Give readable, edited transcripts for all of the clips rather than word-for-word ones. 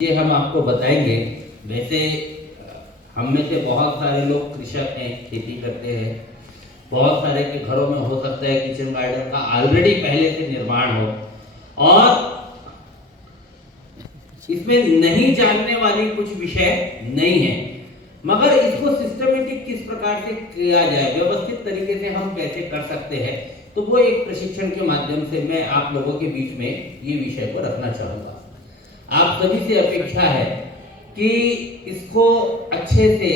ये हम आपको बताएंगे। वैसे हम में से बहुत सारे लोग कृषक हैं, खेती करते हैं। बहुत सारे के घरों में हो सकता है किचन गार्डन का ऑलरेडी पहले से निर्माण हो और इसमें नहीं जानने वाली कुछ विषय नहीं है, मगर इसको सिस्टमेटिक किस प्रकार से किया जाए, व्यवस्थित तरीके से हम कैसे कर सकते हैं, तो वो एक प्रशिक्षण के माध्यम से मैं आप लोगों के बीच में ये विषय को रखना चाहूँगा। आप सभी से अपेक्षा है कि इसको अच्छे से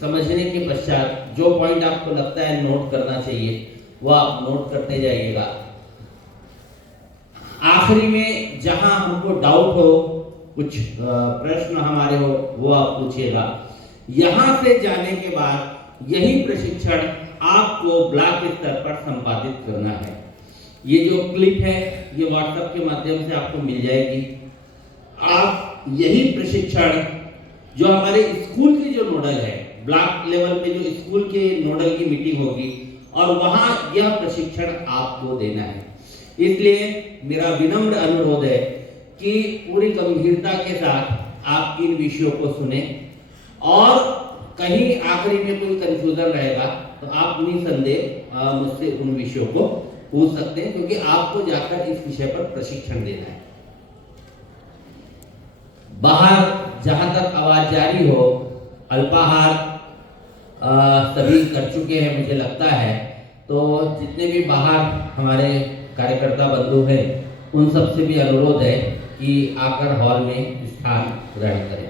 समझने के पश्चात जो पॉइंट आपको लगता है नोट करना चाहिए वो आप नोट करते जाइएगा। आखिरी में जहां हमको डाउट हो, कुछ प्रश्न हमारे हो, वो आप पूछिएगा। यहां से जाने के बाद यही प्रशिक्षण आपको ब्लॉक स्तर पर संपादित करना है। ये जो क्लिप है ये व्हाट्सएप के माध्यम से आपको मिल जाएगी। आप यही प्रशिक्षण जो हमारे स्कूल की जो नोडल है, ब्लॉक लेवल पे जो स्कूल के नोडल की मीटिंग होगी और वहां यह प्रशिक्षण आपको देना है। इसलिए मेरा विनम्र अनुरोध है कि पूरी गंभीरता के साथ आप इन विषयों को सुने और कहीं आखिरी में कोई कंफ्यूजन रहेगा तो आप निसंदेह मुझसे उन विषयों को पूछ सकते हैं, क्योंकि आपको जाकर इस विषय पर प्रशिक्षण देना है। बाहर जहां तक आवाज जारी हो, अल्पाहार सभी कर चुके हैं मुझे लगता है, तो जितने भी बाहर हमारे कार्यकर्ता बंधु हैं उन सबसे भी अनुरोध है कि आकर हॉल में स्थान ग्रहण करें।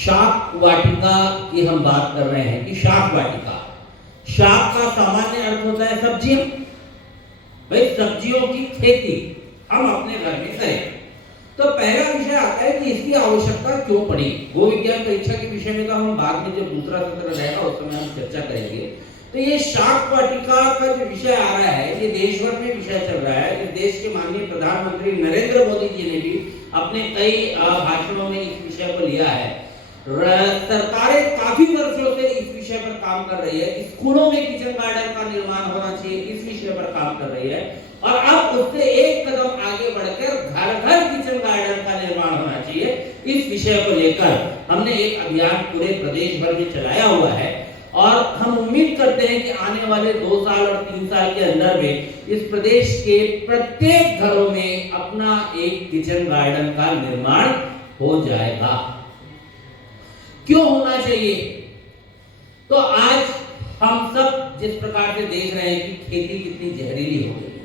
शाक वाटिका की हम बात कर रहे हैं कि शाक वाटिका, शाक का सामान्य अर्थ होता है सब्जियां। भाई सब्जियों की खेती हम अपने घर में करें तो पहला विषय आता है कि इसकी आवश्यकता क्यों पड़ी। गो विज्ञान परीक्षा के विषय में तो हम बाद में जब दूसरा सत्र रहेगा उस समय हम चर्चा करेंगे। तो ये शाक वाटिका का जो विषय आ रहा है ये देश भर में विषय चल रहा है। इस देश के माननीय प्रधानमंत्री नरेंद्र मोदी जी ने भी अपने कई भाषणों में इस विषय को लिया है। सरकारें काफी वर्षों से इस विषय पर काम कर रही है। स्कूलों में किचन गार्डन का निर्माण होना चाहिए, इस विषय पर काम कर रही है। और अब उससे एक कदम आगे बढ़कर घर घर किचन गार्डन का निर्माण होना चाहिए, इस विषय को लेकर हमने एक अभियान पूरे प्रदेश भर में चलाया हुआ है। और हम उम्मीद करते हैं कि आने वाले 2 साल और 3 साल के अंदर में इस प्रदेश के प्रत्येक घरों में अपना एक किचन गार्डन का निर्माण हो जाएगा। क्यों होना चाहिए? तो आज हम सब जिस प्रकार से देख रहे हैं कि खेती कितनी जहरीली हो गई है,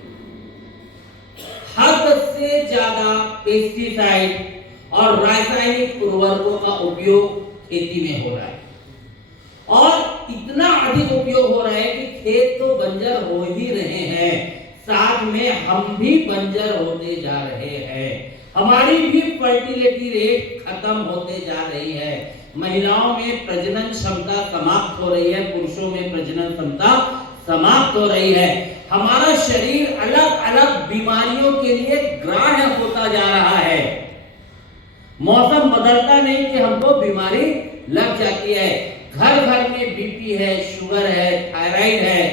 हद से ज्यादा पेस्टिसाइड और रासायनिक उर्वरकों का उपयोग खेती में हो रहा है और इतना अधिक उपयोग हो रहा है कि खेत तो बंजर हो ही रहे हैं, साथ में हम भी बंजर होते जा रहे हैं। हमारी भी फर्टिलिटी रेट खत्म होते जा रही है। महिलाओं में प्रजनन क्षमता समाप्त हो रही है, पुरुषों में प्रजनन क्षमता समाप्त हो रही है। हमारा शरीर अलग अलग बीमारियों के लिए ग्राह्य होता जा रहा है। मौसम बदलता नहीं कि हमको बीमारी लग जाती है। घर घर में बीपी है, शुगर है, थायराइड है,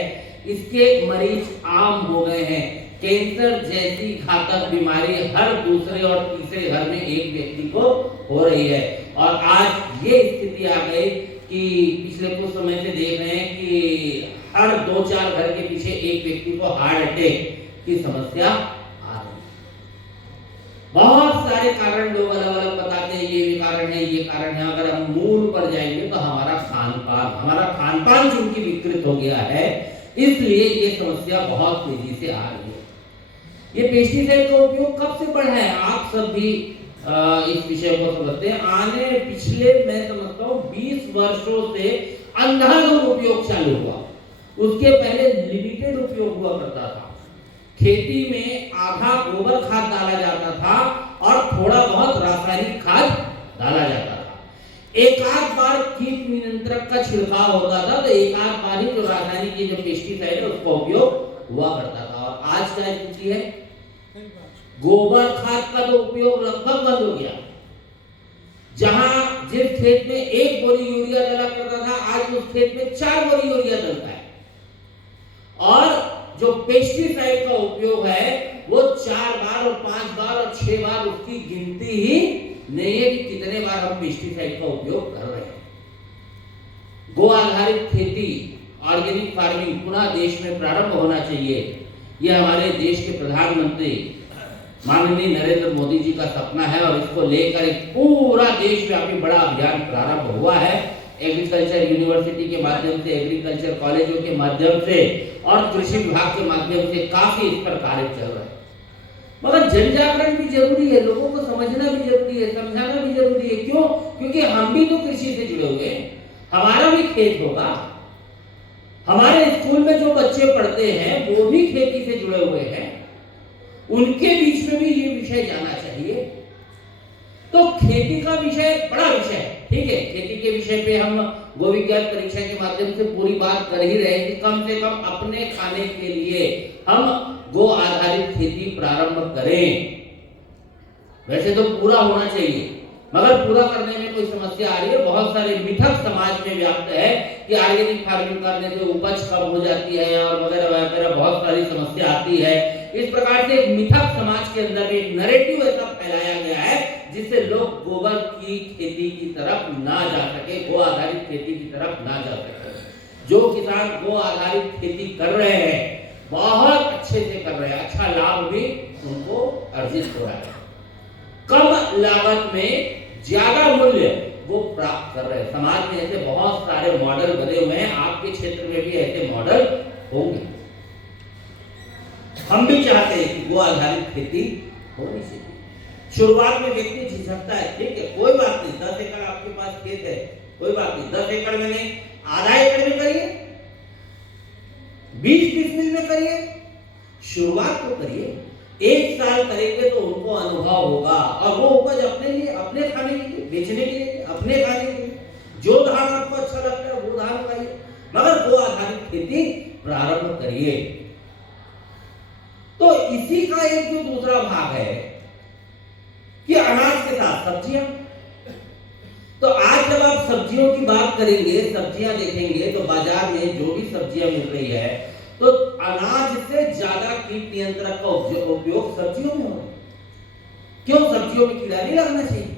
इसके मरीज आम हो गए हैं। कैंसर जैसी घातक बीमारी हर दूसरे और तीसरे घर में एक व्यक्ति को हो रही है। और आज ये स्थिति आ गई कि पिछले कुछ समय से देख रहे हैं कि हर 2-4 घर के पीछे एक व्यक्ति को हार्ट अटैक की समस्या आ रही है। बहुत सारे कारण लोग अलग अलग बताते हैं, ये भी कारण है, ये कारण है। अगर हम मूल पर जाएंगे तो हमारा खान पान चूंकि विकृत हो गया है, इसलिए ये समस्या बहुत तेजी से आ रही है। ये पेस्टिसाइड का उपयोग कब से बढ़ा है? आप सब भी इस विषय को समझते हैं। पिछले मैं समझता हूँ 20 वर्षों से अंधाधुंध उपयोग चालू हुआ। उसके पहले लिमिटेड उपयोग हुआ करता था। खेती में आधा गोबर खाद डाला जाता था और थोड़ा बहुत रासायनिक खाद डाला जाता था। एक आध बार कीट नियंत्रक का छिड़काव होता था, तो एक आध बार ही जो रासायनिक जो पेस्टिसाइड है उसका उपयोग हुआ करता था। और आज क्या स्थिति है? गोबर खाद का तो उपयोग लगभग बंद हो गया। जहां जिस खेत में 1 बोरी यूरिया डला करता था, आज उस खेत में 4 बोरी यूरिया डलता है। और जो पेस्टिसाइड का उपयोग है वो 4 बार और 5 बार और 6 बार, उसकी गिनती ही नहीं है कि कितने बार हम पेस्टिसाइड का उपयोग कर रहे हैं। गो आधारित खेती, ऑर्गेनिक फार्मिंग पुनः देश में प्रारंभ होना चाहिए। यह हमारे देश के प्रधानमंत्री माननीय नरेंद्र मोदी जी का सपना है और इसको लेकर एक पूरा देशव्यापी बड़ा अभियान प्रारंभ हुआ है। एग्रीकल्चर यूनिवर्सिटी के माध्यम से, एग्रीकल्चर कॉलेजों के माध्यम से और कृषि विभाग के माध्यम से काफी इस पर कार्य चल रहा है। मगर जन जागरण भी जरूरी है, लोगों को समझना भी जरूरी है, समझाना भी जरूरी है। क्यों? क्योंकि हम भी तो कृषि से जुड़े हुए हैं, हमारा भी खेत होगा, हमारे स्कूल में जो बच्चे पढ़ते हैं वो भी खेती से जुड़े हुए हैं, उनके बीच में भी ये विषय जाना चाहिए। तो खेती का विषय बड़ा विषय है, ठीक है। खेती के विषय पे हम गो विज्ञान परीक्षा के माध्यम से पूरी बात कर ही रहे हैं कि कम से कम अपने खाने के लिए हम गो आधारित खेती प्रारंभ करें। वैसे तो पूरा होना चाहिए, मगर पूरा करने में कोई समस्या आ रही है। बहुत सारे मिथक समाज में व्याप्त है कि ऑर्गेनिक फार्मिंग करने से उपज कम हो जाती है और वगैरह वगैरह बहुत सारी समस्या आती है। इस प्रकार से एक मिथक समाज के अंदर में एक नैरेटिव ऐसा फैलाया गया है जिससे लोग गोबर की खेती की तरफ ना जा सके, गो आधारित खेती की तरफ ना जा सके। जो किसान गो आधारित खेती कर रहे हैं बहुत अच्छे से कर रहे हैं, अच्छा लाभ भी उनको अर्जित हो रहा है, कम लागत में ज्यादा मूल्य वो प्राप्त कर रहे हैं। समाज में ऐसे बहुत सारे मॉडल बने हुए हैं, आपके क्षेत्र में भी ऐसे मॉडल होंगे। हम भी चाहते हैं कि गो आधारित खेती होनी चाहिए। शुरुआत में व्यक्ति झिझकता है, ठीक है, कोई बात नहीं, 10 एकड़ आपके पास खेत है, कोई बात नहीं, 10 एकड़ में नहीं, आधा एकड़ में करिए, 20-20 मिल में करिए, शुरुआत तो करिए। 1 साल करेंगे तो उनको अनुभव होगा और वो उपज अपने लिए, अपने खाने के लिए, बेचने के लिए, अपने खाने के लिए, जो धान आपको अच्छा लगता है वो धान उगाइए, मगर गो आधारित खेती प्रारंभ करिए। तो इसी का एक जो दूसरा भाग है कि अनाज के साथ सब्जियां। तो आज जब आप सब्जियों की बात करेंगे, सब्जियां देखेंगे तो बाजार में जो भी सब्जियां मिल रही है तो अनाज से ज्यादा कीट नियंत्रक का उपयोग सब्जियों में हो रहा है। क्यों? सब्जियों में कीड़ा नहीं लगना चाहिए।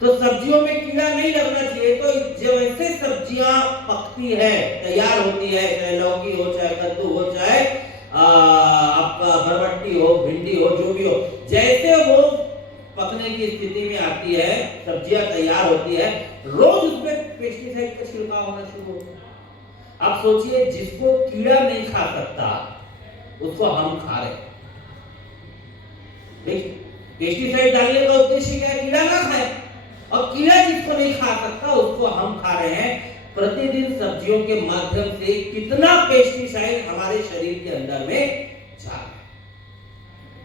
तो सब्जियों में कीड़ा नहीं लगना चाहिए तो जैसे सब्जियां पकती है, तैयार होती है, चाहे लौकी हो, चाहे कद्दू हो, चाहे आपका बरबट्टी हो, भिंडी हो, जो भी हो, जैसे वो पकने की स्थिति में आती है, सब्जियां तैयार होती है, रोज उसमें पेस्टिसाइड का छिड़काव होना शुरू होता है। आप सोचिए, जिसको कीड़ा नहीं खा सकता उसको हम खा रहे हैं। पेस्टिसाइड डालने का उद्देश्य क्या है? कीड़ा ना खाए, और कीड़ा जिसको नहीं खा सकता उसको हम खा रहे हैं। प्रतिदिन सब्जियों के माध्यम से कितना पेस्टिसाइड हमारे शरीर के अंदर में जा रहा है।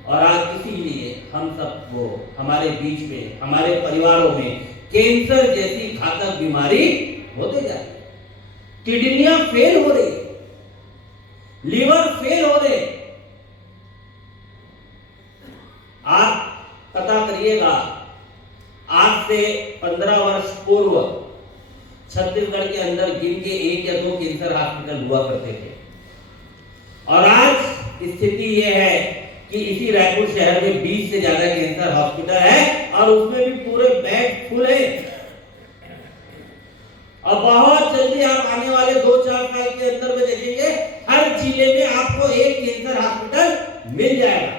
और आज इसीलिए हम सबको, हमारे बीच में, हमारे परिवारों में कैंसर जैसी घातक बीमारी होते जा रही है। किडनियां फेल हो रही, लीवर फेल हो रहे। आप पता करिएगा, आज से 15 वर्ष पूर्व छत्तीसगढ़ के अंदर गिन के 1 या 2 कैंसर हॉस्पिटल हुआ करते थे, और आज स्थिति यह है कि इसी रायपुर शहर में 20 से ज्यादा कैंसर हॉस्पिटल है और उसमें भी पूरे बेड फुल है। और बहुत जल्दी आप आने वाले 2-4 साल के अंदर में देखेंगे हर जिले में आपको एक कैंसर हॉस्पिटल मिल जाएगा।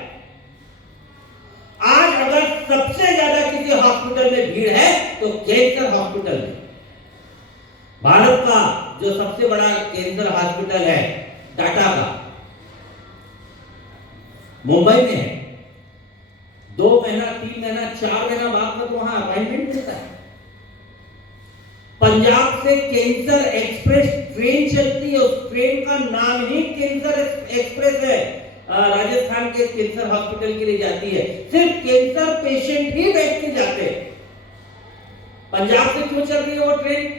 आज अगर सबसे ज्यादा किसी हॉस्पिटल में भीड़ है तो कैंसर हॉस्पिटल में। भारत का जो सबसे बड़ा कैंसर हॉस्पिटल है टाटा का, मुंबई में है। 2 महीना, 3 महीना, 4 महीना बाद में तो वहां अपॉइंटमेंट मिलता है। पंजाब से कैंसर एक्सप्रेस ट्रेन चलती है, उस ट्रेन का नाम ही कैंसर एक्सप्रेस है। राजस्थान के कैंसर हॉस्पिटल के लिए जाती है, सिर्फ कैंसर पेशेंट ही बैठ के जाते हैं। पंजाब से क्यों चल रही है वो ट्रेन?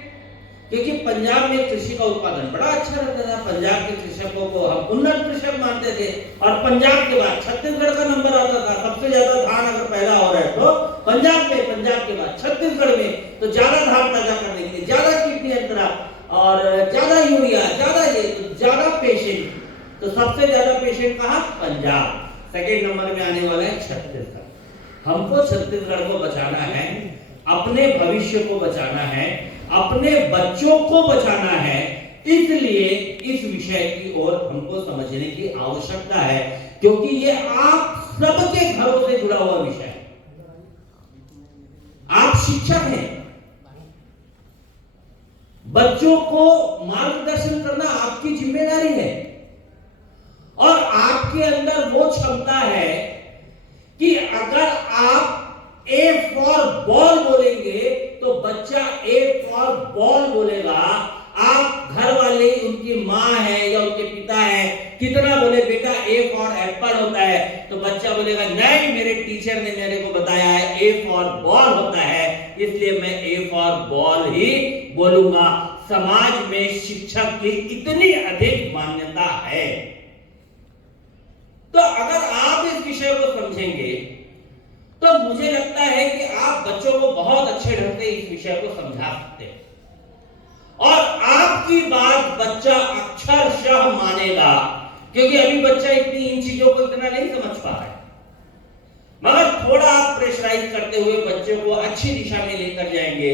क्योंकि पंजाब में कृषि का उत्पादन बड़ा अच्छा रहता था। पंजाब के कृषकों को हम उन्नत कृषक मानते थे और पंजाब के बाद छत्तीसगढ़ का नंबर आता था। सबसे ज्यादा धान अगर पैदा हो रहा है तो पंजाब में, पंजाब के बाद छत्तीसगढ़ में। तो ज्यादा धान पैदा करने के लिए ज्यादा कीट नियंत्रण और ज्यादा यूरिया, ज्यादा ये, तो ज्यादा पेशेंट। तो सबसे ज्यादा पेशेंट कहाँ? पंजाब। सेकेंड नंबर में आने वाला है छत्तीसगढ़। हमको छत्तीसगढ़ को बचाना है, अपने भविष्य को बचाना है, अपने बच्चों को बचाना है। इसलिए इस विषय की ओर हमको समझने की आवश्यकता है, क्योंकि ये आप सबके घरों से जुड़ा हुआ विषय है। आप शिक्षक हैं, बच्चों को मार्गदर्शन करना आपकी जिम्मेदारी है और आपके अंदर वो क्षमता है कि अगर आप ए फॉर बॉल बोलेंगे तो बच्चा ए फॉर बॉल बोलेगा। आप घर वाले, उनकी माँ है या उनके पिता है, कितना बोले बेटा ए फॉर एप्पल होता है, तो बच्चा बोलेगा नहीं, मेरे टीचर ने मेरे को बताया है ए फॉर बॉल होता है, इसलिए मैं ए फॉर बॉल ही बोलूंगा। समाज में शिक्षक की इतनी अधिक मान्यता है। तो अगर आप इस विषय को समझेंगे तो मुझे लगता है कि आप बच्चों को बहुत अच्छे ढंग से इस विषय को समझा सकते हैं और आपकी बात बच्चा अक्षरशः मानेगा, क्योंकि अभी बच्चा इतनी इन चीजों को इतना नहीं समझ पा रहा है। मगर थोड़ा आप प्रेशराइज करते हुए बच्चों को अच्छी दिशा में लेकर जाएंगे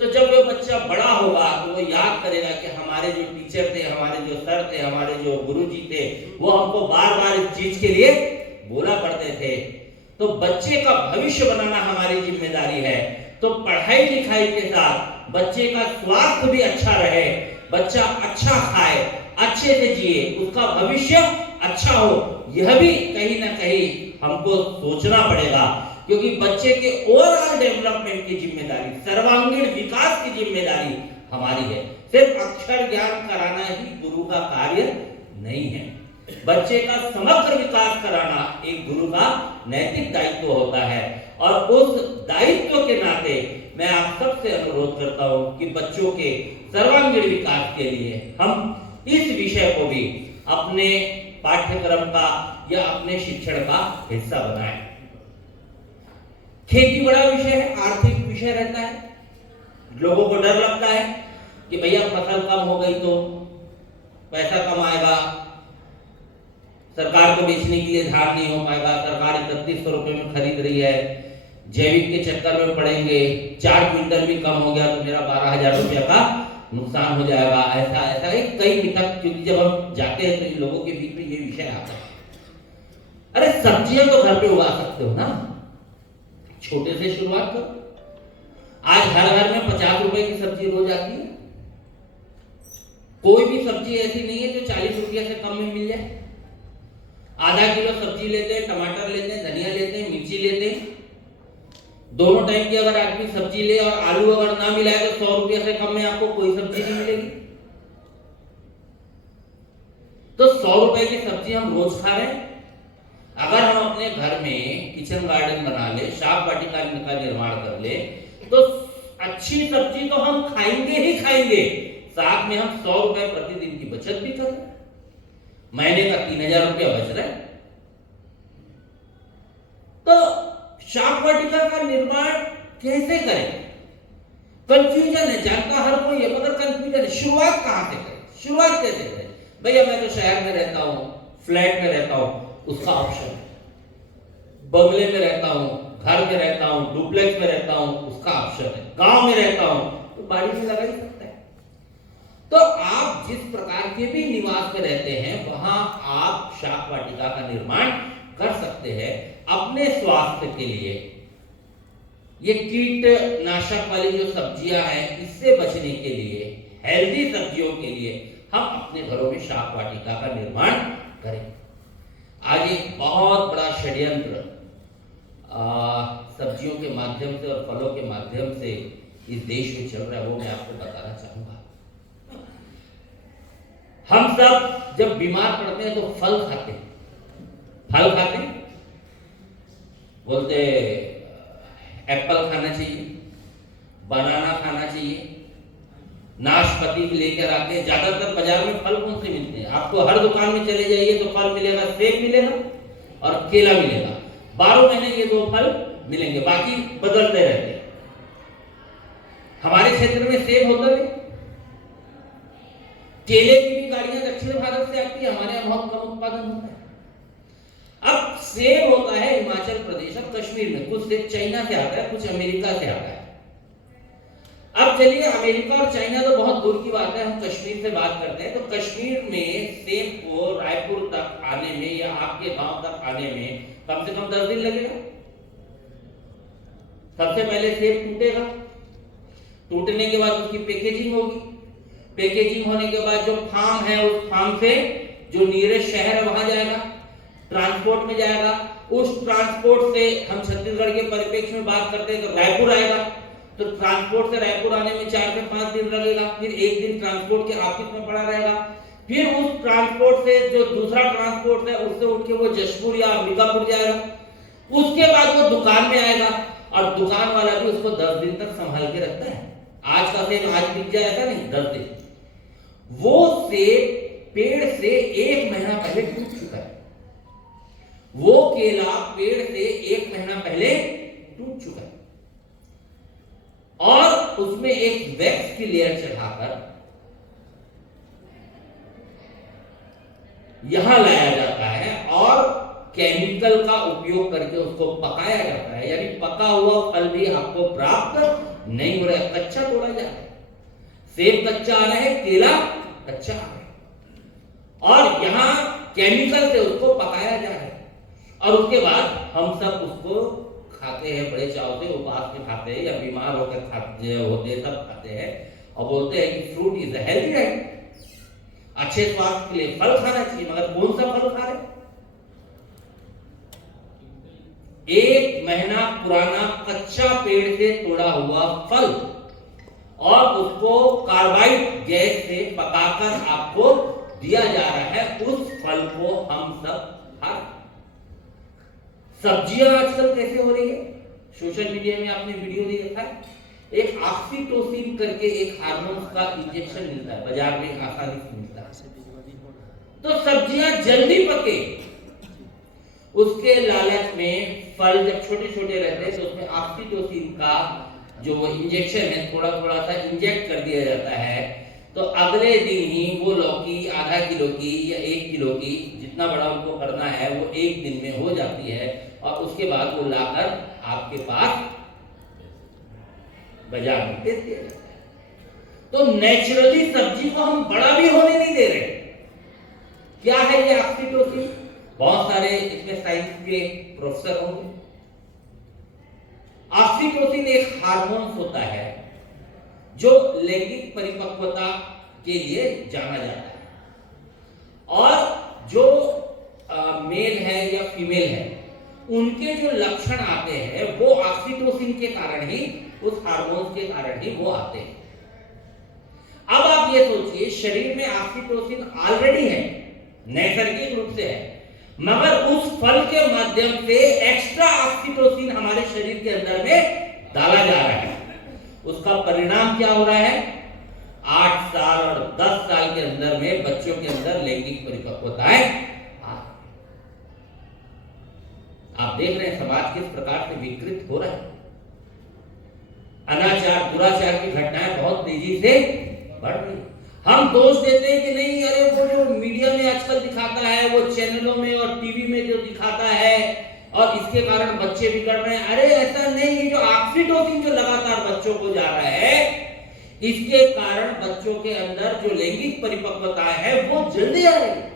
तो जब वो बच्चा बड़ा होगा तो वो याद करेगा कि हमारे जो टीचर थे, हमारे जो सर थे, हमारे जो गुरुजी थे, वो हमको बार बार इस चीज के लिए बोला करते थे। तो बच्चे का भविष्य बनाना हमारी जिम्मेदारी है। तो पढ़ाई लिखाई के साथ बच्चे का स्वास्थ्य भी अच्छा रहे, बच्चा अच्छा खाए, अच्छे से जिए, उसका भविष्य अच्छा हो, यह भी कहीं ना कहीं हमको सोचना पड़ेगा, क्योंकि बच्चे के ओवरऑल डेवलपमेंट की जिम्मेदारी, सर्वांगीण विकास की जिम्मेदारी हमारी है। सिर्फ अक्षर ज्ञान कराना ही गुरु का कार्य नहीं है। बच्चे का समग्र विकास कराना एक गुरु का नैतिक दायित्व होता है और उस दायित्व के नाते मैं आप सबसे अनुरोध करता हूं कि बच्चों के सर्वांगीण विकास के लिए हम इस विषय को भी अपने पाठ्यक्रम का या अपने शिक्षण का हिस्सा बनाएं। खेती बड़ा विषय है, आर्थिक विषय रहता है। लोगों को डर लगता है कि भैया फसल कम हो गई तो पैसा कम आएगा, सरकार को बेचने के लिए धान नहीं हो पाएगा, सरकार 3100 रुपए में खरीद रही है, जैविक के चक्कर में पड़ेंगे, 4 क्विंटल भी कम हो गया तो मेरा 12,000 रुपया का नुकसान हो जाएगा। ऐसा ऐसा ही कई मिथक, क्योंकि जब हम जाते हैं तो इन लोगों के बीच में ये विषय आता है। अरे सब्जियां तो घर पे उगा सकते हो ना, छोटे से शुरुआत करो। आज हर घर में 50 रुपए की सब्जी रोज आती है। कोई भी सब्जी ऐसी नहीं है जो 40 रुपया से कम में मिल जाए। आधा किलो सब्जी लेते हैं, टमाटर लेते हैं, धनिया लेते हैं, मिर्ची लेते हैं। दोनों टाइम की अगर आदमी सब्जी ले और आलू अगर ना मिलाए तो 100 रुपया से कम में आपको कोई सब्जी नहीं मिलेगी। तो 100 रुपए की सब्जी हम रोज खा रहे हैं। अगर हम अपने घर में किचन गार्डन बना ले, शाक वाटिका का निर्माण कर ले, तो अच्छी सब्जी तो हम खाएंगे ही खाएंगे, साथ में हम 100 रुपए प्रतिदिन की बचत भी कर रहे हैं। महीने का 3000 रुपया बच रहा है। तो शाक वाटिका का निर्माण कैसे करें? कंफ्यूजन है, जानता हर कोई है, मगर कंफ्यूजन है। शुरुआत कहां से करें, शुरुआत कैसे करें? भैया मैं तो शहर में रहता हूं, फ्लैट में रहता हूं, उसका ऑप्शन है। बंगले में रहता हूं, घर में रहता हूं, डुप्लेक्स में रहता हूं, उसका ऑप्शन है। गांव में रहता हूं तो बाड़ी में लगा ही सकता है। तो आप जिस प्रकार के भी निवास में रहते हैं वहां आप शाक वाटिका का निर्माण कर सकते हैं अपने स्वास्थ्य के लिए। ये कीटनाशक वाली जो सब्जियां हैं इससे बचने के लिए, हेल्दी सब्जियों के लिए हम अपने घरों में शाक वाटिका का निर्माण करें। आज एक बहुत बड़ा षड्यंत्र सब्जियों के माध्यम से और फलों के माध्यम से इस देश में चल रहा है, वो मैं आपको बताना चाहूंगा। हम सब जब बीमार पड़ते हैं तो फल खाते हैं, फल खाते हैं, बोलते एप्पल खाना चाहिए, बनाना खाना चाहिए, नाशपाती भी लेकर आते हैं। ज्यादातर बाजार में फल कौन से मिलते हैं? आपको हर दुकान में चले जाइए तो फल मिलेगा, सेब मिलेगा और केला मिलेगा। 12 महीने ये दो फल मिलेंगे, बाकी बदलते रहते हैं। हमारे क्षेत्र में सेब होता है, केले की भी गाड़ियां दक्षिण भारत से आती है, हमारे यहाँ बहुत कम उत्पादन होता है। अब सेब होता है हिमाचल प्रदेश और कश्मीर में, कुछ सेब चाइना से आता है, कुछ अमेरिका से आता है। अब चलिए, अमेरिका और चाइना तो बहुत दूर की बात है, हम कश्मीर से बात करते हैं। तो कश्मीर में सेब को रायपुर तक आने में या आपके गांव तक आने में कम से कम 10 दिन लगेगा। सबसे पहले सेब टूटेगा, टूटने के बाद उसकी पैकेजिंग होगी, पैकेजिंग होने के बाद जो फार्म है उस फार्म से जो नियरेस्ट शहर है वहां जाएगा, ट्रांसपोर्ट में जाएगा। उस ट्रांसपोर्ट से हम छत्तीसगढ़ के परिप्रेक्ष्य में बात करते हैं तो रायपुर आएगा, तो ट्रांसपोर्ट से रायपुर आने में 4 से 5 दिन लगेगा, फिर 1 दिन ट्रांसपोर्ट के ऑफिस में पड़ा रहेगा, फिर उस ट्रांसपोर्ट से जो दूसरा ट्रांसपोर्ट है उससे उठ के वो जशपुर या अंबिकापुर जाएगा, उसके बाद वो दुकान में आएगा और दुकान वाला भी उसको 10 दिन तक संभाल के रखता है। आज का सेब आज बिक जाए ऐसा नहीं, 10 दिन। वो सेब पेड़ से 1 महीना पहले टूट चुका है, वो केला पेड़ से 1 महीना पहले टूट चुका है और उसमें एक वैक्स की लेयर चढ़ाकर यहां लाया जाता है और केमिकल का उपयोग करके उसको पकाया जाता है, यानी पका हुआ फल भी आपको प्राप्त नहीं हो रहा है, कच्चा तोड़ा जा रहा है। सेब कच्चा आ रहा है, केला कच्चा आ रहा है और यहां केमिकल से उसको पकाया जा रहा है और उसके बाद हम सब उसको खाते हैं, बड़े चाव से उपवास में खाते हैं या बीमार होकर खाते होते हैं, सब खाते हैं और बोलते हैं कि फ्रूट इज हेल्दी राइट, अच्छे स्वास्थ्य के लिए फल खाना चाहिए। मगर कौन सा फल खा रहे? 1 महीना पुराना कच्चा पेड़ से तोड़ा हुआ फल और उसको कार्बाइड गैस से पकाकर आपको दिया जा रहा है, उस फल को हम सब खा रहे हैं। सब्जियां आजकल कैसे हो रही है? सोशल मीडिया में आपने वीडियो देखा है, एक ऑक्सीटोसिन करके एक हार्मोन का इंजेक्शन मिलता है, बाजार में आसानी से मिलता है। तो सब्जियां जल्दी पके उसके लालच में फल जब छोटे छोटे रहते हैं तो उसमें ऑक्सीटोसिन का जो इंजेक्शन है थोड़ा थोड़ा सा इंजेक्ट कर दिया जाता है, तो अगले दिन ही वो लौकी आधा किलो की या 1 किलो की जितना बड़ा उनको करना है वो 1 दिन में हो जाती है और उसके बाद वो लाकर आपके पास बाजार में दे दिया जाता है। तो नेचुरली सब्जी को हम बड़ा भी होने नहीं दे रहे। क्या है ये ऑक्सीटोसिन? बहुत सारे इसमें साइंस के प्रोफेसर होंगे। ऑक्सीटोसिन एक हार्मोन होता है जो लैंगिक परिपक्वता के लिए जाना जाता है और जो मेल है या फीमेल है उनके जो लक्षण आते हैं वो ऑक्सीटोसिन के कारण ही, उस हार्मोन के कारण ही वो आते हैं। अब आप ये सोचिए, शरीर में ऑक्सीटोसिन ऑलरेडी है, नैसर्गिक रूप से है, मगर उस फल के माध्यम से एक्स्ट्रा ऑक्सीटोसिन हमारे शरीर के अंदर में डाला जा रहा है। उसका परिणाम क्या हो रहा है? 8 साल और 10 साल के अंदर में बच्चों के अंदर लैंगिक परिपक्वताएं। आप देख रहे हैं समाज किस प्रकार से विकृत हो रहा है। अनाचार दुराचार की घटनाएं बहुत तेजी से बढ़ रही है। हम दोष देते हैं कि नहीं, अरे वो जो मीडिया में आजकल दिखाता है, वो चैनलों में और टीवी में जो दिखाता है और इसके कारण बच्चे बिगड़ रहे हैं। अरे ऐसा नहीं, ये जो ऑक्सीटोसिन जो लगातार बच्चों को जा रहा है, इसके कारण बच्चों के अंदर जो लैंगिक परिपक्वता है वो जल्दी आ रही है।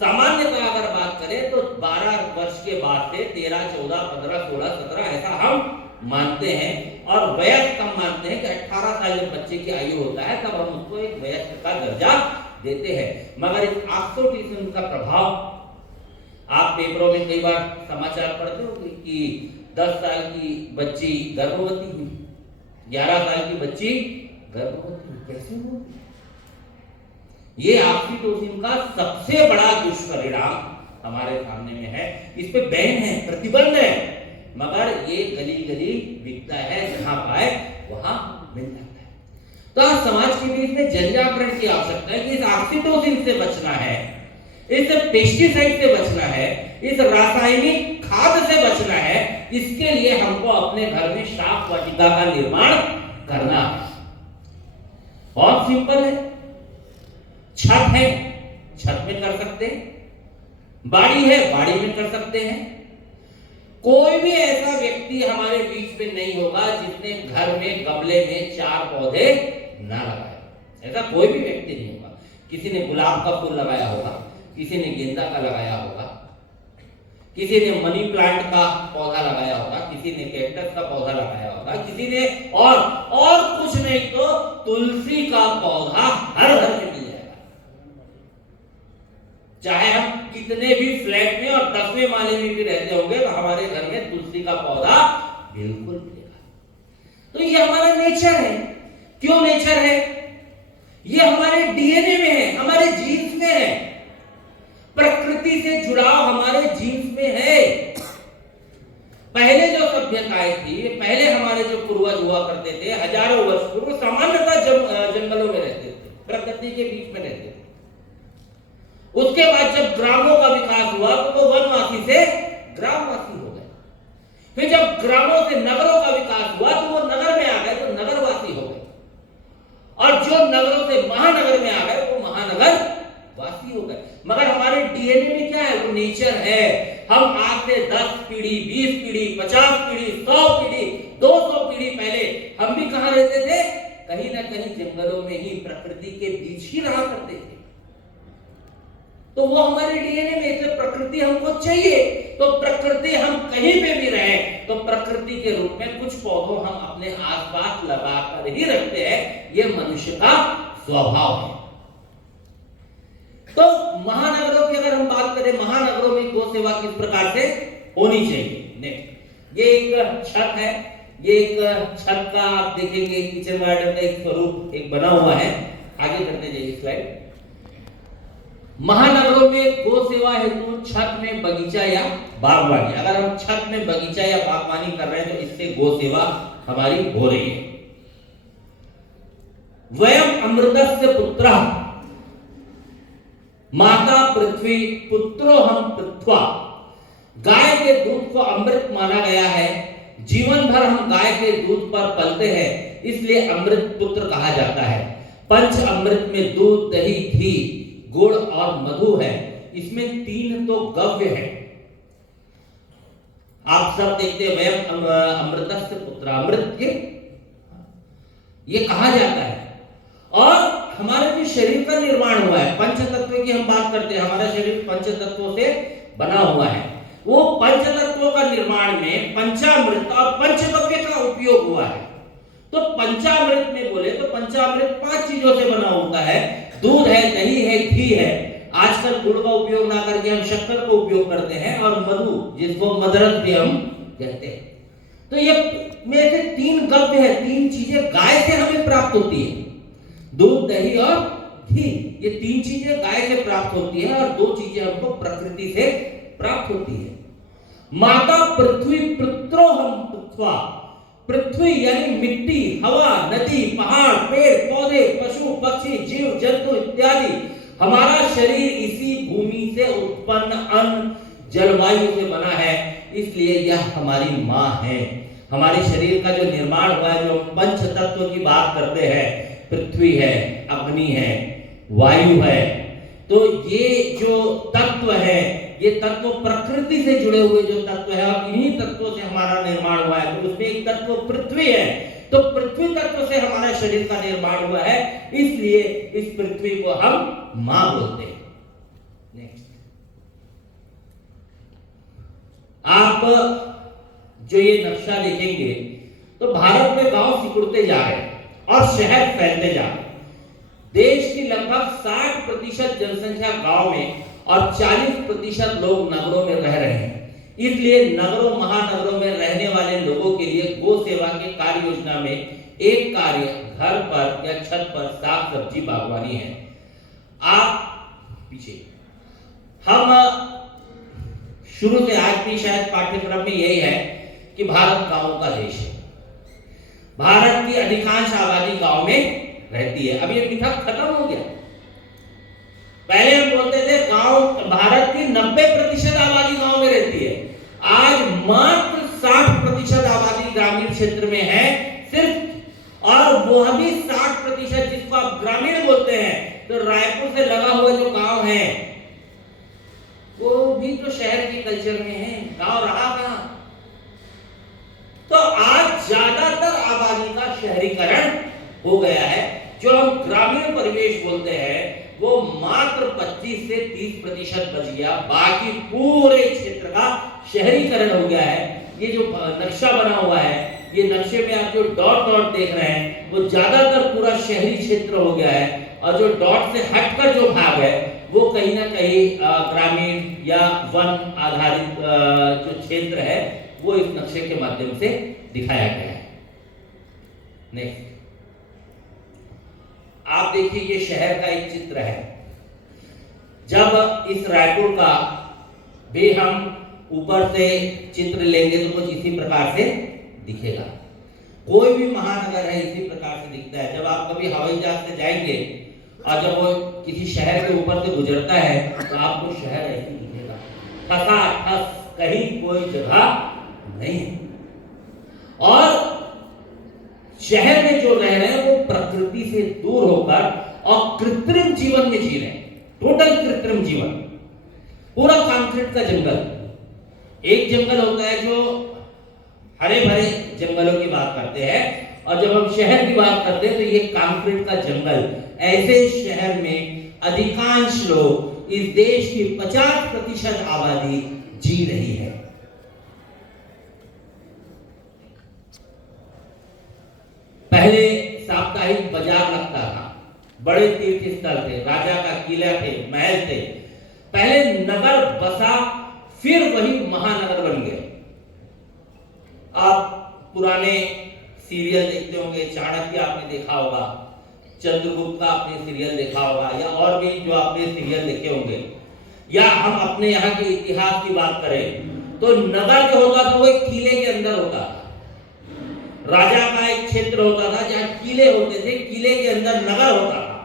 सामान्यतः अगर बात करें तो 12 वर्ष के बाद से 13, 14, 15, 16, 17 ऐसा हम मानते हैं और वयस्क हम मानते हैं कि 18 साल जब बच्चे की आयु होता है तब हम उसको एक वयस्क का दर्जा देते हैं। मगर इस ऑक्सीटोसिन का प्रभाव आप पेपरों में कई बार समाचार पढ़ते हो कि 10 साल की बच्ची गर्भवती हुई, 11 साल की बच्ची गर्भवती हुई। कैसे हुआ? ये ऑक्सीटोसिन का सबसे बड़ा दुष्परिणाम हमारे सामने में है। इस पे बैन है, प्रतिबंध है, मगर ये गली गली बिकता है, जहां पाए वहां मिल जाता है। तो आज समाज के बीच में जन जागरण की आवश्यकता है कि इस ऑक्सीटोसिन से बचना है, इस पेस्टिसाइड से बचना है, इस रासायनिक खाद से बचना है। इसके लिए हमको अपने घर में शाक वाटिका का निर्माण करना है। बहुत सिंपल है। छत है, छत में कर सकते हैं, बाड़ी है, बाड़ी में कर सकते हैं। कोई भी ऐसा व्यक्ति हमारे बीच में नहीं होगा जिसने घर में गमले में 4 पौधे ना लगाए। ऐसा कोई भी व्यक्ति नहीं होगा। किसी ने गुलाब का फूल लगाया होगा, किसी ने गेंदा का लगाया होगा, किसी ने मनी प्लांट का पौधा लगाया होगा, किसी ने कैक्टस का पौधा लगाया होगा, किसी ने और कुछ नहीं तो तुलसी का पौधा हर घर में मिल जाएगा। चाहे हम कितने भी फ्लैट में और 10वें माले में भी रहते होंगे तो हमारे घर में तुलसी का पौधा बिल्कुल मिलेगा। तो ये हमारा नेचर है। क्यों नेचर है? ये हमारे डीएनए में है, हमारे जीन्स में है। प्रकृति से जुड़ाव हमारे जीन्स में है। पहले जो सभ्यताएं थी, पहले हमारे जो पूर्वज हुआ करते थे, हजारों वर्ष पूर्व सामान्यतः जंगलों में रहते थे, प्रकृति के बीच में रहते थे। उसके बाद जब ग्रामों का विकास हुआ तो वो वनवासी से ग्रामवासी हो गए। फिर जब ग्रामों से नगरों का विकास हुआ तो वो नगर में आ गए तो नगरवासी हो गए। और जो नगरों से महानगर में आ गए वो महानगर वासी हो गए। मगर हमारे डीएनए में क्या है? वो नेचर है। हम आज से 10 पीढ़ी, 20 पीढ़ी, 50 पीढ़ी, 100 पीढ़ी, 200 पीढ़ी पहले हम भी कहां रहते थे? कहीं ना कहीं जंगलों में ही, प्रकृति के बीच ही रहा करते थे। तो वो हमारे डीएनए में, इसलिए प्रकृति हमको चाहिए। तो प्रकृति हम कहीं पे भी रहे तो प्रकृति के रूप में कुछ पौधों हम अपने आसपास लगा कर ही रखते हैं। ये मनुष्य का स्वभाव है। तो महानगरों की अगर हम बात करें, महानगरों में गौ सेवा किस प्रकार से होनी चाहिए? नेक्स्ट, ये एक छत है। ये एक छत का आप देखेंगे किचन गार्डन का एक स्वरूप एक बना हुआ है। आगे करते जाइए स्लाइड। महानगरों में गौ सेवा हेतु छत में बगीचा या बागवानी, अगर हम छत में बगीचा या बागवानी कर रहे हैं तो इससे गौ सेवा हमारी हो रही है। वयम अमृतस्य पुत्रः, माता पृथ्वी, पुत्रो हम पृथ्वा। गाय के दूध को अमृत माना गया है। जीवन भर हम गाय के दूध पर पलते हैं, इसलिए अमृत पुत्र कहा जाता है। पंच अमृत में दूध, दही, घी, गुड़ और मधु है। इसमें 3 तो गव्य है। आप सब देखते हैं वयम अमृतस्य पुत्र, अमृत के ये कहा जाता है। और हमारे जो शरीर का निर्माण हुआ है, पंच तत्व की हम बात करते हैं, हमारा शरीर पंच तत्वों से बना हुआ है। वो पंच तत्वों का निर्माण में पंचामृत और पंचगव्य का उपयोग हुआ है। तो पंचामृत में बोले तो पंचामृत 5 चीजों से बना होता है। दूध है, दही है, घी है। आजकल गुड़ का उपयोग ना करके हम शक्कर का उपयोग करते हैं, और मधु जिसको मदरस भी हम कहते हैं। तो ये में से 3 गव्य है, 3 चीजें गाय से हमें प्राप्त होती है। दूध, दही और घी, ये 3 चीजें गाय से प्राप्त होती है और 2 चीजें हमको प्रकृति से प्राप्त होती है। माता पृथ्वी, पुत्रो हम पृथ्वा। पृथ्वी यानी मिट्टी, हवा, नदी, पहाड़, पेड़ पौधे, पशु पक्षी, जीव जंतु इत्यादि, हमारा शरीर इसी भूमि से उत्पन्न अन्न, जलवायु से बना है। इसलिए यह हमारी माँ है। हमारे शरीर का जो निर्माण हुआ है, जो पंच तत्व की बात करते हैं, पृथ्वी है, अग्नि है, वायु है। तो ये जो तत्व है, ये तत्व प्रकृति से जुड़े हुए जो तत्व है, और इन्हीं तत्वों से हमारा निर्माण हुआ है। तो उसमें एक तत्व पृथ्वी है। तो पृथ्वी तत्व से हमारा शरीर का निर्माण हुआ है, इसलिए इस पृथ्वी को हम मां बोलते हैं। नेक्स्ट, आप जो ये नक्शा देखेंगे तो भारत में गांव सिकुड़ते जा रहे हैं और शहर फैलते जा रहे हैं। देश की लगभग 60% जनसंख्या गांव में और 40% लोग नगरों में रह रहे हैं। इसलिए नगरों, महानगरों में रहने वाले लोगों के लिए गौ सेवा के कार्य योजना में एक कार्य घर पर या छत पर साग सब्जी बागवानी है। आप पीछे, हम शुरू से आज भी शायद पाठ्यक्रम में यही है कि भारत गांवों का देश है। भारत की अधिकांश आबादी गांव में रहती है। अब ये मिथक खत्म हो गया। पहले हम बोलते थे गांव, भारत की 90% आबादी गांव में रहती है, आज मात्र 60% आबादी ग्रामीण क्षेत्र में है सिर्फ, और वह भी 60% जिसको आप ग्रामीण बोलते हैं। तो रायपुर से लगा हुआ जो गांव है वो भी तो शहर के कल्चर में है, गांव रहा कहां। तो आज ज्यादातर आबादी का शहरीकरण हो गया है। जो हम ग्रामीण परिवेश बोलते हैं वो मात्र 25 से 30% बच गया, बाकी पूरे क्षेत्र का शहरीकरण हो गया है। ये जो नक्शा बना हुआ है, ये नक्शे में आप जो डॉट डॉट देख रहे हैं वो ज्यादातर पूरा शहरी क्षेत्र हो गया है, और जो डॉट से हटकर जो भाग है वो कहीं ना कहीं ग्रामीण या वन आधारित जो क्षेत्र है वो इस नक्शे के माध्यम से दिखाया गया है। नेक्स्ट आप देखिए, ये शहर का एक चित्र है। जब इस रायपुर का भी हम ऊपर से चित्र लेंगे तो कुछ इसी प्रकार से दिखेगा। कोई भी महानगर है इसी प्रकार से दिखता है। जब आप कभी हवाई जहाज से जाएंगे और जब वो किसी शहर के ऊपर से गुजरता है तो आपको शहर ऐसे दिखेगा, ठसाठस, कहीं कोई जगह नहीं है। और शहर में जो रह रहे हैं वो प्रकृति से दूर होकर और कृत्रिम जीवन में जी रहे हैं, टोटल कृत्रिम जीवन, पूरा कंक्रीट का जंगल। एक जंगल होता है जो हरे भरे जंगलों की बात करते हैं, और जब हम शहर की बात करते हैं तो ये कंक्रीट का जंगल। ऐसे शहर में अधिकांश लोग, इस देश की 50% आबादी जी रही है। पहले साप्ताहिक बाजार लगता था, बड़े तीर्थ स्थल थे, राजा का किला थे, महल थे। पहले नगर बसा, फिर वही महानगर बन गया। आप पुराने सीरियल देखते होंगे, चाणक्य आपने देखा होगा, चंद्रगुप्त का आपने सीरियल देखा होगा, या और भी जो आपने सीरियल देखे होंगे, या हम अपने यहाँ के इतिहास की बात करें तो नगर जो होता था वो एक किले के अंदर होता था। राजा का एक क्षेत्र होता था जहां किले होते थे, किले के अंदर नगर होता था,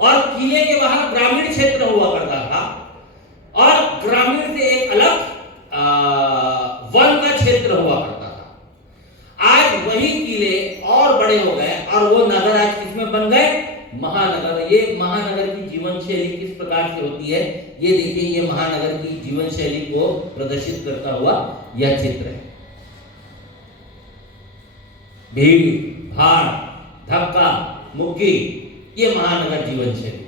और किले के बाहर ग्रामीण क्षेत्र हुआ करता था, और ग्रामीण से एक अलग वन का क्षेत्र हुआ करता था। आज वही किले और बड़े हो गए और वो नगर आज किसमें बन गए? महानगर। ये महानगर की जीवन शैली किस प्रकार से होती है ये देखिए, ये महानगर की जीवन शैली को प्रदर्शित करता हुआ यह चित्र है। भीड़ भाड़, धक्का मुक्की, ये महानगर जीवन शैली।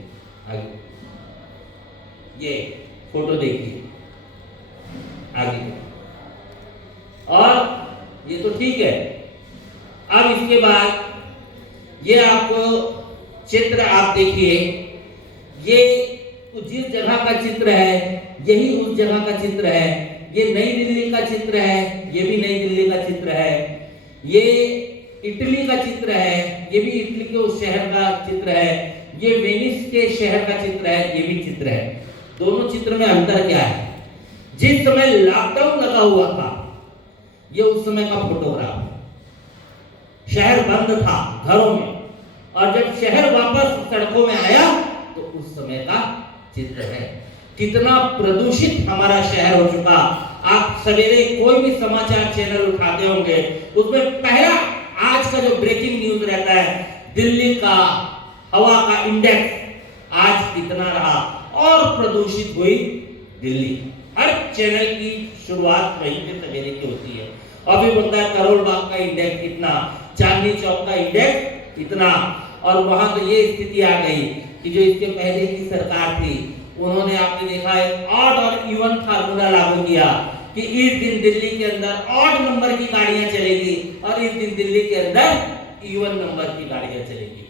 आगे ये फोटो देखिए, आगे, और ये तो ठीक है। अब इसके बाद ये आपको चित्र आप देखिए, ये जिस जगह का चित्र है यही उस जगह का चित्र है। ये नई दिल्ली का चित्र है, ये भी नई दिल्ली का चित्र है। ये इटली का चित्र है, ये भी इटली के उस शहर का चित्र है। ये वेनिस के शहर का चित्र है, ये भी चित्र है। दोनों चित्र में अंतर क्या है? जिस समय लॉकडाउन लगा हुआ था ये उस समय का फोटोग्राफ है। शहर बंद था घरों में, और जब शहर वापस सड़कों में आया तो उस समय का चित्र है। कितना प्रदूषित हमारा शहर हो चुका। आप सवेरे कोई भी समाचार चैनल उठाते होंगे, उसमें पहला आज का जो ब्रेकिंग न्यूज रहता है, दिल्ली का हवा का इंडेक्स आज कितना रहा और प्रदूषित हुई दिल्ली। हर चैनल की शुरुआत वहीं से सवेरे की होती है, और फिर बोलता है करोल बाग का इंडेक्स कितना, चांदनी चौक का इंडेक्स इतना। और वहां तो ये स्थिति आ गई कि जो इसके पहले की सरकार थी उन्होंने, आपने देखा है, ऑड और इवन फार्मूला लागू किया कि इस दिन दिल्ली के अंदर ऑड नंबर की गाड़ियां चलेगी और इस दिन दिल्ली के अंदर इवन नंबर की गाड़ियां चलेगी।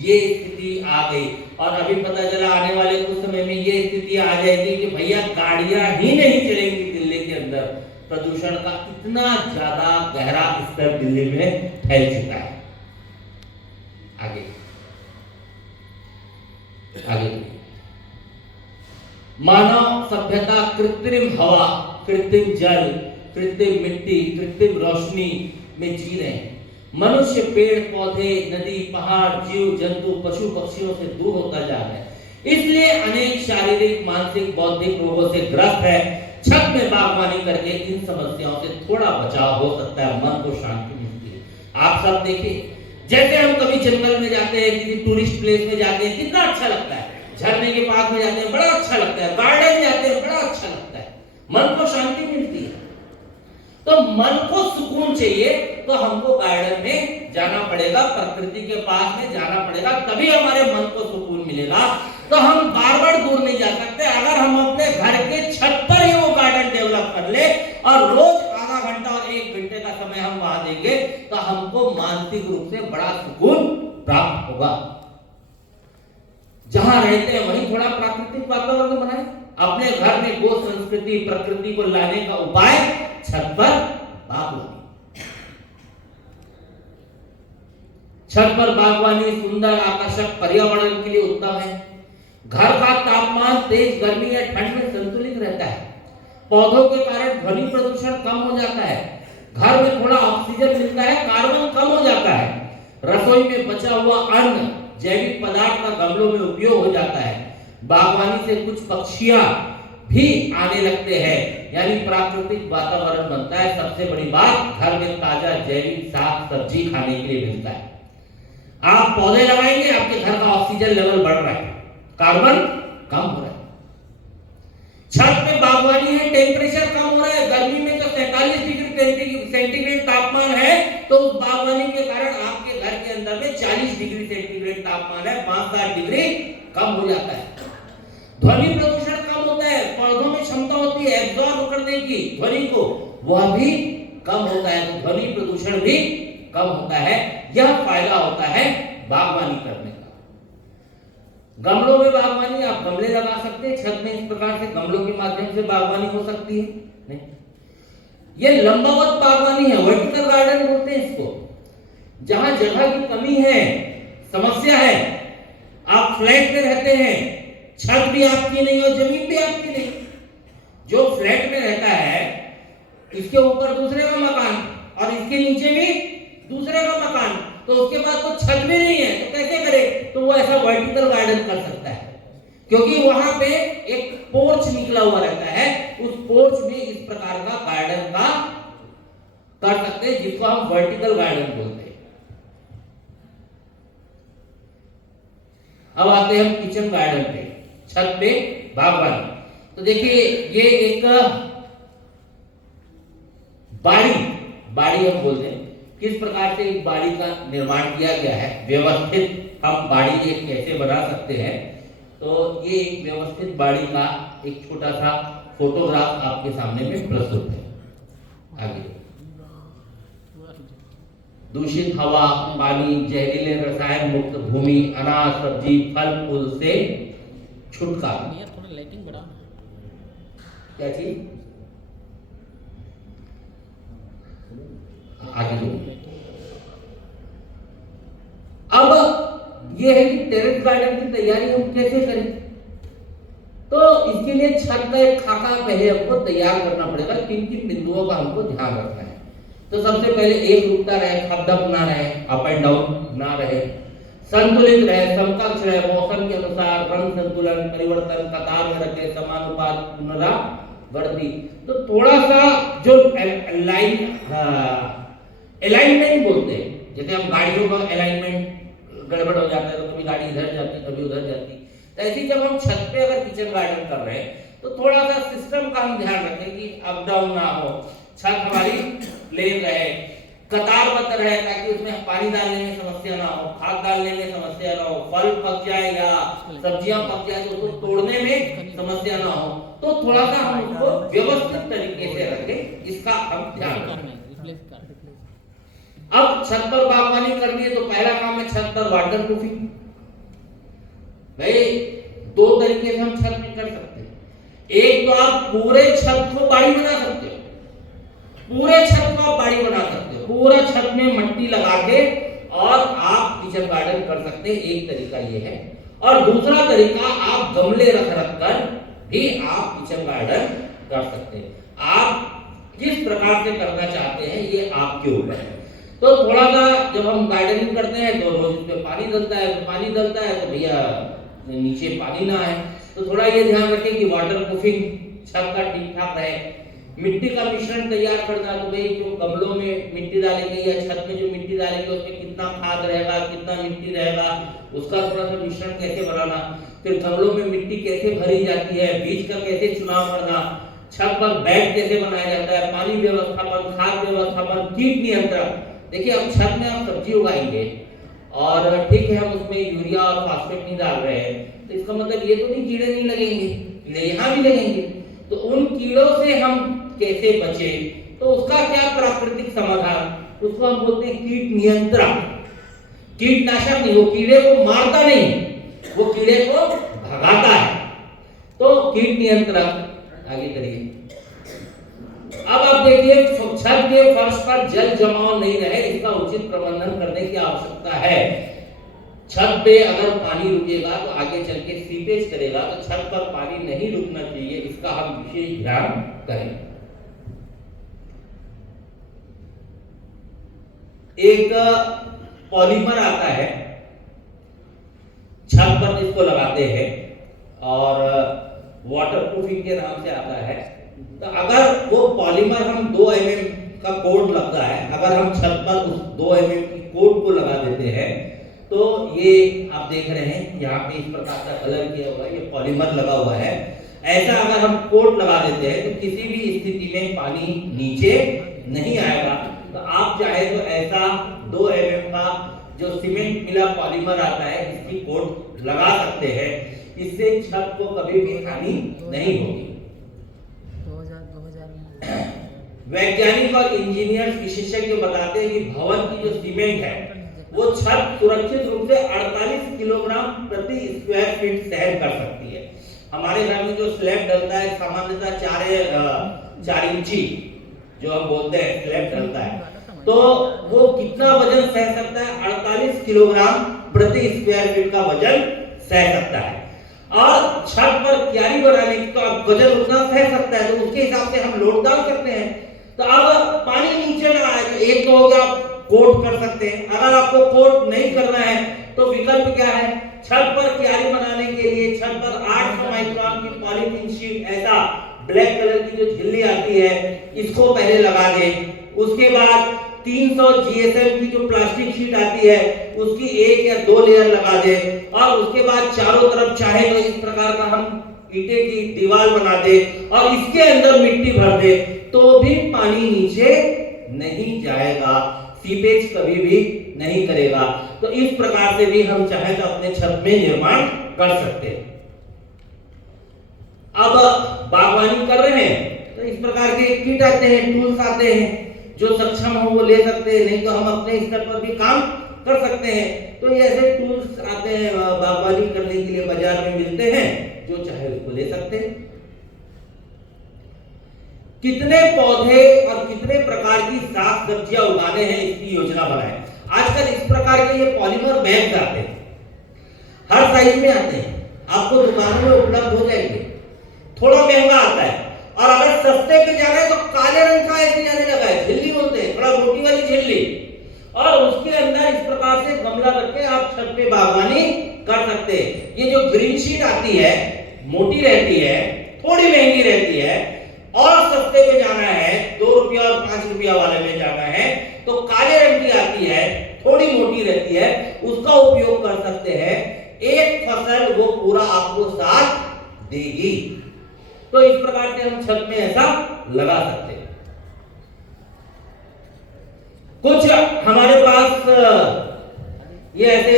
ये स्थिति आ गई, और अभी पता चला आने वाले कुछ समय में ये स्थिति आ जाएगी कि भैया गाड़ियां ही नहीं चलेंगी दिल्ली के अंदर। प्रदूषण का इतना ज्यादा गहरा स्तर दिल्ली में फैल चुका है। आगे आगे मानव सभ्यता कृत्रिम हवा, कृत्रिम जल, कृत्रिम मिट्टी, कृत्रिम रोशनी में जी रहे हैं। मनुष्य पेड़ पौधे, नदी, पहाड़, जीव जंतु, पशु पक्षियों से दूर होता जा रहा है, इसलिए अनेक शारीरिक, मानसिक, बौद्धिक रोगों से ग्रस्त है। छत में बागवानी करके इन समस्याओं से थोड़ा बचाव हो सकता है, मन को शांति मिलती है। आप सब देखिए, जैसे हम कभी जंगल में जाते हैं, किसी टूरिस्ट प्लेस में जाते हैं, कितना अच्छा लगता है, झरने के पास में जाते हैं, बड़ा अच्छा लगता है, गार्डन में जाते हैं, बड़ा अच्छा लगता है, मन को शांति मिलती है। तो मन को सुकून चाहिए तो हमको गार्डन में जाना पड़ेगा, प्रकृति के पास में जाना पड़ेगा, तभी हमारे मन को सुकून मिलेगा। तो हम बार-बार दूर नहीं जा सकते। अगर हम अपने घर के छत पर ही वो गार्डन डेवलप कर ले और रोज आधा घंटा और 1 घंटे का समय हम वहां देंगे, तो हमको मानसिक रूप से बड़ा सुकून प्राप्त होगा। जहां रहते हैं वहीं थोड़ा प्राकृतिक वातावरण बनाएं। अपने घर में गो संस्कृति, प्रकृति को लाने का उपाय छत पर बागवानी। छत पर बागवानी सुंदर, आकर्षक, पर्यावरण के लिए उत्तम है। घर का तापमान तेज गर्मी या ठंड में संतुलित रहता है। पौधों के कारण ध्वनि प्रदूषण कम हो जाता है। घर में थोड़ा ऑक्सीजन मिलता है, कार्बन कम हो जाता है। रसोई में बचा हुआ अन्न, जैविक पदार्थ का गमलों में उपयोग हो जाता है। बागवानी से कुछ पक्षियां भी आने लगते हैं, यानी प्राकृतिक वातावरण बनता है। सबसे बड़ी बात, घर में ताजा जैविक साग सब्जी खाने के लिए मिलता है। आप पौधे लगाएंगे, आपके घर का ऑक्सीजन लेवल बढ़ रहा है, कार्बन कम हो रहा है। छत में बागवानी है, टेम्परेचर कम हो रहा है। गर्मी में जो 43 डिग्री सेंटीग्रेड तापमान है, तो उस बागवानी के कारण आपके घर के अंदर में 40 डिग्री सेंटीग्रेड तापमान है, 5-7 डिग्री कम हो जाता है। ध्वनि प्रदूषण कम होता है। पौधों में क्षमता होती है एब्जॉर्ब करने की ध्वनि को, वह भी कम होता है, तो ध्वनि प्रदूषण भी कम होता है। यह फायदा होता है बागवानी करने का। गमलों में बागवानी, आप गमले लगा सकते हैं छत में, इस प्रकार से गमलों के माध्यम से बागवानी हो सकती है। नहीं, ये लंबावत बागवानी है, वर्टिकल गार्डन बोलते हैं इसको। जहां जगह की कमी है, समस्या है, आप फ्लैट में रहते हैं, छत भी आपकी नहीं और जमीन भी आपकी नहीं। जो फ्लैट में रहता है, इसके ऊपर दूसरे का मकान और इसके नीचे भी दूसरे का मकान, तो उसके बाद तो छत भी नहीं है, तो कैसे करे? तो वो ऐसा वर्टिकल गार्डन कर सकता है, क्योंकि वहां पे एक पोर्च निकला हुआ रहता है। उस पोर्च में इस प्रकार का गार्डन का कर सकते हैं, जिसको हम वर्टिकल गार्डन बोलते हैं। अब आते हैं हम किचन गार्डन पे, छत पे बागवानी। तो देखिए, ये एक बाड़ी हम बोलते हैं। किस प्रकार से एक बाड़ी का निर्माण किया गया है, व्यवस्थित हम बाड़ी एक कैसे बना सकते हैं, तो ये एक व्यवस्थित बाड़ी का एक छोटा सा फोटोग्राफ आपके सामने में प्रस्तुत है। आगे, दूषित हवा, पानी, जहरीले रसायन मुक्त भूमि, अनाज, सब्जी, फल फूल से छुटकारा। थोड़ा लाइटिंग बढ़ा, क्या चीज? आगे अब ये है कि टेरेस गार्डन की तैयारी हम कैसे करें। तो इसके लिए छत का एक खाका पहले हमको तैयार करना पड़ेगा। किन-किन बिंदुओं का हमको ध्यान रखना है। तो सबसे पहले एक रूपता रहे, खपदप ना रहे, अप एंड डाउन ना रहे, संतुलित रहे, समकक्ष रहे, मौसम के अनुसार रंग संतुलन, परिवर्तन, कतार में रखे, समानुपात, पुनरावृत्ति। तो थोड़ा सा जो अलाइनमेंट बोलते हैं, जैसे हम गाड़ियों का अलाइनमेंट गड़बड़ हो जाता है, तो कभी गाड़ी इधर जाती, कभी उधर जाती। तो ऐसे जब हम छत पे अगर किचन गार्डन कर रहे हैं, तो थोड़ा सा सिस्टम का हम ध्यान रखें कि अप डाउन ना हो, छत हमारी प्लेन रहे, कतारबद्ध रहे, ताकि उसमें पानी डालने में समस्या ना हो, खाद डालने में समस्या ना हो, फल पक जाए या सब्जियां पक जाए तो उसको तोड़ने में समस्या ना हो। तो थोड़ा सा हम उसको व्यवस्थित तरीके से रखें, इसका हम ध्यान रखें। अब छत पर बागवानी करनी है, तो पहला काम है छत पर वाटर प्रूफिंग। भाई 2 तरीके से हम छत में कर सकते हैं। एक तो आप पूरे छत को बाड़ी बना सकते हो, पूरे छत को आप बाड़ी बना सकते हो, पूरा छत में मिट्टी लगा के और आप किचन गार्डन कर सकते हैं। एक तरीका ये है। और दूसरा तरीका, आप गमले रख कर भी आप किचन गार्डन कर सकते हैं। आप किस प्रकार से करना चाहते हैं, ये आपके ऊपर है। तो थोड़ा सा जब हम गार्डनिंग करते हैं तो रोज उसमें पानी डलता है, तो पानी डलता है तो भैया नीचे पानी ना आए, तो थोड़ा ये ध्यान रखें कि वाटर प्रूफिंग छत का ठीक ठाक रहे। मिट्टी का मिश्रण तैयार करना, तो भाई जो गमलों में मिट्टी डालेंगे या छत में जो मिट्टी डालेंगे उसमें कितना खाद रहेगा, कितना मिट्टी रहेगा, उसका थोड़ा सा मिश्रण कैसे बनाना। फिर गमलों में मिट्टी कैसे भरी जाती है, बीज का कैसे चुनाव करना, छत पर बेड कैसे बनाया जाता है, पानी व्यवस्थापन, खाद व्यवस्थापन, कीट नियंत्रण। देखिए अब छत में आप सब्जी उगाएंगे और ठीक है हम उसमें यूरिया और फास्फेट नहीं डाल रहे हैं, तो इसका मतलब ये तो नहीं कीड़े नहीं लगेंगे, कीड़े यहाँ भी लगेंगे। तो उन कीड़ों से हम कैसे बचे, तो उसका क्या प्राकृतिक समाधान, उसको हम बोलते हैं कीट नियंत्रण। कीटनाशक नहीं, वो कीड़े को मारता नहीं, वो कीड़े को भगाता है। तो कीट नियंत्रण आगे करिए। अब आप देखिए छत के फर्श पर जल जमाव नहीं रहे, इसका उचित प्रबंधन करने की आवश्यकता है। छत पे अगर पानी रुकेगा तो आगे चल के सीपेज करेगा, तो छत पर पानी नहीं रुकना चाहिए, इसका हम विशेष ध्यान करें। एक पॉलीमर आता है छत पर जिसको लगाते हैं और वाटरप्रूफिंग के नाम से आता है। तो अगर वो पॉलीमर हम 2 mm का कोड लगता है, अगर हम छत पर उस 2 mm की कोड को लगा देते हैं, तो ये आप देख रहे हैं यहाँ पे इस प्रकार का कलर किया हुआ है, ये पॉलीमर लगा हुआ है। ऐसा अगर हम कोट लगा देते हैं तो किसी भी स्थिति में पानी नीचे नहीं आएगा। तो आप चाहे तो ऐसा 2 mm का जो सीमेंट मिला पॉलीमर आता है इसकी कोट लगा सकते हैं, इससे छत को कभी भी हानि नहीं होगी। वैज्ञानिक और इंजीनियर विशेषज्ञ बताते हैं कि भवन की जो सीमेंट है वो छत सुरक्षित रूप से 48 किलोग्राम प्रति स्क्वायर फीट सहन कर सकती है। हमारे घर में जो स्लैब डलता है सामान्यतः 4 इंची जो हम बोलते हैं स्लैब डलता है, तो वो कितना वजन सह सकता है? 48 किलोग्राम प्रति स्क्वायर फीट का वजन सह सकता है। और छत पर क्यारी बनाने की तो अब वजन उतना सह सकता है, तो उसके हिसाब से हम लोड डाल सकते हैं। तो अब पानी नीचे ना आए तो एक तो हो गया कोट कर सकते हैं। अगर आपको कोट नहीं करना है तो विकल्प क्या है? छत पर क्यारी बनाने के लिए छत पर 800 माइक्रोन की पॉलीथीन शीट, ऐसा ब्लैक कलर की जो झिल्ली आती है इसको पहले लगा दें। उसके बाद 300 जीएसएम की जो प्लास्टिक शीट आती है उसकी 1 या 2 लेयर लगा दें, और उसके बाद चारों तरफ चाहे तो इस प्रकार का हम ईंटे की दीवार बना दे और इसके अंदर मिट्टी भर दे, तो भी पानी नीचे नहीं जाएगा, सीपेज कभी भी नहीं करेगा। तो इस प्रकार से भी हम चाहे तो अपने छत में निर्माण कर सकते हैं। अब बागवानी कर रहे हैं तो इस प्रकार के किट आते हैं, टूल्स आते हैं, जो सक्षम हो वो ले सकते हैं, नहीं तो हम अपने स्तर पर भी काम कर सकते हैं। तो ये ऐसे टूल्स आते हैं बागवानी करने के लिए, बाजार में मिलते हैं, जो चाहे उसको ले सकते हैं। कितने पौधे और कितने प्रकार की साग सब्जियां उगाने हैं इसकी योजना बनाएं। आजकल इस प्रकार के ये पॉलीमर बैग आते हैं, हर साइज में आते हैं, आपको दुकानों में उपलब्ध हो जाएंगे। थोड़ा महंगा आता है, और अगर सस्ते पे जाना है तो काले रंग का ऐसे जाने लगा है, झिल्ली बोलते हैं, थोड़ा मोटी वाली झिल्ली, और उसके अंदर इस प्रकार से गमला रख के आप छत पे बागवानी कर सकते हैं। ये जो ग्रीन शीट आती है मोटी रहती है, थोड़ी महंगी रहती है, और सस्ते पे जाना है 2 रुपया और 5 रुपया वाले में जाना है तो काले रंग की आती है, थोड़ी मोटी रहती है, उसका उपयोग कर सकते हैं। एक फसल वो पूरा आपको साथ देगी। तो इस प्रकार से हम छत में ऐसा लगा सकते हैं। कुछ हमारे पास ये ऐसे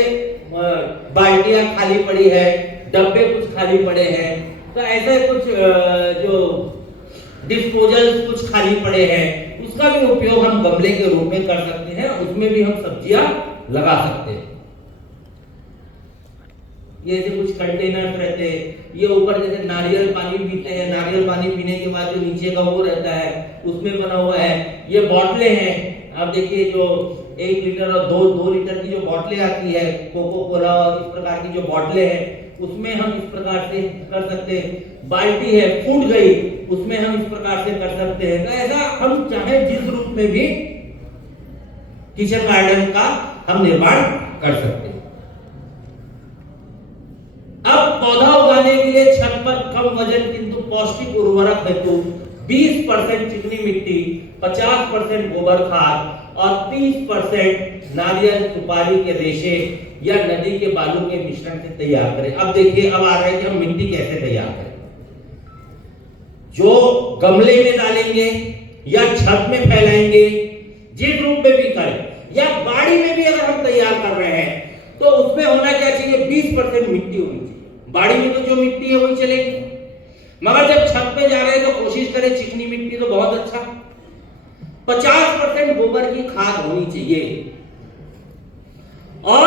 बाल्टियां खाली पड़ी है, डब्बे कुछ खाली पड़े हैं, तो ऐसे कुछ जो डिस्पोजल कुछ खाली पड़े हैं, उसका भी उपयोग हम गमले के रूप में कर सकते हैं, उसमें भी हम सब्जियां लगा सकते हैं। ये ऐसे कुछ कंटेनर्स रहते हैं, ये ऊपर जैसे नारियल पानी पीते हैं, नारियल पानी पीने के बाद जो नीचे का वो रहता है उसमें बना हुआ है। ये बोतलें हैं, आप देखिए जो 1 लीटर और 2 लीटर की जो बोतलें आती है, कोको कोला और इस प्रकार की जो बोतलें हैं, उसमें हम इस प्रकार से कर सकते हैं। बाल्टी है, फूट गई, उसमें हम इस प्रकार से कर सकते हैं। तो ऐसा हम चाहे जिस रूप में भी किचन गार्डन का हम निर्माण कर सकते हैं। अब पौधा उगाने के लिए छत पर कम वजन किंतु पौष्टिक उर्वरक हेतु 20% चिकनी मिट्टी, 50% गोबर खाद और 30% नारियल सुपारी के रेशे या नदी के बालू के मिश्रण से तैयार करें। अब देखिए, अब आ रहा है कि हम मिट्टी कैसे तैयार करें। जो गमले में डालेंगे या छत में फैलाएंगे, जिस रूप में भी करें, या बाड़ी में भी अगर हम तैयार कर रहे हैं तो उसमें होना क्या चाहिए, 20% मिट्टी होनी चाहिए। बाड़ी में तो जो मिट्टी है वही चलेगी, मगर जब छत पे जा रहे हैं तो कोशिश करें चिकनी मिट्टी, तो बहुत अच्छा। 50% गोबर की खाद होनी चाहिए और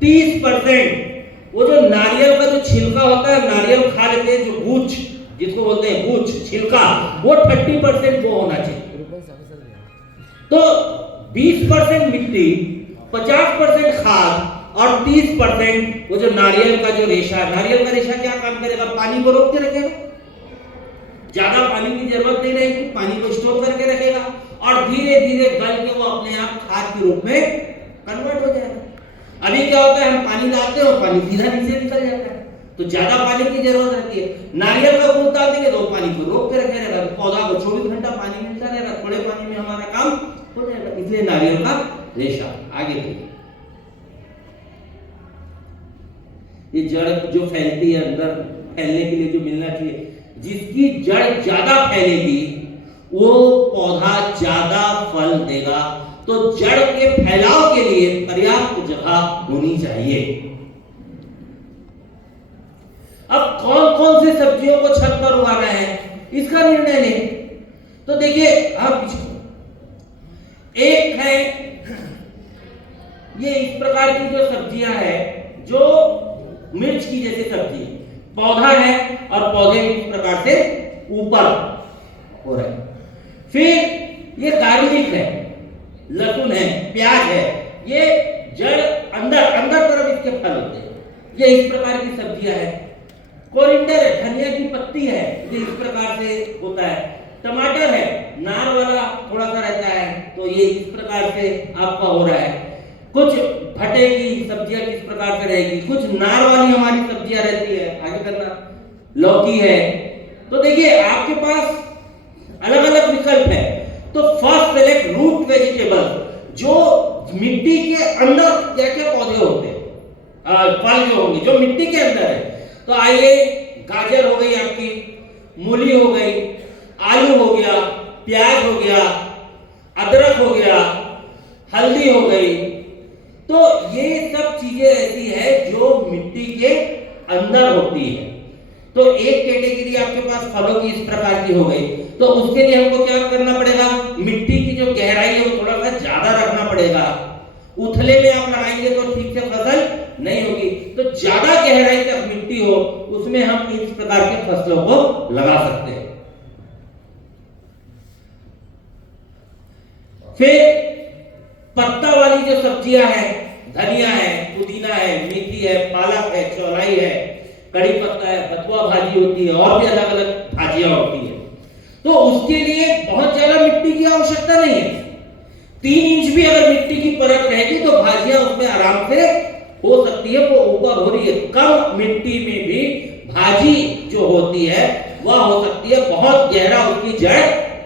30% वो जो नारियल का जो छिलका होता है, नारियल खा लेते हैं जो गूछ जिसको बोलते हैं गूछ छिलका, वो 30% वो होना चाहिए। तो 20% मिट्टी, 50% खाद और 30% वो जो नारियल का जो रेशा है। नारियल का रेशा क्या काम करेगा, पानी को रोक के रखेगा, ज्यादा पानी की जरूरत नहीं रहेगी, पानी को स्टोर करके रखेगा और धीरे धीरे गल के वो अपने आप खाद के रूप में कन्वर्ट हो जाएगा। अभी क्या होता है, हम पानी डालते हैं और पानी सीधा नीचे निकल जाता है, तो ज्यादा पानी की जरूरत रहती है। नारियल का दूध डाल देंगे तो पानी को रोक के रखे रहेगा, पौधा को 24 घंटा पानी मिलता रहेगा, थोड़े पानी में हमारा काम हो जाएगा। इसलिए नारियल का रेशा। आगे देखिए, ये जड़ जो फैलती है, अंदर फैलने के लिए जो मिलना चाहिए, जिसकी जड़ ज्यादा फैलेगी वो पौधा ज्यादा फल देगा। तो जड़ के फैलाव के लिए पर्याप्त जगह होनी चाहिए। अब कौन कौन से सब्जियों को छत पर उगाना है, इसका निर्णय लें। तो देखिए, आप एक है, ये इस प्रकार की जो सब्जियां हैं, जो मिर्च की जैसी सब्जी, पौधा है और पौधे इस प्रकार से ऊपर हो रहे हैं। फिर ये गार्लिक है, लहसुन है, प्याज है, ये जड़ अंदर अंदर तरफ इसके फल होते हैं, ये इस प्रकार की सब्जियां हैं। कोरिंडर है, धनिया की पत्ती है, ये इस प्रकार से होता है। टमाटर है, नार वाला थोड़ा सा रहता है, तो ये इस प्रकार से आपका हो रहा है। कुछ भटे की सब्जियां किस प्रकार से रहेगी, कुछ नार वाली हमारी सब्जियां रहती है। आगे करना, लौकी है। तो देखिए, आपके पास अलग अलग विकल्प है। तो फर्स्ट सेलेक्ट रूट वेजिटेबल, जो मिट्टी के अंदर क्या क्या पौधे होते हैं, फल जो होंगे जो मिट्टी के अंदर है। तो आइए, गाजर हो गई आपकी, मूली हो गई, आलू हो गया, प्याज हो गया, अदरक हो गया, हल्दी हो गई। तो ये सब चीजें ऐसी है जो मिट्टी के अंदर होती है। तो एक कैटेगरी आपके पास फलों की इस प्रकार की हो गई। तो उसके लिए हमको क्या करना पड़ेगा, मिट्टी की जो गहराई है वो थोड़ा सा ज्यादा रखना पड़ेगा। उथले में आप लगाएंगे तो ठीक से फसल नहीं होगी। तो ज्यादा गहराई तक मिट्टी हो, उसमें हम इस प्रकार के फसलों को लगा सकते हैं। फिर पत्ता वाली जो सब्जियां हैं, धनिया है, पुदीना है, मेथी है, पालक है, चौलाई है, कड़ी पत्ता है, बथुआ भाजी होती है और भी अलग अलग भाजियां होती है। तो उसके लिए बहुत ज्यादा मिट्टी की आवश्यकता नहीं है। 3 इंच भी अगर मिट्टी की परत रहेगी तो भाजियां उसमें आराम से हो सकती है, वो ऊपर हो रही है। कम मिट्टी में भी भाजी जो होती है वह हो सकती है, बहुत गहरा उसकी जड़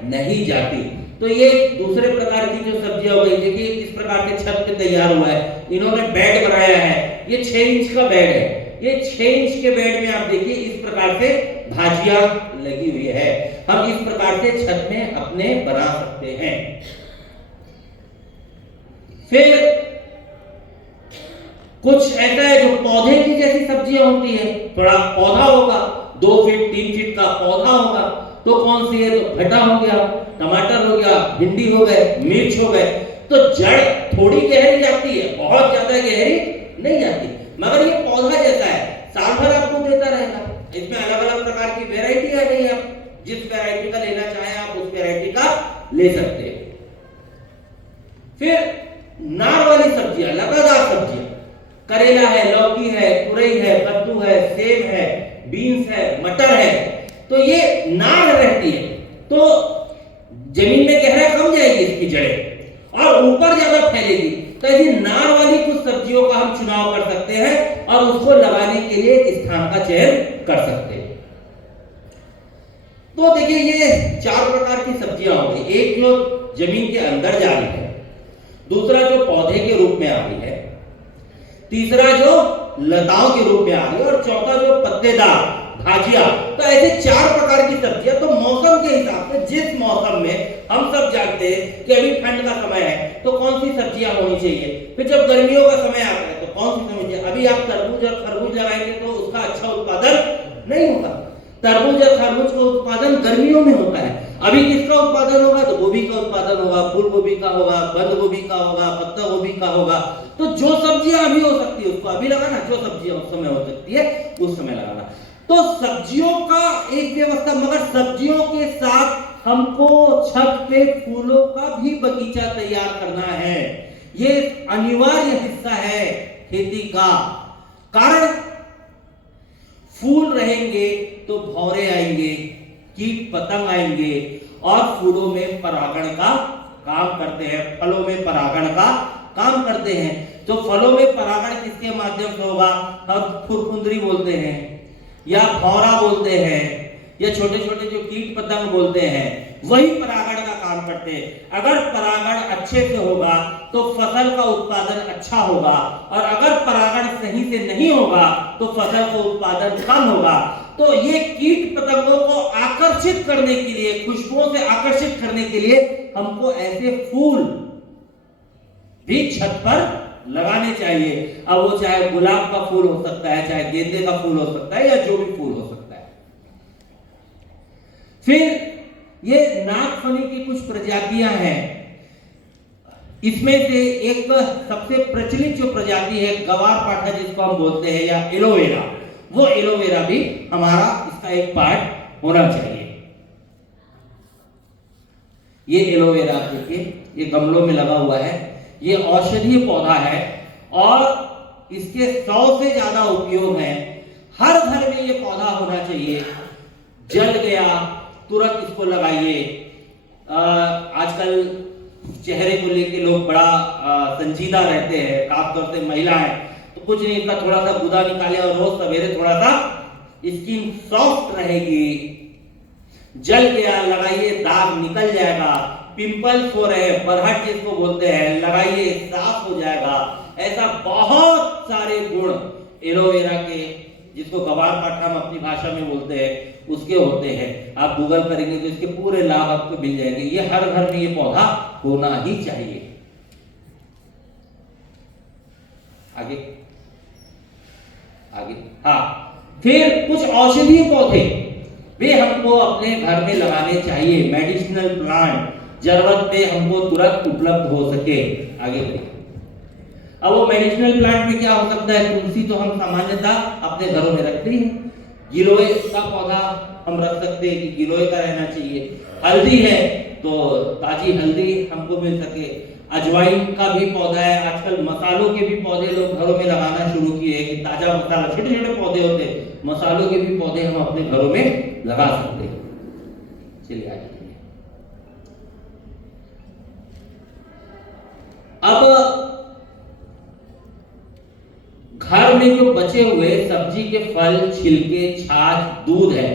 नहीं जाती। तो ये दूसरे प्रकार की जो सब्जियां हो गई। देखिए, किस प्रकार के छत पे तैयार हुआ है, इन्होंने बेड बनाया है। ये 6 इंच का बेड है। ये 6 इंच के बेड में आप देखिए इस प्रकार से भाजियां लगी हुई है। हम इस प्रकार से छत में अपने बना सकते हैं। फिर कुछ ऐसा है जो पौधे की जैसी सब्जियां होती है। थोड़ा पौधा होगा, 2 फीट 3 फीट का पौधा होगा। तो कौन सी है, तो भटा हो गया, टमाटर हो गया, भिंडी हो गए, मिर्च हो गए। तो जड़ थोड़ी गहरी जाती है, बहुत ज्यादा गहरी नहीं जाती, मगर ये पौधा जैसा है, साल भर आपको देता रहेगा। इसमें अलग अलग प्रकार की वैरायटी आ गई, आप जिस वैरायटी का लेना चाहें आप उस वैरायटी का ले सकते हैं। फिर नार वाली सब्जियां, लगातार सब्जियां, करेला है, लौकी है, तुरई है, कद्दू है, सेब है, बीन्स है, मटर है। तो ये नार रहती है, तो जमीन में गहराई कम जाएगी इसकी जड़ें, और ऊपर और ज्यादा फैलेगी। तो ऐसी नार वाली कुछ सब्जियों का हम चुनाव कर सकते हैं और उसको लगाने के लिए स्थान का चयन कर सकते हैं। तो देखिए ये 4 प्रकार की सब्जियां हो गई। एक जो जमीन के अंदर जा रही है, दूसरा जो पौधे के रूप में आ रही है, तीसरा जो लताओं के रूप में आ रही है, और चौथा जो पत्तेदार भाजिया। तो ऐसे 4 प्रकार की सब्जियां। तो मौसम के हिसाब से, जिस मौसम में हम सब जानते हैं कि अभी ठंड का समय है तो कौन सी सब्जियां होनी चाहिए, फिर जब गर्मियों का समय आता है तो कौन सी सब्जियां। अभी आप तरबूज और खरबूज लगाएंगे तो उसका अच्छा उत्पादन नहीं होगा। तरबूज और खरबूज का उत्पादन गर्मियों में होता है। अभी किसका उत्पादन होगा, तो गोभी का उत्पादन होगा, फूल गोभी का होगा, बंद गोभी का होगा, पत्ता गोभी का होगा। तो जो सब्जियां अभी हो सकती है उसको अभी लगाना, जो सब्जियां उस समय हो सकती है उस समय लगाना। तो सब्जियों का एक व्यवस्था, मगर सब्जियों के साथ हमको छत पे फूलों का भी बगीचा तैयार करना है। ये अनिवार्य हिस्सा है खेती का। कारण फूल रहेंगे तो भौरे आएंगे, कीट पतंग आएंगे और फूलों में परागण का काम करते हैं, फलों में परागण का काम करते हैं। तो फलों में परागण किसके माध्यम से होगा, हम फुरफुंदरी बोलते हैं या भौरा बोलते हैं या छोटे छोटे जो कीट पतंग बोलते हैं, वही परागण का काम करते हैं। अगर परागण अच्छे से होगा तो फसल का उत्पादन अच्छा होगा, और अगर परागण सही से नहीं होगा तो फसल का उत्पादन कम होगा। तो ये कीट पतंगों को आकर्षित करने के लिए, खुशबुओं से आकर्षित करने के लिए हमको ऐसे फूल भी छत पर लगाने चाहिए। अब वो चाहे गुलाब का फूल हो सकता है, चाहे गेंदे का फूल हो सकता है, या जो भी फूल हो सकता है। फिर ये नागफनी की कुछ प्रजातियां हैं। इसमें से एक सबसे प्रचलित जो प्रजाति है गवार पाठा जिसको हम बोलते हैं, या एलोवेरा, वो एलोवेरा भी हमारा इसका एक पार्ट होना चाहिए। ये एलोवेरा देखिए, ये गमलों में लगा हुआ है। ये औषधीय पौधा है और इसके 100 से ज्यादा उपयोग हैं। हर घर में ये पौधा होना चाहिए। जल गया तुरंत इसको लगाइए। आजकल चेहरे को लेके लोग बड़ा संजीदा रहते हैं, खासतौर से महिलाएं। तो कुछ नहीं, इसका थोड़ा सा गुदा निकाले और रोज सवेरे थोड़ा सा स्किन सॉफ्ट रहेगी। जल गया लगाइए, दाग निकल जाएगा। पिंपल्स हो रहे हैं, बरहट जिसको बोलते हैं, लगाइए, साफ हो जाएगा। ऐसा बहुत सारे गुण एलोवेरा के, जिसको गवार पाठा हम अपनी भाषा में बोलते हैं, उसके होते हैं। आप गूगल करेंगे तो इसके पूरे लाभ आपको मिल जाएंगे। ये हर घर में ये पौधा होना ही चाहिए। आगे आगे, हाँ, फिर कुछ औषधीय पौधे वे हमको अपने घर में लगाने चाहिए। मेडिसिनल प्लांट, जरूरत पे हमको तुरंत उपलब्ध हो सके। आगे बढ़िए। अब वो मेडिसिनल प्लांट में क्या हो सकता है, तुलसी तो हम सामान्यतः अपने घरों में रखते हैं। गिलोय का पौधा हम रख सकते हैं कि गिलोय का रहना चाहिए। हल्दी है तो ताजी हल्दी हमको मिल सके। अजवाइन का भी पौधा है। आजकल मसालों के भी पौधे लोग घरों में लगाना शुरू किए हैं कि ताजा मसाला, छोटे छोटे पौधे होते हैं, मसालों के भी पौधे हम अपने घरों में लगा सकते हैं। चलिए आगे। अब घर में जो बचे हुए सब्जी के फल, छिलके, छाछ, दूध है,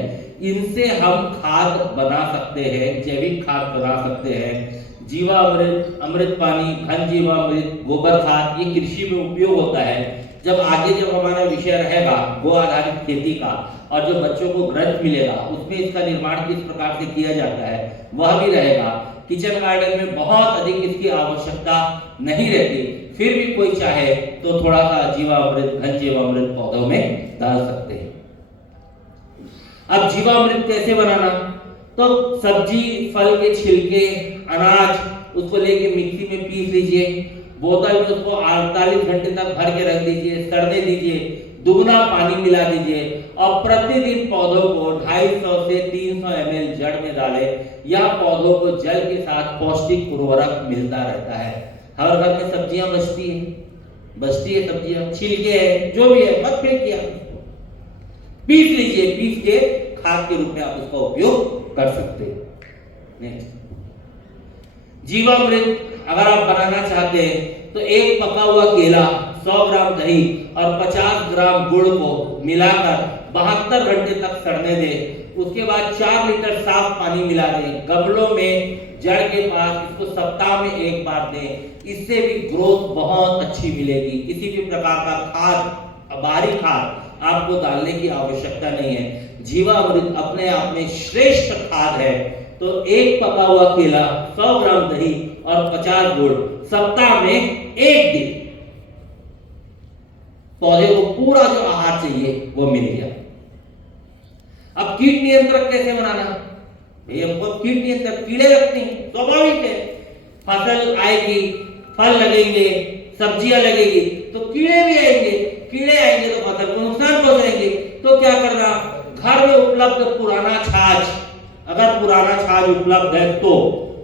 इनसे हम खाद बना सकते हैं, जैविक खाद बना सकते हैं। जीवामृत, अमृत पानी, घन जीवामृत, गोबर खाद, ये कृषि में उपयोग होता है। जब आगे जब हमारा विषय रहेगा गो आधारित खेती का, और जो बच्चों को ग्रंथ मिलेगा उसमें इसका निर्माण किस प्रकार से किया जाता है वह भी रहेगा। किचन गार्डन में बहुत अधिक इसकी आवश्यकता नहीं रहती, फिर भी कोई चाहे तो थोड़ा सा जीवामृत, घन जीवामृत पौधों में डाल सकते हैं। अब जीवामृत कैसे बनाना, तो सब्जी, फल के छिलके, अनाज, उसको लेके मिक्सी में पीस लीजिए। बोतल में उसको 48 घंटे तक भर के रख दीजिए, सड़ने दीजिए, दुगना पानी मिला दीजिए और प्रतिदिन पौधों को 250 से 300 ml जड़ में डालें। यह पौधों को जल के साथ पौष्टिक उर्वरक मिलता रहता है। हर घर में सब्जियां बचती है सब्जियां, छिलके है, जो भी है, मत फेंकिए, पीस लीजिए, पीस के खाद के रूप में आप उसका उपयोग कर सकते हैं। जीवामृत अगर आप बनाना चाहते हैं तो एक पका हुआ केला, 100 ग्राम दही और 50 ग्राम गुड़ को मिलाकर 72 घंटे तक सड़ने दें। उसके बाद 4 लीटर साफ पानी मिला दें, गमलों में जड़ के पास इसको सप्ताह में एक बार दें। इससे भी ग्रोथ बहुत अच्छी मिलेगी। किसी भी प्रकार का खाद, बाहरी खाद आपको डालने की आवश्यकता नहीं है। जीवामृत अपने आप में श्रेष्ठ खाद है। तो एक पका हुआ केला, 100 ग्राम दही और 50 गुड़, सप्ताह में एक दिन पौधे को पूरा जो आहार चाहिए वो मिल गया। अब कीट नियंत्रक कैसे बनाना? भाई हमको कीट नियंत्रक, कीड़े लगते हैं, स्वाभाविक है। फसल आएगी, फल लगेंगे, सब्जियां लगेगी तो कीड़े भी आएंगे। कीड़े आएंगे तो फसल को नुकसान पहुंचाएंगे। तो क्या करना? घर में उपलब्ध पुराना छाछ, अगर पुराना छाछ उपलब्ध है तो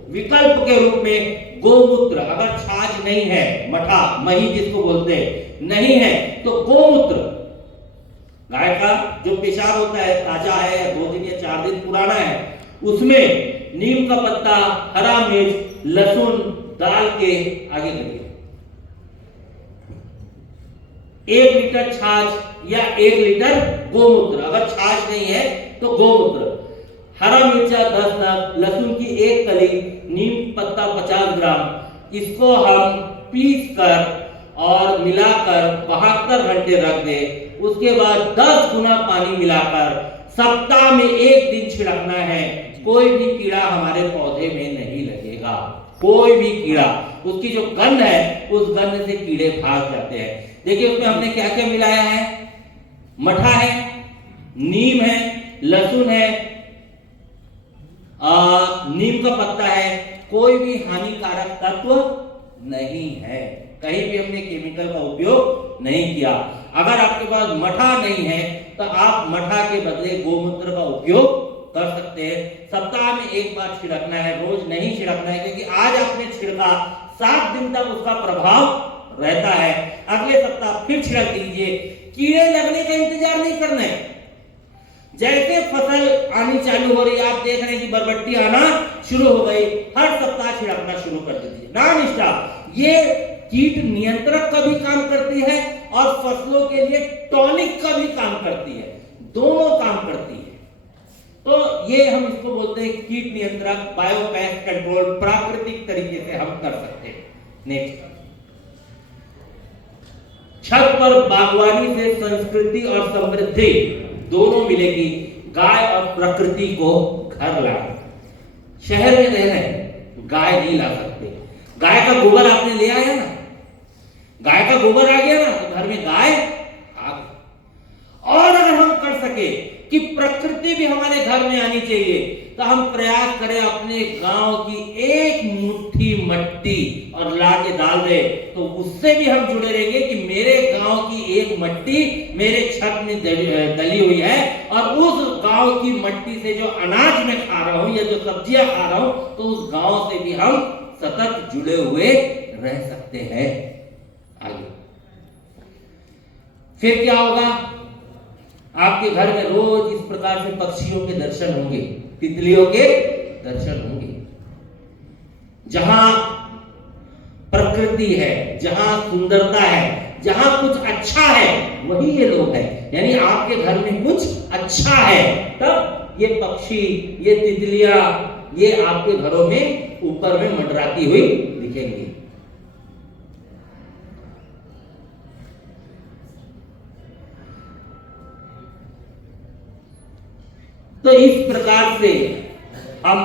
विकल्प के रूप में गोमूत्र, अगर छाछ नहीं है, मठा, मही जिसको बोलते हैं, नहीं है तो गोमूत्र, गाय का जो पेशाब होता है, ताजा है, 2 दिन या 4 दिन पुराना है, उसमें नीम का पत्ता, हरा मिर्च, लहसुन डाल के आगे करिए। 1 लीटर छाछ या 1 लीटर गोमूत्र, अगर छाछ नहीं है तो गोमूत्र, हरा मिर्चा 10 नग, लहसुन की 1 कली, नीम पत्ता 50 ग्राम, इसको हम पीस कर और मिलाकर 72 घंटे रख दें। उसके बाद 10 गुना पानी मिलाकर सप्ताह में 1 दिन छिड़कना है। कोई भी कीड़ा हमारे पौधे में नहीं लगेगा, कोई भी कीड़ा। उसकी जो गंध है, उस गंध से कीड़े भाग जाते हैं। देखिए उसमें हमने क्या क्या मिलाया है? मठा है, नीम है, लहसुन है, नीम का पत्ता है, कोई भी हानिकारक तत्व नहीं है। कहीं भी हमने केमिकल का उपयोग नहीं किया। अगर आपके पास मठा नहीं है तो आप मठा के बदले गोमूत्र का उपयोग कर सकते हैं। सप्ताह में 1 बार छिड़कना है, रोज नहीं छिड़कना है, क्योंकि आज आपने छिड़का 7 दिन तक उसका प्रभाव रहता है। अगले सप्ताह फिर छिड़क दीजिए। कीड़े लगने का इंतजार नहीं करना है। जैसे फसल आनी चालू हो रही है, आप देख रहे हैं कि बरबट्टी आना शुरू हो गई, हर सप्ताह छिड़कना शुरू कर दीजिए, नॉन स्टॉप। ये कीट नियंत्रक का भी काम करती है और फसलों के लिए टॉनिक का भी काम करती है, दोनों काम करती है। तो ये हम इसको बोलते हैं कीट नियंत्रक, बायोपेस्ट कंट्रोल, प्राकृतिक तरीके से हम कर सकते हैं। नेक्स्ट, छत पर बागवानी से संस्कृति और समृद्धि दोनों मिलेगी। गाय और प्रकृति को घर लाए। शहर में रह रहे गाय नहीं ला सकते। गाय का गोबर आपने ले आया ना, गाय का गोबर आ गया ना, तो घर में गाय आ गई। और अगर हम कर सके कि प्रकृति भी हमारे घर में आनी चाहिए, तो हम प्रयास करें अपने गांव की 1 मुट्ठी मट्टी और ला के डाल दे, तो उससे भी हम जुड़े रहेंगे कि मेरे गांव की 1 मट्टी मेरे छत में डली हुई है, और उस गांव की मट्टी से जो अनाज मैं खा रहा हूं या जो सब्जियां खा रहा हूं, तो उस गांव से भी हम सतत जुड़े हुए रह सकते हैं। आगे फिर क्या होगा? आपके घर में रोज इस प्रकार से पक्षियों के दर्शन होंगे, तितलियों के दर्शन होंगे। जहां प्रकृति है, जहां सुंदरता है, जहां कुछ अच्छा है, वही ये लोग हैं। यानी आपके घर में कुछ अच्छा है, तब ये पक्षी, ये तितलियां, ये आपके घरों में ऊपर में मंडराती हुई दिखेंगी। तो इस प्रकार से हम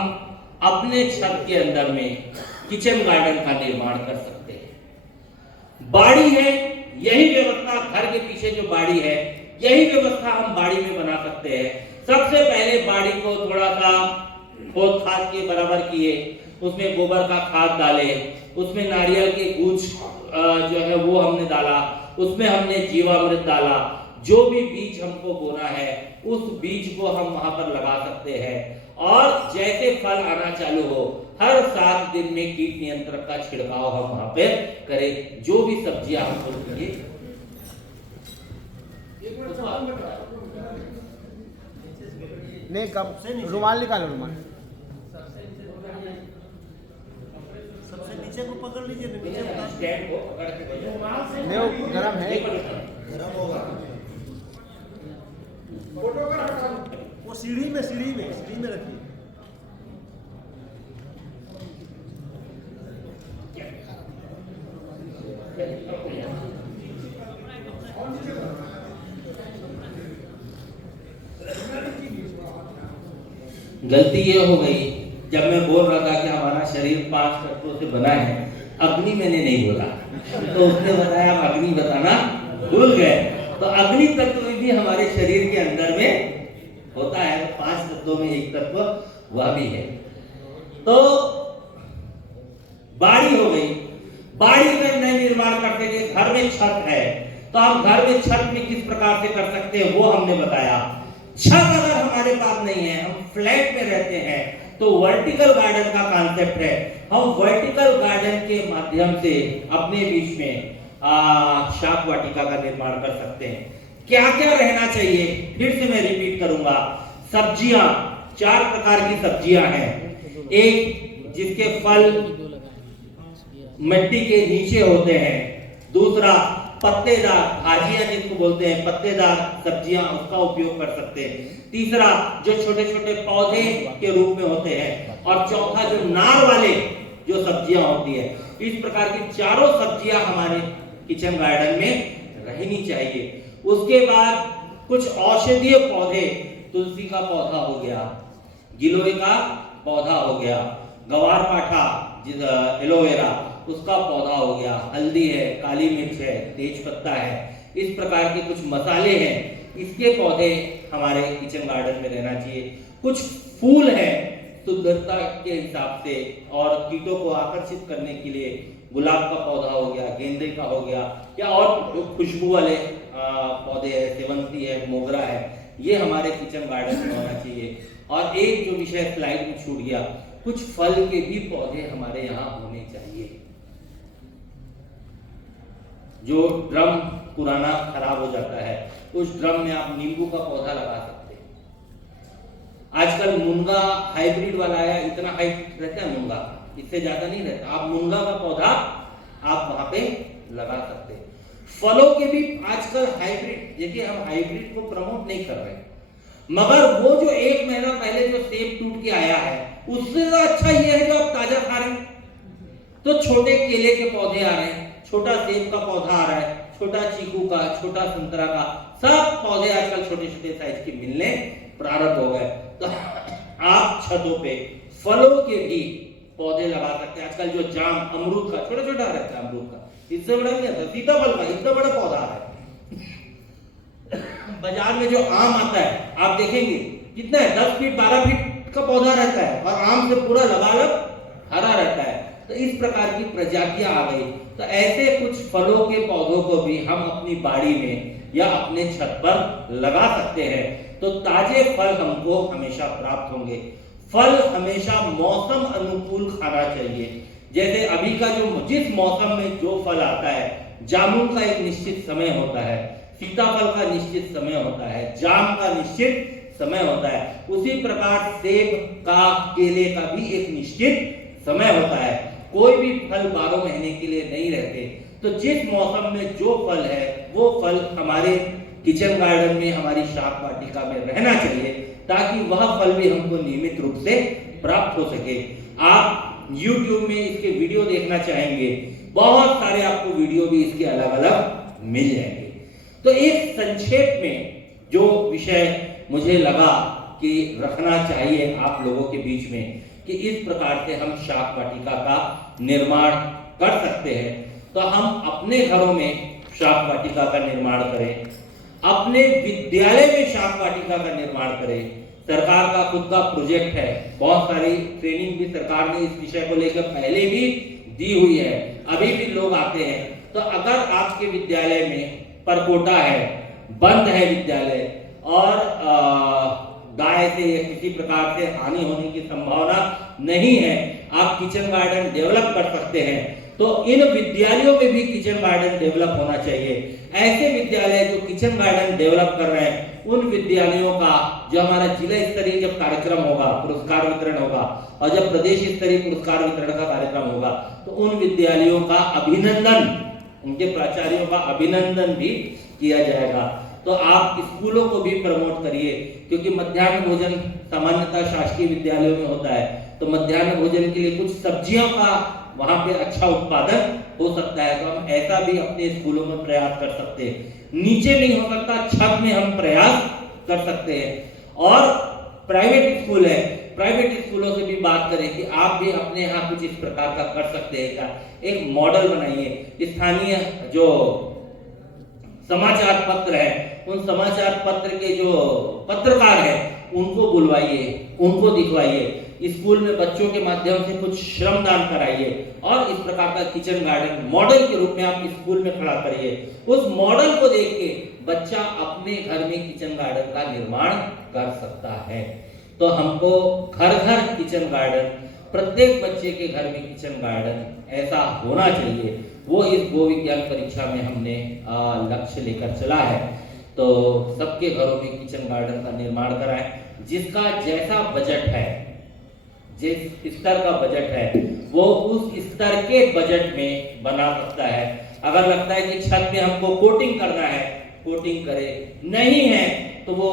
अपने छत के अंदर में किचन गार्डन का निर्माण कर सकते हैं। बाड़ी है, यही व्यवस्था, घर के पीछे जो बाड़ी है, यही व्यवस्था हम बाड़ी में बना सकते हैं। सबसे पहले बाड़ी को थोड़ा सा खोद खाद के बराबर किए, उसमें गोबर का खाद डाले, उसमें नारियल के गुछ जो है वो हमने डाला, उसमें हमने जीवामृत डाला। जो भी बीज हमको बोना है, उस बीज को हम वहां पर लगा सकते हैं। और जैसे फल आना चालू हो, हर 7 दिन में कीट नियंत्रक का छिड़काव हम वहां पे करें। जो भी सब्जियां हमको चाहिए, नहीं कब रुमाल निकालो, रुमाल सबसे नीचे नीचे को पकड़ लीजिए ना, नीचे को स्टैंड को पकड़ के भेजो। नहीं वो गरम है, गरम होगा। वो सीढ़ी में रखिए। गलती ये हो गई, जब मैं बोल रहा था कि हमारा शरीर 5 तत्वों से बना है, अग्नि मैंने नहीं बोला, तो उसने बताया आप अग्नि बताना भूल गए। तो अग्नि तत्व भी हमारे शरीर के अंदर में होता है, 5 तत्वों में एक तत्व वह भी है। तो बाड़ी हो गई, बाड़ी में नए निर्माण करते थे, घर में छत है, तो हम घर में छत में किस प्रकार से कर सकते हैं वो हमने बताया। छत अगर हमारे पास नहीं है, हम फ्लैट में रहते हैं, तो वर्टिकल गार्डन का कॉन्सेप्ट है। हम वर्टिकल गार्डन के माध्यम से अपने बीच में शाक वाटिका का निर्माण कर सकते हैं। क्या क्या रहना चाहिए, फिर से मैं रिपीट करूंगा। सब्जियां, 4 प्रकार की सब्जियां हैं। एक जिसके फल मिट्टी के नीचे होते हैं, दूसरा पत्तेदार भाजियां जिसको बोलते हैं, पत्तेदार सब्जियां, उसका उपयोग कर सकते हैं। तीसरा जो छोटे छोटे पौधे के रूप में होते हैं, और चौथा जो नार वाले जो सब्जियां होती है। इस प्रकार की चारों सब्जियां हमारे किचन गार्डन में रहनी चाहिए। उसके बाद कुछ औषधीय पौधे, तुलसी का पौधा हो गया, गिलोय का पौधा हो गया, गवार पाठा एलोवेरा उसका पौधा हो गया, हल्दी है, काली मिर्च है, तेज पत्ता है, इस प्रकार के कुछ मसाले हैं, इसके पौधे हमारे किचन गार्डन में रहना चाहिए। कुछ फूल हैं सुंदरता के हिसाब से और कीटों को आकर्षित करने के लिए, गुलाब का पौधा हो गया, गेंदे का हो गया, या और खुशबू वाले पौधे है, सेवंती है, मोगरा है, ये हमारे किचन गार्डन में होना चाहिए। और एक जो विषय स्लाइड में छूट गया, कुछ फल के भी पौधे हमारे यहाँ होने चाहिए। जो ड्रम पुराना खराब हो जाता है, उस ड्रम में आप नींबू का पौधा लगा सकते हैं। आजकल मुनगा हाइब्रिड वाला आया, इतना हाइट रहता है मुनगा, इससे ज्यादा नहीं रहता। आप मुनगा का पौधा आप वहां पे लगा सकते हैं। फलों के भी आजकल हाइब्रिड, देखिए हम हाइब्रिड को प्रमोट नहीं कर रहे, मगर वो जो 1 महीना पहले जो सेब टूट के आया है, उससे तो अच्छा ये है जो आप ताजा खा रहे हैं। तो छोटे केले के पौधे आ रहे हैं, छोटा सेब का पौधा आ रहा है, छोटा चीकू का, छोटा संतरा का, सब पौधे आजकल छोटे छोटे साइज के मिलने प्रारंभ हो गए। तो आप छतों पे फलों के भी पौधे लगा सकते हैं। आजकल जो जाम, अमरूद का छोटा छोटा रहता है, अमरूद का इससे बड़ा नहीं आता, सीताफल का इतना बड़ा पौधा है। बाजार में जो आम आता है आप देखेंगे कितना है, 10 फीट 12 फीट का पौधा रहता है, और आम से पूरा लबालब हरा रहता है। तो इस प्रकार की प्रजातियां आ गई। तो ऐसे कुछ फलों के पौधों को भी हम अपनी बाड़ी में या अपने छत पर लगा सकते हैं, तो ताजे फल हमको हमेशा प्राप्त होंगे। फल हमेशा मौसम अनुकूल खाना चाहिए। जैसे अभी का जो जिस मौसम में जो फल आता है, जामुन का एक निश्चित समय होता है, सीताफल का निश्चित समय होता है, जाम का निश्चित समय होता है, उसी प्रकार सेब का, केले का भी एक निश्चित समय होता है। कोई भी फल 12 महीने के लिए नहीं रहते। तो जिस मौसम में जो फल है वो फल हमारे किचन गार्डन में, हमारी शाक वाटिका में रहना चाहिए, ताकि वह फल भी हमको नियमित रूप से प्राप्त हो सके। आप YouTube में इसके वीडियो देखना चाहेंगे, बहुत सारे आपको वीडियो भी इसके अलग अलग मिल जाएंगे। तो एक संक्षेप में जो विषय मुझे लगा कि रखना चाहिए आप लोगों के बीच में, कि इस प्रकार से हम शाक वाटिका का निर्माण कर सकते हैं। तो हम अपने घरों में शाक वाटिका का निर्माण करें, अपने विद्यालय में शाक वाटिका का निर्माण करें। सरकार का खुद का प्रोजेक्ट है, बहुत सारी ट्रेनिंग भी सरकार ने इस विषय को लेकर पहले भी दी हुई है, अभी भी लोग आते हैं। तो अगर आपके विद्यालय में परकोटा है, बंद है विद्यालय, और गाय से या किसी प्रकार से हानि होने की संभावना नहीं है, आप किचन गार्डन डेवलप कर सकते हैं। तो इन विद्यालयों में भी किचन गार्डन डेवलप होना चाहिए। ऐसे विद्यालय जो किचन गार्डन डेवलप कर रहे हैं उन विद्यालयों का जो हमारा जिला स्तरीय जब कार्यक्रम होगा, पुरस्कार वितरण होगा, और जब प्रदेश स्तरीय पुरस्कार वितरण का कार्यक्रम होगा, तो उन विद्यालयों का अभिनंदन, उनके प्राचार्यों का अभिनंदन भी किया जाएगा। तो आप स्कूलों को भी प्रमोट करिए, क्योंकि मध्याह्न भोजन सामान्यतः शासकीय विद्यालयों में होता है, तो मध्याह्न भोजन के लिए कुछ सब्जियों का वहां पे अच्छा उत्पादन हो सकता है, तो हम ऐसा भी अपने स्कूलों में प्रयास कर सकते हैं। नीचे नहीं हो सकता, छत में हम प्रयास कर सकते हैं। और प्राइवेट स्कूल है, प्राइवेट स्कूलों से भी बात करें कि आप भी अपने यहाँ कुछ इस प्रकार का कर सकते हैं क्या, एक मॉडल बनाइए। स्थानीय जो समाचार पत्र है, उन समाचार पत्र के जो पत्रकार हैं उनको बुलवाइए, उनको दिखवाइए, स्कूल में बच्चों के माध्यम से कुछ श्रमदान कराइए, और इस प्रकार का किचन गार्डन मॉडल के रूप में आप स्कूल में खड़ा करिए। उस मॉडल को देख के बच्चा अपने घर में किचन गार्डन का निर्माण कर सकता है। तो हमको घर घर किचन गार्डन, प्रत्येक बच्चे के घर में किचन गार्डन ऐसा होना चाहिए। वो इस गो विज्ञान परीक्षा में हमने लक्ष्य लेकर चला है। तो सबके घरों में किचन गार्डन का निर्माण कराएं, जिसका जैसा बजट है, जिस स्तर का बजट है, वो उस स्तर के बजट में बना सकता है। अगर लगता है कि छत में हमको कोटिंग करना है, कोटिंग करे, नहीं है तो वो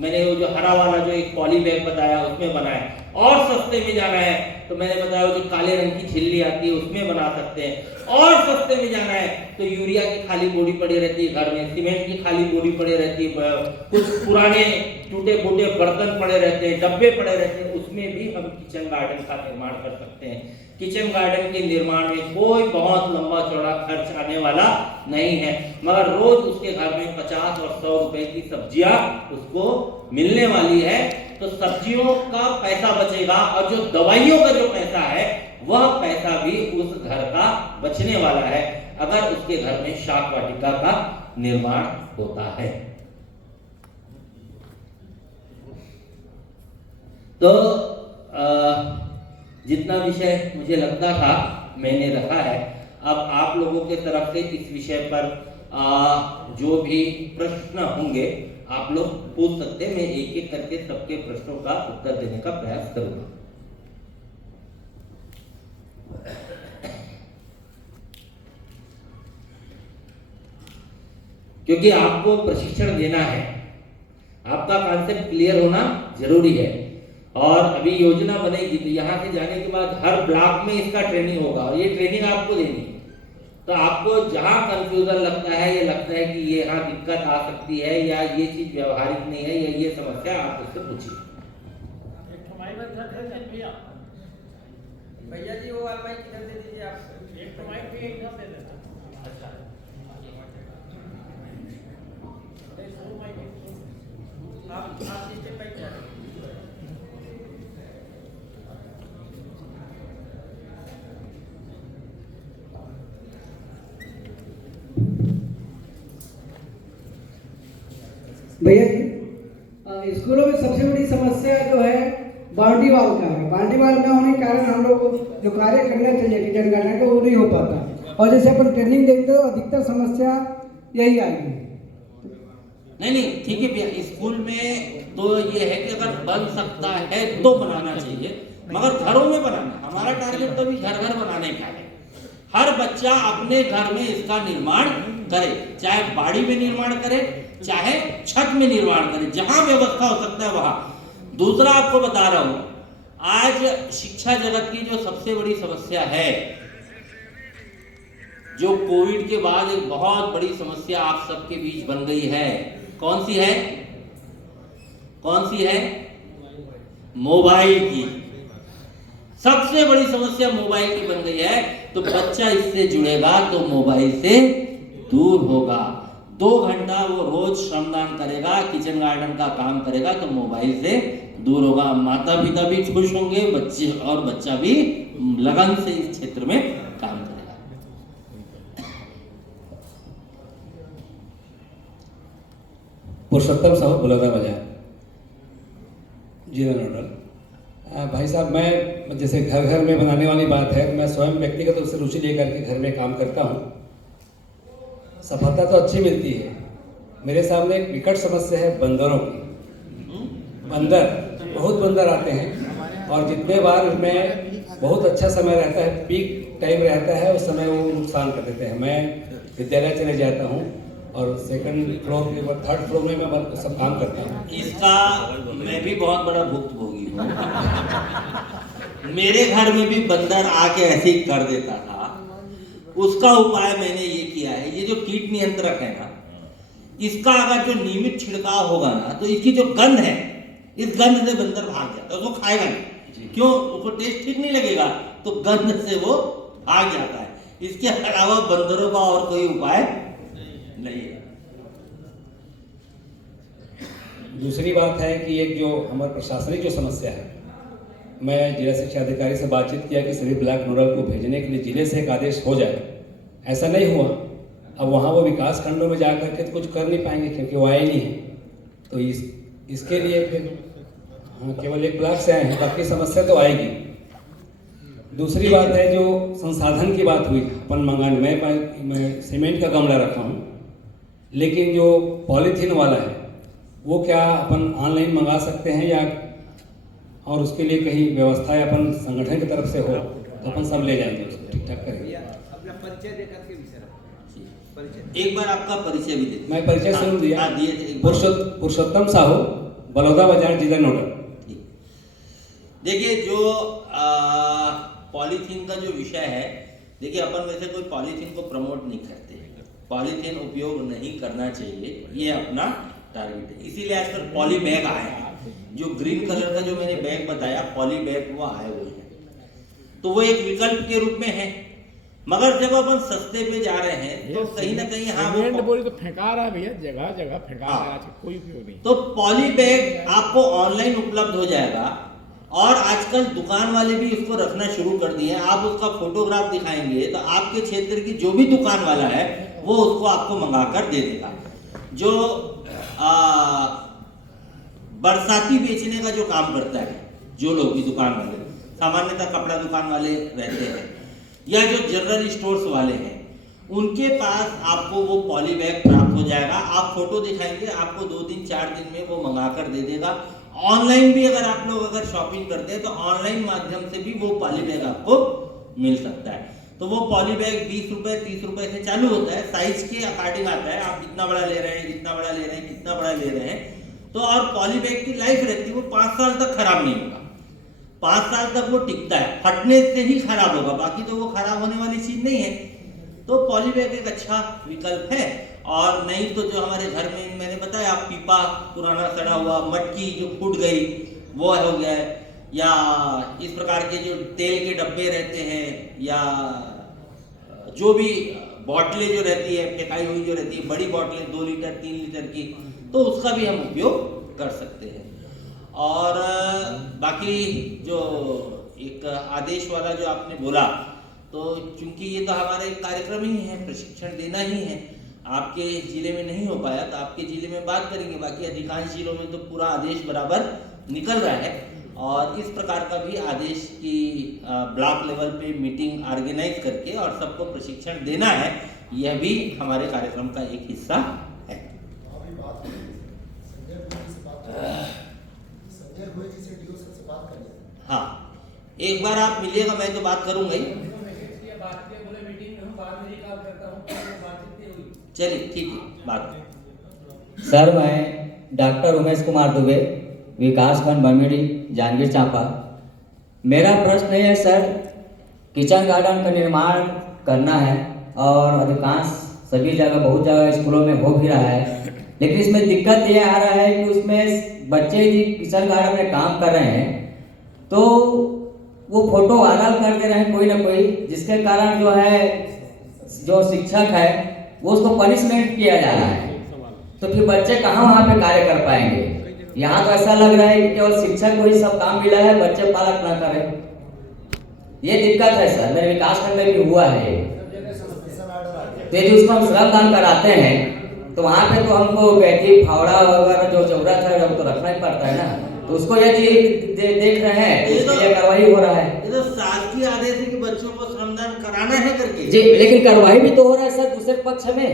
मैंने वो जो हरा वाला जो एक पॉली बैग बताया उसमें बनाए, और सस्ते में जाना है तो मैंने बताया जो काले रंग की झिल्ली आती है उसमें बना सकते हैं, और सस्ते में जाना है तो यूरिया की खाली बोरी पड़ी रहती है घर में, सीमेंट की खाली बोरी पड़ी रहती है, कुछ पुराने टूटे फूटे बर्तन पड़े रहते हैं, डब्बे पड़े रहते हैं, उसमें भी हम किचन गार्डन का निर्माण कर सकते हैं। किचन गार्डन के निर्माण में कोई बहुत लंबा चौड़ा खर्च आने वाला नहीं है, मगर रोज उसके घर में 50 और 100 रुपए की सब्जियां उसको मिलने वाली है, तो सब्जियों का पैसा बचेगा, और जो दवाइयों का जो पैसा है वह पैसा भी उस घर का बचने वाला है, अगर उसके घर में शाक वाटिका का निर्माण होता है। तो जितना विषय मुझे लगता था मैंने रखा है। अब आप लोगों के तरफ से इस विषय पर जो भी प्रश्न होंगे आप लोग पूछ सकते हैं। मैं एक एक करके सबके प्रश्नों का उत्तर देने का प्रयास करूंगा। क्योंकि आपको प्रशिक्षण देना है, आपका कॉन्सेप्ट क्लियर होना जरूरी है, और अभी योजना बनेगी तो यहाँ से जाने के बाद हर ब्लॉक में इसका ट्रेनिंग होगा, और ये ट्रेनिंग आपको देनी है। तो आपको जहाँ कंफ्यूजन लगता है, ये लगता है कि ये यहाँ दिक्कत आ सकती है, या ये चीज व्यवहारिक नहीं है, या ये समस्या, आप उससे पूछिए। भैया जी वो वाला माइक किधर दे दीजिए आप, एक तो माइक भी इधर दे देना। अच्छा आप नीचे पैक कर भैया जी, स्कूलों में सबसे बड़ी समस्या जो है बाउंड्री वाल का है। बाउंड्री वाल न होने के कारण हम लोग जो कार्य करना चाहिए किचन गार्डन का वो नहीं हो पाता, और जैसे अपन ट्रेनिंग देखते हो अधिकतर समस्या यही आएगी। नहीं ठीक है भैया, स्कूल में तो ये है कि अगर बन सकता है तो बनाना चाहिए, मगर घरों में बनाना, हमारा टारगेट तो भी घर घर बनाने का है। हर बच्चा अपने घर में इसका निर्माण करे, चाहे बाड़ी में निर्माण करे, चाहे छत में निर्माण करे, जहां व्यवस्था हो सकता है वहां। दूसरा आपको बता रहा हूं, आज शिक्षा जगत की जो सबसे बड़ी समस्या है, जो कोविड के बाद एक बहुत बड़ी समस्या आप सबके बीच बन गई है, कौन सी है? कौन सी है? मोबाइल की। सबसे बड़ी समस्या मोबाइल की बन गई है। तो बच्चा इससे जुड़ेगा तो मोबाइल से दूर होगा। 2 घंटा वो रोज श्रमदान करेगा, किचन गार्डन का काम करेगा, तो मोबाइल से दूर होगा। माता पिता भी खुश होंगे, बच्चे और बच्चा भी लगन से इस क्षेत्र में काम करेगा। पुरुषोत्तम साहब बुलादा बाजार, जिला नोडल। भाई साहब, मैं जैसे घर घर में बनाने वाली बात है, मैं स्वयं व्यक्तिगत रुचि लेकर के घर में काम करता हूँ। सफलता तो अच्छी मिलती है, मेरे सामने एक विकट समस्या है बंदरों की। बंदर, बहुत बंदर आते हैं और जितने बार उसमें बहुत अच्छा समय रहता है, पीक टाइम रहता है, उस समय वो नुकसान कर देते हैं। मैं विद्यालय चले जाता हूँ और सेकंड फ्लोर के बाद थर्ड फ्लोर में मैं सब काम करता हूँ। इसका मैं भी बहुत बड़ा भुक्तभोगी हूँ। मेरे घर में भी बंदर आके ऐसे ही कर देता था। उसका उपाय मैंने ये किया है, ये जो कीट नियंत्रक है ना, इसका अगर जो नियमित छिड़काव होगा ना, तो इसकी जो गंध है, इस गंध से बंदर भाग जाता है। उसको खाएगा नहीं, क्यों? उसको टेस्ट ठीक नहीं लगेगा, तो गंध से वो भाग जाता है। इसके अलावा बंदरों का और कोई उपाय नहीं है। दूसरी बात है कि एक जो हमारे प्रशासनिक जो समस्या है, मैं जिला शिक्षा अधिकारी से बातचीत किया कि सभी ब्लॉक नोडल को भेजने के लिए जिले से एक आदेश हो जाए। ऐसा नहीं हुआ। अब वहाँ वो विकास खंडों में जाकर के तो कुछ कर नहीं पाएंगे क्योंकि वो आए नहीं है। तो इसके लिए फिर हाँ, केवल एक ब्लॉक से आए हैं, बाकी समस्या तो आएगी। दूसरी बात है जो संसाधन की बात हुई, अपन मंगाने, मैं सीमेंट का गमला रखा हूँ, लेकिन जो पॉलीथीन वाला है वो क्या अपन ऑनलाइन मंगा सकते हैं या, और उसके लिए कहीं व्यवस्था या अपन संगठन की तरफ से हो तो अपन सब ले जाएंगे, उसको ठीक ठाक करेंगे। अपना परिचय देकर के विषय परिचय एक बार आपका परिचय भी दे दीजिए। मैं परिचय सुन दिया। हाँ, दिए थे एक बार। पुरुषोत्तम साहू, बलौदा बाजार, जिला नोडल। देखिए, जो पॉलीथीन का जो विषय है, देखिए अपन वैसे कोई पॉलीथीन को प्रमोट नहीं करते, पॉलीथीन उपयोग नहीं करना चाहिए, ये अपना टारगेट है। इसीलिए आजकल पॉली बैग आए हैं। जो ग्रीन कलर का जो मैंने बैग बताया, पॉली बैग, वो आए हुए हैं, तो वो एक विकल्प के रूप में है। मगर जब अपन सस्ते पे जा रहे हैं तो कहीं ना कहीं हाँ, बोली तो फेंका रहा है भैया, जगह जगह फेंका हाँ। रहा है, कोई उपयोग नहीं। तो पॉली बैग आपको ऑनलाइन उपलब्ध हो जाएगा और आजकल दुकान वाले भी इसको रखना शुरू कर दिए हैं। आप उसका फोटोग्राफ दिखाएंगे तो आपके क्षेत्र की जो भी दुकान वाला है वो उसको आपको मंगा कर दे देगा। जो बरसाती बेचने का जो काम करता है, जो लोग भी दुकान वाले, सामान्यतः कपड़ा दुकान वाले रहते हैं या जो जनरल स्टोर्स वाले हैं, उनके पास आपको वो पॉली बैग प्राप्त हो जाएगा। आप फोटो दिखाएंगे, आपको 2 दिन 4 दिन में वो मंगा कर दे देगा। ऑनलाइन भी अगर आप लोग अगर शॉपिंग करते हैं तो ऑनलाइन माध्यम से भी वो पॉली बैग आपको मिल सकता है। तो वो पॉली बैग 20 रुपए 30 रुपए से चालू होता है, साइज के अकॉर्डिंग आता है। आप कितना बड़ा ले रहे हैं, कितना बड़ा ले रहे हैं, कितना बड़ा ले रहे हैं, तो और पॉली बैग की लाइफ रहती है, वो 5 साल तक खराब नहीं होगा। 5 साल तक वो टिकता है, फटने से ही खराब होगा, बाकी तो वो खराब होने वाली चीज नहीं है। तो पॉली बैग एक अच्छा विकल्प है। और नहीं तो जो हमारे घर में मैंने बताया, पीपा पुराना सड़ा हुआ, मटकी जो फूट गई वो हो गया है, या इस प्रकार के जो तेल के डब्बे रहते हैं, या जो भी बॉटलें जो रहती है फेंकाई हुई जो रहती है, बड़ी बॉटलें 2 लीटर 3 लीटर की, तो उसका भी हम उपयोग कर सकते हैं। और बाकी जो एक आदेश वाला जो आपने बोला, तो चूंकि ये तो हमारा एक कार्यक्रम ही है, प्रशिक्षण देना ही है, आपके जिले में नहीं हो पाया तो आपके जिले में बात करेंगे। बाकी अधिकांश जिलों में तो पूरा आदेश बराबर निकल रहा है और इस प्रकार का भी आदेश की ब्लॉक लेवल पे मीटिंग ऑर्गेनाइज करके और सबको प्रशिक्षण देना है, यह भी हमारे कार्यक्रम का एक हिस्सा है। हाँ, एक बार आप मिलिएगा, मैं तो बात करूंगा ही। चलिए ठीक है, बात। सर, मैं डॉक्टर उमेश कुमार दुबे, विकास खंड बमेड़ी, जांजगीर चांपा। मेरा प्रश्न ये है सर, किचन गार्डन का निर्माण करना है और अधिकांश सभी जगह, बहुत जगह स्कूलों में हो भी रहा है, लेकिन इसमें दिक्कत ये आ रहा है कि उसमें बच्चे जी किचन गार्डन में काम कर रहे हैं तो वो फोटो वायरल कर दे रहे हैं कोई ना कोई, जिसके कारण जो है जो शिक्षक है वो उसको पनिशमेंट किया जा रहा है। तो फिर बच्चे कहाँ वहाँ पे कार्य कर पाएंगे? यहाँ तो ऐसा लग रहा है कि केवल शिक्षक को ही सब काम मिला है, बच्चे पालक ना करें। ये दिक्कत है सर, मेरे विकास खंड में भी हुआ है। तो यदि उसको हम श्रमदान कराते हैं तो वहाँ पे तो हमको बैठी फावड़ा वगैरह जो जरूरत है वो तो रखना ही पड़ता है ना। तो उसको यदि देख रहे हैं तो इसके लिए कार्रवाई हो रहा है। ये तो शासकीय आदेश है कि बच्चों को श्रमदान कराना है करके जी, लेकिन कार्रवाई भी तो हो रहा है सर दूसरे पक्ष में।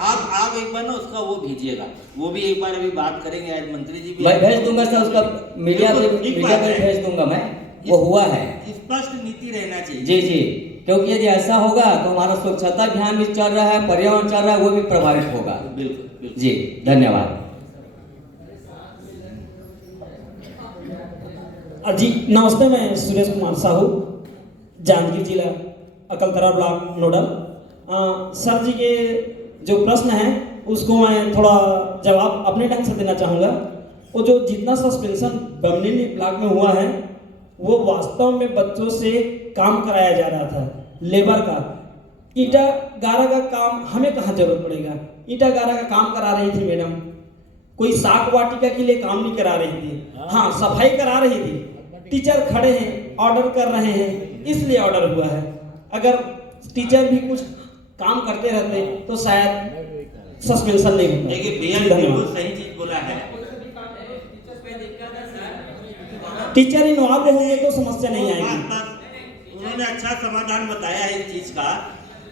आप एक बार ना उसका वो भेजिएगा, वो भी एक बार अभी बात करेंगे, आज मंत्री जी भी मैं भेज दूंगा सर, उसका मीडिया पे ठीक बात है। भेज दूंगा मैं, वो हुआ है। स्पष्ट नीति रहना चाहिए। जी जी, क्योंकि यदि ऐसा होगा तो हमारा स्वच्छता अभियान भी चल रहा है, पर्यावरण चल रहा है, वो भी प्रभावित होगा। बिल्कुल बिल्कुल। जी धन्यवाद। जी नमस्ते, मैं सुरेश कुमार साहू, जांजगीर जिला अकलतरा ब्लॉक नोडल। सर जी के जो प्रश्न है उसको मैं थोड़ा जवाब अपने ढंग से देना चाहूँगा। वो जो जितना सस्पेंशन बमनी ब्लॉक में हुआ है वो वास्तव में बच्चों से काम कराया जा रहा था, लेबर का। ईटा गारा का काम हमें कहाँ जरूरत पड़ेगा, ईटा गारा का काम करा रही थी मैडम, कोई साग वाटिका के लिए काम नहीं करा रही थी। हाँ, सफाई करा रही थी। टीचर खड़े हैं, ऑर्डर कर रहे हैं, इसलिए ऑर्डर हुआ है। अगर टीचर भी कुछ काम करते रहते तो शायद सस्पेंशन नहीं होता। देखिए भैया ने बिल्कुल सही चीज बोला है। टीचर इन्वॉल्व होंगे तो समस्या नहीं आएगी। उन्होंने अच्छा समाधान बताया है इस चीज का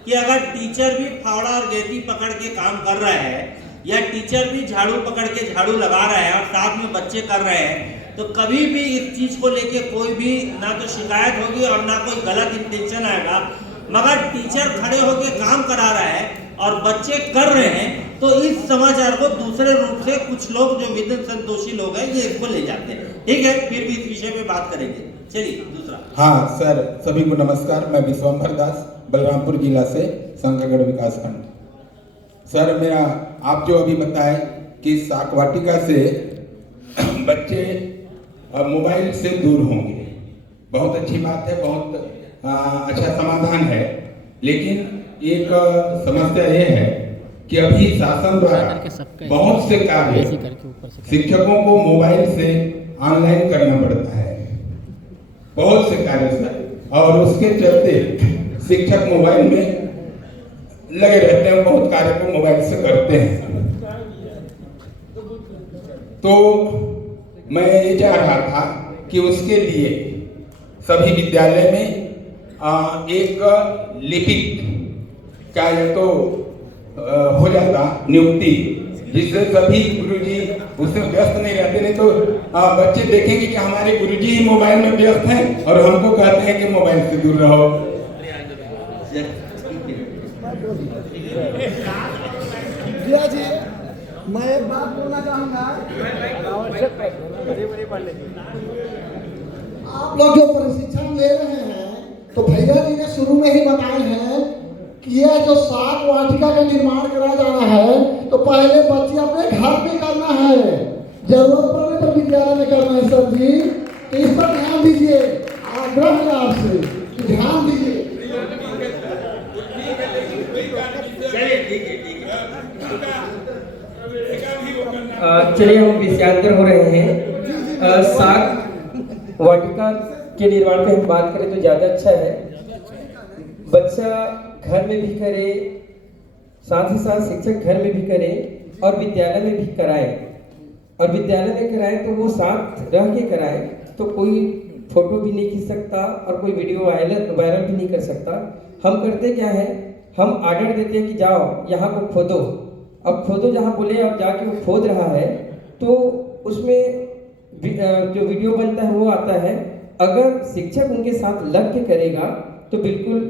कि अगर टीचर भी फावड़ा और गेंदी पकड़ के काम कर रहा है या टीचर भी झाड़ू पकड़ के झाड़ू लगा रहा है और साथ में बच्चे कर रहे हैं, तो कभी भी इस चीज को लेके कोई भी ना तो शिकायत होगी और ना कोई गलत इंटेंशन आएगा। मगर टीचर खड़े होके काम करा रहा है और बच्चे कर रहे हैं, तो इस समाचार को दूसरे रूप से कुछ लोग जो विघ्न संतोषी लोग हैं ये इसको ले जाते हैं। ठीक है, फिर भी इस विषय पे बात करेंगे। चलिए दूसरा। हाँ सर, सभी को नमस्कार। मैं विश्वम्भर दास, बलरामपुर जिला से, शंकरगढ़ विकास खंड। सर मेरा, आप जो अभी बताए कि साक वाटिका से बच्चे मोबाइल से दूर होंगे, बहुत अच्छी बात है, बहुत अच्छा समाधान है। लेकिन एक समस्या ये है कि अभी शासन द्वारा बहुत से कार्य शिक्षकों को मोबाइल से ऑनलाइन करना पड़ता है, बहुत से कार्य सर, और उसके चलते शिक्षक मोबाइल में लगे रहते हैं, बहुत कार्य को मोबाइल से करते हैं। तो मैं ये चाह रहा था कि उसके लिए सभी विद्यालय में एक लिपिक का या तो हो जाता नियुक्ति, जिससे सभी गुरुजी उससे व्यस्त नहीं रहते। नहीं तो बच्चे देखेंगे कि हमारे गुरुजी ही मोबाइल में व्यस्त हैं और हमको कहते हैं कि मोबाइल से दूर रहो। जी मैं एक बात बोलना चाहूँगा। आप लोग जो प्रशिक्षण ले रहे हैं तो भैया जी ने शुरू में ही बताए हैं कि यह जो साग वाटिका का निर्माण करा जाना है तो पहले बच्चे अपने घर में करना है, जरूरत पड़ने पर विद्यालय में करना है। सर जी इस पर ध्यान दीजिए, आग्रह है आपसे कि ध्यान दीजिए। चलिए हम विषयांतर हो रहे हैं। साग वाटिका के निर्माण पे हम बात करें तो ज़्यादा अच्छा है। बच्चा घर में भी करे, साथ ही साथ शिक्षक घर में भी करे और विद्यालय में भी कराए। और विद्यालय में कराए तो वो साथ रह के कराए, तो कोई फोटो भी नहीं खींच सकता और कोई वीडियो वायरल भी नहीं कर सकता। हम करते क्या है, हम ऑर्डर देते हैं कि जाओ यहाँ को खोदो। अब खोदो जहाँ बोले, अब जाके वो खोद रहा है तो उसमें जो वीडियो बनता है वो आता है। अगर शिक्षक उनके साथ लग के करेगा तो बिल्कुल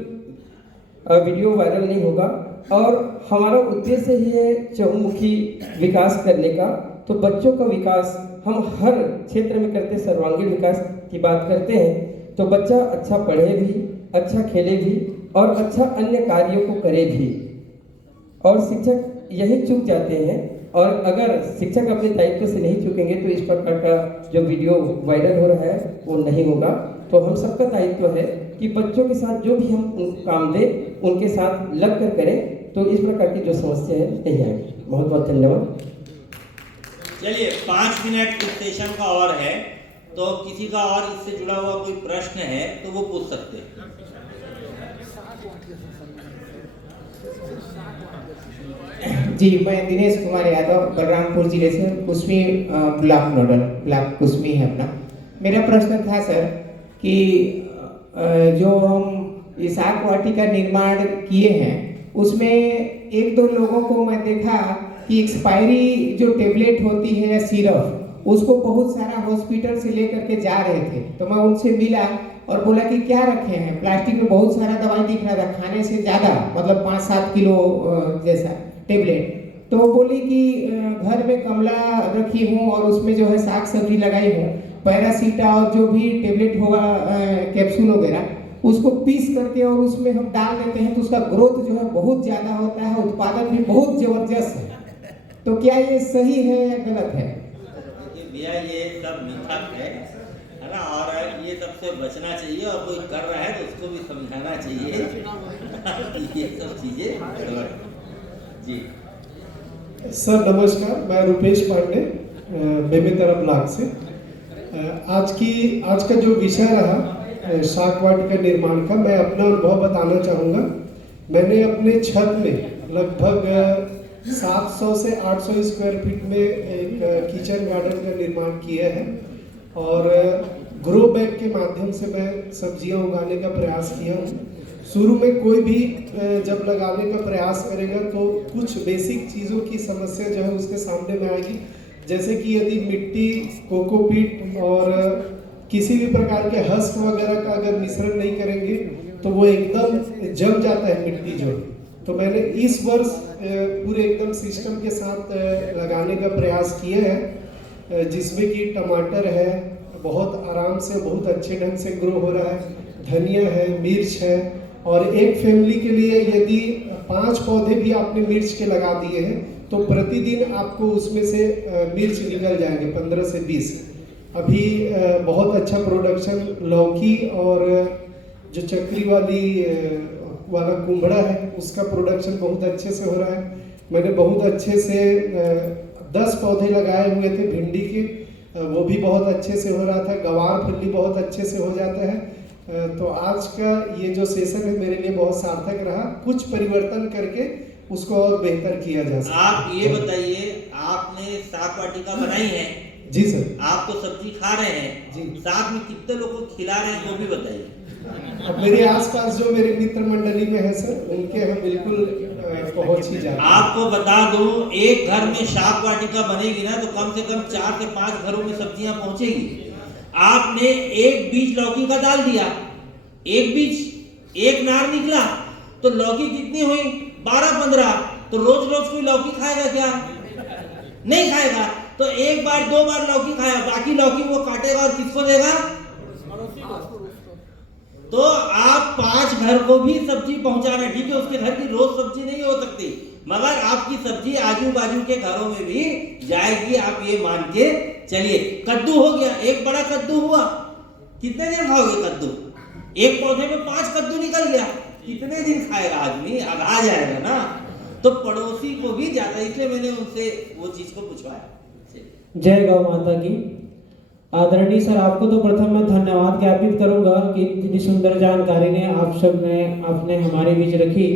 वीडियो वायरल नहीं होगा। और हमारा उद्देश्य ही है चहुमुखी विकास करने का। तो बच्चों का विकास हम हर क्षेत्र में करते, सर्वांगीण विकास की बात करते हैं। तो बच्चा अच्छा पढ़े भी, अच्छा खेले भी और अच्छा अन्य कार्यों को करे भी। और शिक्षक यही चूक जाते हैं, और अगर शिक्षक अपने दायित्व से नहीं चूकेंगे तो इस प्रकार का जो वीडियो वायरल हो रहा है वो नहीं होगा। तो हम सबका दायित्व है कि बच्चों के साथ जो भी हम काम दें उनके साथ लग कर करें, तो इस प्रकार की जो समस्या है नहीं आएगी। बहुत बहुत धन्यवाद। चलिए 5 मिनट इस सेशन का और है, तो किसी का और इससे जुड़ा हुआ कोई प्रश्न है तो वो पूछ सकते हैं। जी, मैं दिनेश कुमार यादव, बलरामपुर जिले से, कुसमी ब्लॉक नोडल, ब्लॉक कुसमी है अपना। मेरा प्रश्न था सर कि जो हम साग वाटिका का निर्माण किए हैं उसमें एक दो लोगों को मैं देखा कि एक्सपायरी जो टेबलेट होती है या सिरप उसको बहुत सारा हॉस्पिटल से लेकर के जा रहे थे। तो मैं उनसे मिला और बोला कि क्या रखे हैं, प्लास्टिक में बहुत सारा दवाई दिख रहा था, खाने से ज़्यादा मतलब 5-7 किलो जैसा टेबलेट। तो बोली कि घर में कमला रखी हूँ और उसमें जो है साग सब्जी लगाई हूँ, पैरासीटा और जो भी टेबलेट होगा कैप्सूल वगैरह उसको पीस करके और उसमें हम डाल देते हैं तो उसका ग्रोथ जो है बहुत ज़्यादा होता है, उत्पादन भी बहुत ज़बरदस्त है। तो क्या ये सही है या गलत है? भैया ये सब मिथक है ना, और ये सबसे बचना चाहिए, और कोई कर रहा है तो उसको भी समझाना चाहिए। ये सब चीजें गलत है। जी सर नमस्कार, मैं रुपेश पांडे बेमेतरा ब्लॉक से। आज का जो विषय रहा शाक वाटिका निर्माण का, मैं अपना अनुभव बताना चाहूँगा। मैंने अपने छत में लगभग 700 से 800 स्क्वायर फीट में एक किचन गार्डन का निर्माण किया है और ग्रो बैग के माध्यम से मैं सब्जियां उगाने का प्रयास किया हूँ। शुरू में कोई भी जब लगाने का प्रयास करेगा तो कुछ बेसिक चीज़ों की समस्या जो है उसके सामने में आएगी, जैसे कि यदि मिट्टी, कोकोपीट और किसी भी प्रकार के हस्क वगैरह का अगर मिश्रण नहीं करेंगे तो वो एकदम जम जाता है मिट्टी जो। तो मैंने इस वर्ष पूरे एकदम सिस्टम के साथ लगाने का प्रयास किया है, जिसमें कि टमाटर है, बहुत आराम से बहुत अच्छे ढंग से ग्रो हो रहा है, धनिया है, मिर्च है, और एक फैमिली के लिए यदि 5 पौधे भी आपने मिर्च के लगा दिए हैं तो प्रतिदिन आपको उसमें से मिर्च निकल जाएंगे 15 से 20। अभी बहुत अच्छा प्रोडक्शन लौकी और जो चक्री वाला कुंभड़ा है उसका प्रोडक्शन बहुत अच्छे से हो रहा है। मैंने बहुत अच्छे से 10 पौधे लगाए हुए थे भिंडी के, वो भी बहुत अच्छे से हो रहा था। गवार फली बहुत अच्छे से हो जाता है। तो आज का ये जो सेशन है मेरे लिए बहुत सार्थक रहा। कुछ परिवर्तन करके उसको और बेहतर किया जा सकता। आप ये बताइए, आपने साग वाटिका बनाई है? जी सर। आप तो सब्जी खा रहे हैं जी, साथ में कितने लोगों को खिला रहे हैं वो भी बताइए। अब मेरे आसपास जो मेरे मित्र मंडली में है सर, उनके हम बिल्कुल पहुंच ही जाते। आपको बता दूं, एक घर में शाक वाटिका बनेगी ना तो कम से कम 4 से 5 घरों में सब्जियां पहुंचेगी। आपने एक बीज लौकी का डाल दिया, एक बीज, एक नार निकला, तो लौकी कितनी हुई? 12-15। तो रोज रोज कोई लौकी खाएगा क्या? नहीं खाएगा। तो एक बार 2 बार लौकी खाया, बाकी लौकी वो काटेगा और किसको देगा? तो आप 5 घर को भी सब्जी पहुंचाना, ठीक है, उसके घर की रोज सब्जी नहीं हो सकती, मगर आपकी सब्जी आजू बाजू के घरों में भी जाएगी, आप ये मान के चलिए। कद्दू हो गया, एक बड़ा कद्दू हुआ, कितने दिन खाओगे कद्दू? एक पौधे में 5 कद्दू निकल गया, कितने दिन खाएगा आदमी? अब आ जाएगा ना। तो पड़ोसी को भी जाता, इसलिए मैंने उनसे वो चीज को पूछवाया। जय गौ माता की। आदरणीय सर, आपको तो प्रथम मैं धन्यवाद ज्ञापित करूंगा कि इतनी सुंदर जानकारी ने आपने हमारे बीच रखी,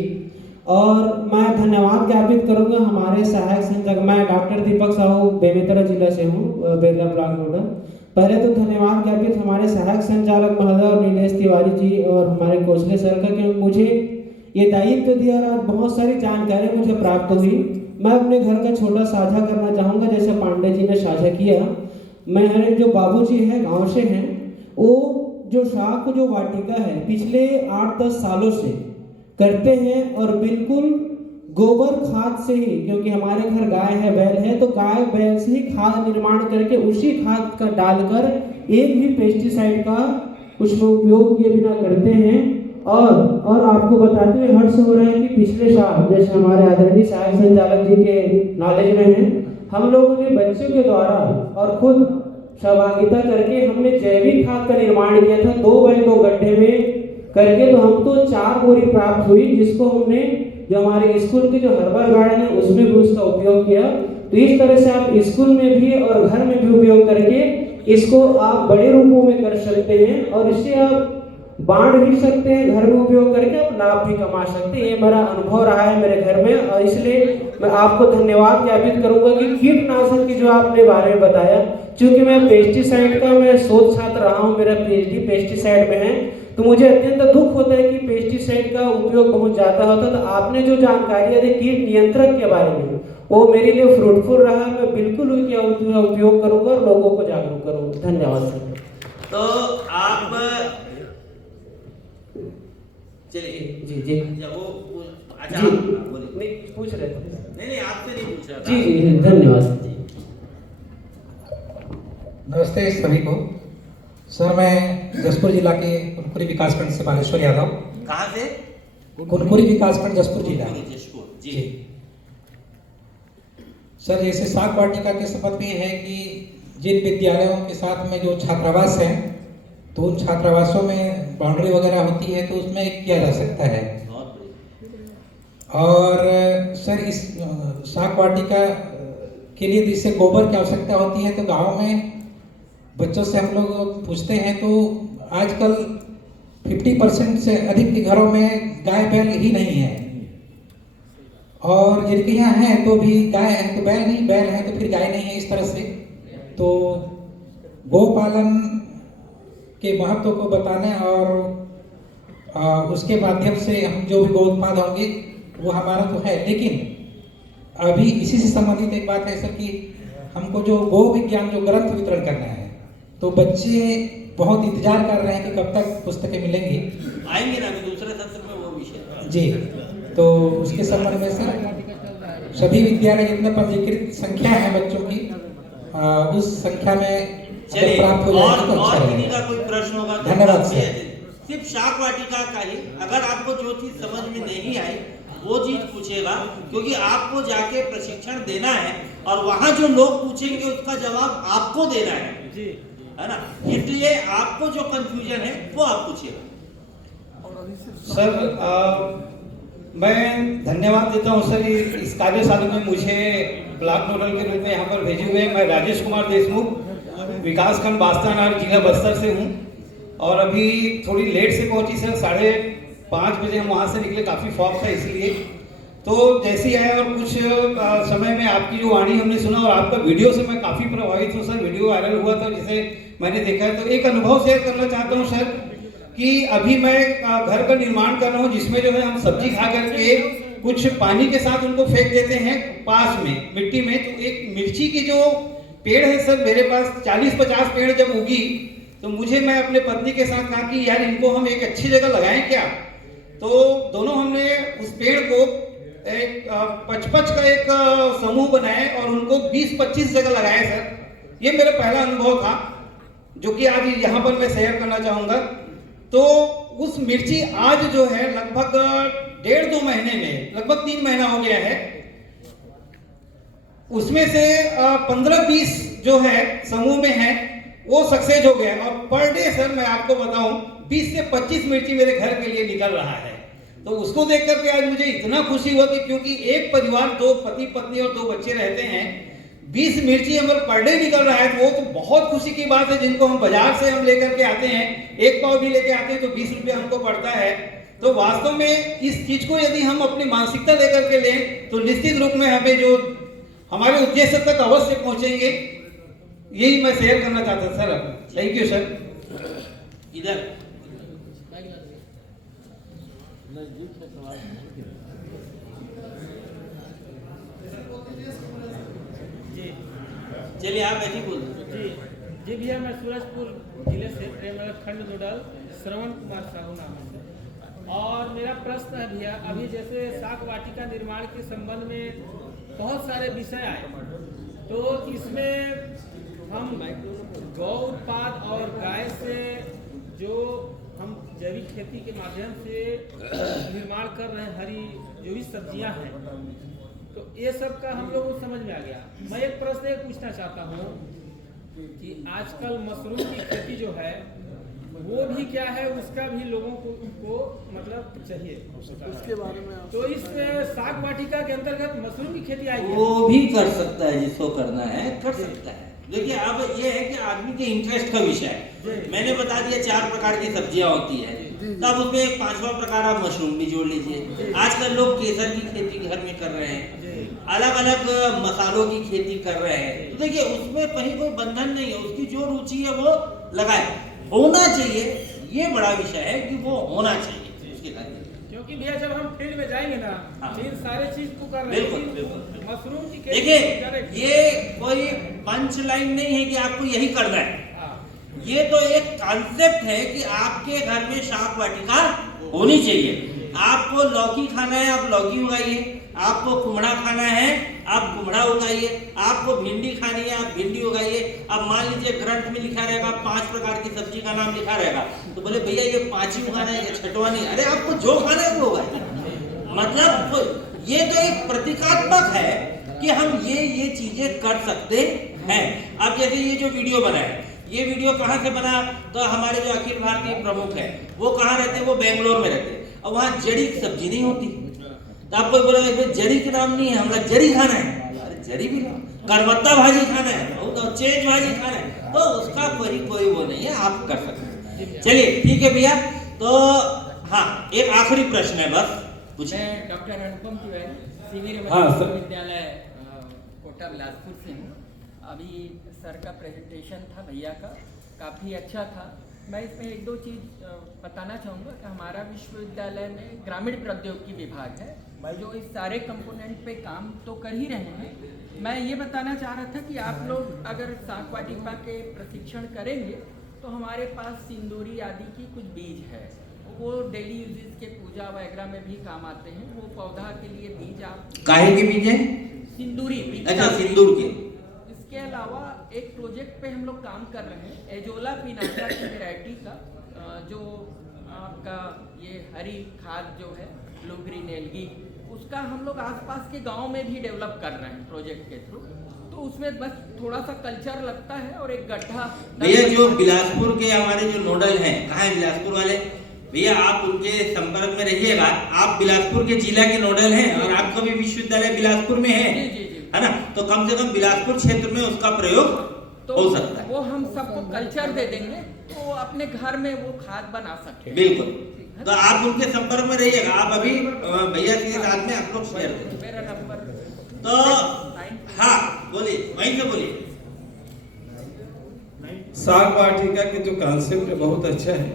और मैं धन्यवाद ज्ञापित करूंगा हमारे सहायक संचालक, मैं डॉक्टर दीपक साहू बेमेतरा जिला से हूँ, बेतला ब्लॉक नोडल। पहले तो धन्यवाद ज्ञापित हमारे सहायक संचालक महोदय और नीलेश तिवारी जी और हमारे कौशले सर का, कि मुझे ये दायित्व दिया और बहुत सारी जानकारी मुझे प्राप्त हुई। मैं अपने घर का छोटा साझा करना चाहूँगा, जैसे पांडे जी ने साझा किया। मेरे जो बाबूजी हैं गांव से हैं, वो जो शाक जो वाटिका है पिछले 8-10 सालों से करते हैं, और बिल्कुल गोबर खाद से ही, क्योंकि हमारे घर गाय है, बैल है, तो गाय बैल से ही खाद निर्माण करके उसी खाद का डालकर एक भी पेस्टिसाइड का उसमें उपयोग किए बिना करते हैं। और आपको बताते हुए हर्ष हो रहा है कि पिछले साल, जैसे हमारे आदरणीय सहायक संचालक जी के नॉलेज में है, हम लोगों ने बच्चों के द्वारा और खुद सहभागिता करके हमने जैविक खाद का निर्माण किया था 2x2 गड्ढे में करके। तो हमको 4 बोरी प्राप्त हुई, जिसको हमने जो हमारे स्कूल के जो हर्बल गार्डन है उसमें भी उसका उपयोग किया। तो इस तरह से आप स्कूल में भी और घर में भी उपयोग करके इसको आप बड़े रूपों में कर सकते हैं, और इससे आप बांट भी सकते हैं, घर में उपयोग करके आप लाभ भी कमा सकते हैं। ये मेरा अनुभव रहा है मेरे घर में, और इसलिए मैं आपको धन्यवाद ज्ञापित करूंगा कि कीटनाशक की जो आपने बारे में बताया, क्योंकि मैं पेस्टिसाइड का मैं शोध छात्र रहा हूँ, मेरा PhD पेस्टिसाइड में है, तो मुझे अत्यंत दुख होता है कि पेस्टिसाइड का उपयोग बहुत ज़्यादा होता है। तो आपने जो जानकारियाँ दी कीट नियंत्रण के बारे में, वो मेरे लिए फ्रूटफुल रहा। मैं बिल्कुल उनके उपयोग करूँगा और लोगों को जागरूक करूँगा। धन्यवाद सर। तो आप चलिए जी जी अच्छा जी बोलिए। नहीं पूछ रहे थे। नहीं आपसे नहीं पूछ रहा था। जी जी धन्यवाद। नमस्ते सभी को। सर मैं जसपुर जिला के कुनकुरी विकासखंड से बालेश्वर यादव। कहाँ से? कुनकुरी विकासखंड जसपुर जिला। जी। सर जैसे साग वाटिका के संबंध में है कि जिन विद्यालयों के साथ में जो छात्रावास हैं, तो उन छात्रावासों में बाउंड्री वगैरह होती है तो उसमें किया जा सकता है। और सर इस साग वाटिका के लिए जिससे गोबर की आवश्यकता होती है, तो गांव में बच्चों से हम लोग पूछते हैं तो आजकल 50% से अधिक के घरों में गाय बैल ही नहीं है, और जिनके यहाँ हैं तो भी गाय है तो बैल नहीं, बैल है तो फिर गाय नहीं है। इस तरह से तो गौ पालन के महत्व को बताने और उसके माध्यम से हम जो भी गौ उत्पाद होंगे वो हमारा तो है। लेकिन अभी इसी से संबंधित एक बात है सर कि हमको जो गौ विज्ञान जो ग्रंथ वितरण करना है, तो बच्चे बहुत इंतजार कर रहे हैं कि कब तक पुस्तकें मिलेंगी। आएंगे ना दूसरे सत्र में वो विषय। जी, तो उसके संबंध में सर सभी विद्यालय जितने पंजीकृत संख्या है बच्चों की, उस संख्या में चलिए प्राप्त हो जाएगी तो अच्छा और किसी रहेगा। का कोई प्रश्न होगा तो धन्यवाद सर। सिर्फ शाक वाटिका का ही, अगर आपको जो चीज समझ में नहीं आई वो चीज पूछेगा, क्योंकि आपको जाके प्रशिक्षण देना है और वहां जो लोग पूछेंगे उसका जवाब आपको देना है जी, है ना। इसलिए आपको जो कंफ्यूजन है वो आप पूछिएगा। सर मैं धन्यवाद देता हूं सर इस कार्यशाला में मुझे ब्लॉक नोडल के रूप में यहाँ पर भेजे हुए। मैं राजेश कुमार देशमुख विकासखंड बास्तानार जिला बस्तर से हूँ, और अभी थोड़ी लेट से पहुंची सर, 5:30 बजे हम वहाँ से निकले, काफ़ी फॉग था इसलिए। तो जैसे ही आया और कुछ समय में आपकी जो वाणी हमने सुना और आपका वीडियो से मैं काफ़ी प्रभावित हूँ सर। वीडियो वायरल हुआ था जिसे मैंने देखा है, तो एक अनुभव शेयर करना चाहता हूँ सर कि अभी मैं घर का निर्माण कर रहा हूँ जिसमें जो है हम सब्जी खा करके कुछ पानी के साथ उनको फेंक देते हैं पास में मिट्टी में। तो एक मिर्ची की जो पेड़ है सर, मेरे पास 40-50 पेड़ जब उगी तो मुझे, मैं अपने पत्नी के साथ कहा कि यार इनको हम एक अच्छी जगह लगाएं क्या। तो दोनों हमने उस पेड़ को एक 55 का एक समूह बनाए और उनको 20-25 जगह लगाए सर। ये मेरा पहला अनुभव था जो कि आज यहाँ पर मैं शेयर करना चाहूँगा। तो उस मिर्ची आज जो है लगभग 1.5-2 महीने में, लगभग 3 महीना हो गया है, उसमें से 15-20 जो है समूह में है वो सक्सेस हो गया। और पर डे सर मैं आपको बताऊं 20 से 25 मिर्ची मेरे घर के लिए निकल रहा है। तो उसको देख करके आज मुझे इतना खुशी हुआ कि क्योंकि एक परिवार, 2 पति पत्नी और 2 बच्चे रहते हैं, 20 मिर्ची हमारे पर डे निकल रहा है, तो वो तो बहुत खुशी की बात है। जिनको हम बाजार से हम लेकर के आते हैं, 1 पाव भी लेके आते हैं तो 20 रुपये हमको पड़ता है। तो वास्तव में इस चीज को यदि हम अपनी मानसिकता लेकर के लें तो निश्चित रूप में हमें जो हमारे उद्देश्य तक अवश्य पहुंचेंगे। यही मैं शेयर करना चाहता था सर। Thank you sir. इधर चलिए आप ऐसे बोल। जी भैया, मैं सूरजपुर जिले से प्रेमनगर खंड नोडल श्रवण कुमार साहू नाम है। और मेरा प्रश्न है भैया, अभी जैसे साग वाटिका निर्माण के संबंध में बहुत सारे विषय आए, तो इसमें हम गौ उत्पाद और गाय से जो हम जैविक खेती के माध्यम से निर्माण कर रहे हैं, हरी जो भी सब्जियां हैं, तो ये सब का हम लोगों को समझ में आ गया। मैं एक प्रश्न ये पूछना चाहता हूँ कि आजकल मशरूम की खेती जो है वो भी क्या है, उसका भी लोगों को मतलब चाहिए उसके बारे में। तो इस साग वाटिका के अंतर्गत मशरूम की खेती आएगी, वो भी कर सकता है, जिसको करना है कर सकता है। देखिए अब ये है कि आदमी के इंटरेस्ट का विषय है। मैंने बता दिया 4 प्रकार की सब्जियां होती है, तब उसमें एक 5वां प्रकार आप मशरूम भी जोड़ लीजिए। आजकल लोग केसर की खेती घर में कर रहे हैं, अलग अलग मसालों की खेती कर रहे हैं। तो देखिए उसमें कहीं कोई बंधन नहीं है, उसकी जो रुचि है वो लगाए, होना चाहिए। ये बड़ा विषय है कि वो होना चाहिए उसके घर में। क्योंकि भैया जब हम फील्ड में जाएंगे ना, फिर सारे चीज को कर रहे बिल्कुल हैं। बिल्कुल। मशरूम की देखिए ये कोई पंच लाइन नहीं है कि आपको यही करना है, ये तो एक कॉन्सेप्ट है कि आपके घर में शाक वाटिका होनी चाहिए। आपको लौकी खाना है आप लौकी उगाइए, आपको कुमड़ा खाना है आप कुमड़ा उगाइए, आपको भिंडी खानी है आप भिंडी उगाइए। अब मान लीजिए ग्रंथ में लिखा रहेगा 5 प्रकार की सब्जी का नाम लिखा रहेगा, तो बोले भैया ये 5 ही उगाना है, ये 6वां नहीं। अरे आपको जो खाना है वो उगाइए। मतलब ये तो एक प्रतीकात्मक है कि हम ये चीजें कर सकते हैं। अब जैसे ये जो वीडियो बना है, ये वीडियो कहाँ से बना, तो हमारे जो अखिल भारतीय प्रमुख है वो कहाँ रहते हैं, वो बेंगलोर में रहते हैं। और वहाँ जड़ी सब्जी नहीं होती, तो आपको बोला जड़ी के नाम नहीं है, हमारा जड़ी खाना है, अरे जड़ी भी करवत्ता भाजी खाना है, तो चेंज भाजी खाना है, तो उसका कोई वो नहीं है, आप कर सकते हैं। चलिए ठीक है भैया। तो हाँ एक आखिरी प्रश्न है बस पूछे। मैं डॉक्टर अनुपम तिवारी सीनियर विश्वविद्यालय कोटा बिलासपुर से हूँ। अभी सर का प्रेजेंटेशन था भैया का, काफ़ी अच्छा था। मैं इसमें 1-2 चीज़ बताना चाहूँगा कि हमारा विश्वविद्यालय में ग्रामीण प्रौद्योगिकी विभाग है जो इस सारे कंपोनेंट पे काम तो कर ही रहे हैं। मैं ये बताना चाह रहा था कि आप लोग अगर शाक वाटिका के प्रशिक्षण करेंगे तो हमारे पास सिंदूरी आदि की कुछ बीज है, वो डेली यूजेस के पूजा वगैरह में भी काम आते हैं। वो पौधा के लिए बीज आप काहे के बीज है? सिंदूरी। अच्छा सिंदूर के। इसके अलावा एक प्रोजेक्ट पे हम लोग काम कर रहे हैं एजोला पिनाटा की वैरायटी का, जो आपका ये हरी खाद जो है ब्लू ग्रीन एल्गी, उसका हम लोग आसपास के गांव में भी डेवलप कर रहे हैं प्रोजेक्ट के थ्रू। तो उसमें बस थोड़ा सा कल्चर लगता है और एक गड्ढा। भैया जो बिलासपुर के हमारे जो नोडल हैं, कहाँ है बिलासपुर वाले भैया, आप उनके संपर्क में रहिएगा। आप बिलासपुर के जिला के नोडल हैं और आपका भी विश्वविद्यालय बिलासपुर में है ना, तो कम से कम बिलासपुर क्षेत्र में उसका प्रयोग तो हो सकता है। वो हम सबको कल्चर दे देंगे तो अपने घर में वो खाद बना सकते हैं। बिल्कुल, तो आप उनके संपर्क में रहिएगा। आप अभी भैया के साथ में आप लोग शेयर करें। मेरा नंबर तो हाँ बोलिए, वहीं से बोलिए। शाक वाटिका के जो कॉन्सेप्ट है बहुत अच्छा है।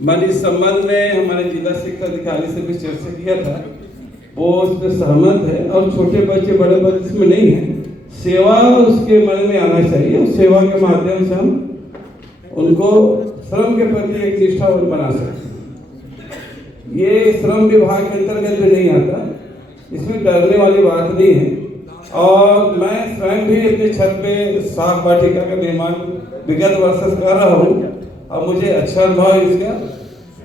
मैंने इस संबंध में हमारे जिला शिक्षा अधिकारी से भी चर्चा किया था, वो उसमें सहमत है। और छोटे बच्चे बड़े बच्चे इसमें नहीं है, सेवा उसके मन में आना चाहिए। उस सेवा के माध्यम से हम उनको श्रम के प्रति एक निष्ठावान बना सकते हैं। ये श्रम विभाग के अंतर्गत भी नहीं आता, इसमें डरने वाली बात नहीं है। और मैं स्वयं भी अपने छत पे शाक वाटिका का निर्माण विगत वर्ष से कर रहा हूँ और मुझे अच्छा अनुभव है इसका।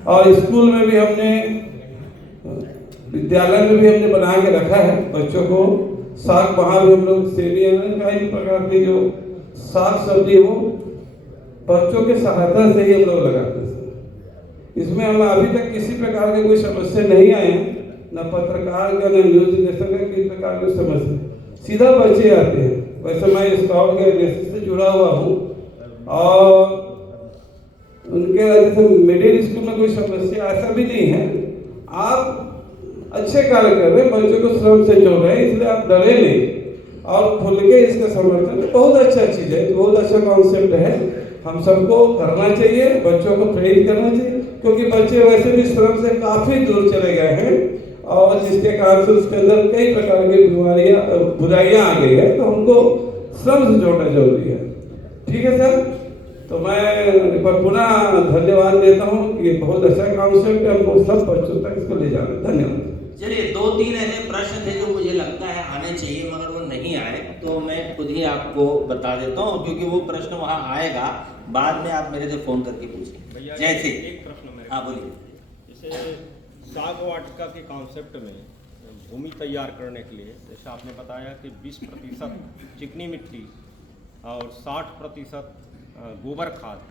और स्कूल में भी हमने, विद्यालय में भी हमने बना के रखा है बच्चों को साग। वहाँ भी हम लोग सेवियाँ कई प्रकार की जो साग सब्जी वो बच्चों के सहायता से ही हम लोग लगाते हैं। इसमें हम अभी तक किसी प्रकार की कोई समस्या नहीं आए हैं, न पत्रकार का न न्यूज नेशन का किसी प्रकार की समस्या, सीधा बच्चे आते हैं। वैसे मैं स्काउट के बेसिस से जुड़ा हुआ हूँ और उनके वजह से मिडिल स्कूल में कोई समस्या ऐसा भी नहीं है। आप अच्छे कार्य कर रहे हैं, बच्चों को श्रम से जोड़ रहे हैं, इसलिए आप डरे नहीं और खुल के इसका समर्थन। बहुत अच्छा चीज़ है, बहुत अच्छा कॉन्सेप्ट है, हम सबको करना चाहिए, बच्चों को प्रेरित करना चाहिए। क्योंकि बच्चे वैसे भी श्रम से काफ़ी दूर चले गए हैं और जिसके कारण से उसके अंदर कई प्रकार की बुराइयाँ आ गई है, तो हमको श्रम से जोड़ना जरूरी है। ठीक है सर, तो मैं एक बार पुनः धन्यवाद देता हूँ कि बहुत अच्छा कॉन्सेप्ट है, हमको सब बच्चों तक इसको ले जाना। धन्यवाद। चलिए 2-3 ऐसे प्रश्न थे जो मुझे लगता है आने चाहिए मगर वो नहीं आए, तो मैं खुद ही आपको बता देता हूँ क्योंकि वो प्रश्न वहाँ आएगा बाद में, आप मेरे से फोन करके पूछिए। जैसे एक प्रश्न मेरे, हाँ बोलिए। जैसे शाक वाटिका के कॉन्सेप्ट में भूमि तैयार करने के लिए जैसे आपने बताया कि 20% चिकनी मिट्टी और 60% गोबर खाद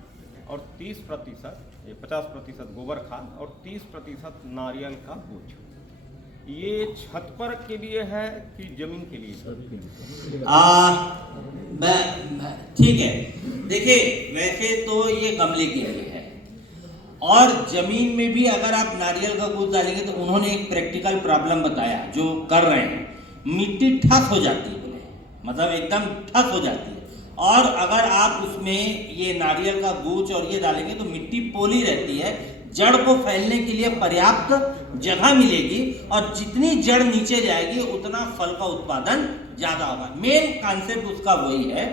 और 30% 50% गोबर खाद और 30% नारियल का बोझ, ये छत पर के लिए है कि जमीन के लिए? ठीक है, देखिए वैसे तो ये गमले के लिए है और जमीन में भी अगर आप नारियल का बोझ डालेंगे तो उन्होंने एक प्रैक्टिकल प्रॉब्लम बताया जो कर रहे हैं, मिट्टी ठस हो जाती है, बोले मतलब एकदम ठस हो जाती है और अगर आप उसमें ये नारियल का गूच और ये डालेंगे तो मिट्टी पोली रहती है, जड़ को फैलने के लिए पर्याप्त जगह मिलेगी और जितनी जड़ नीचे जाएगी उतना फल का उत्पादन ज्यादा होगा। मेन कॉन्सेप्ट उसका वही है।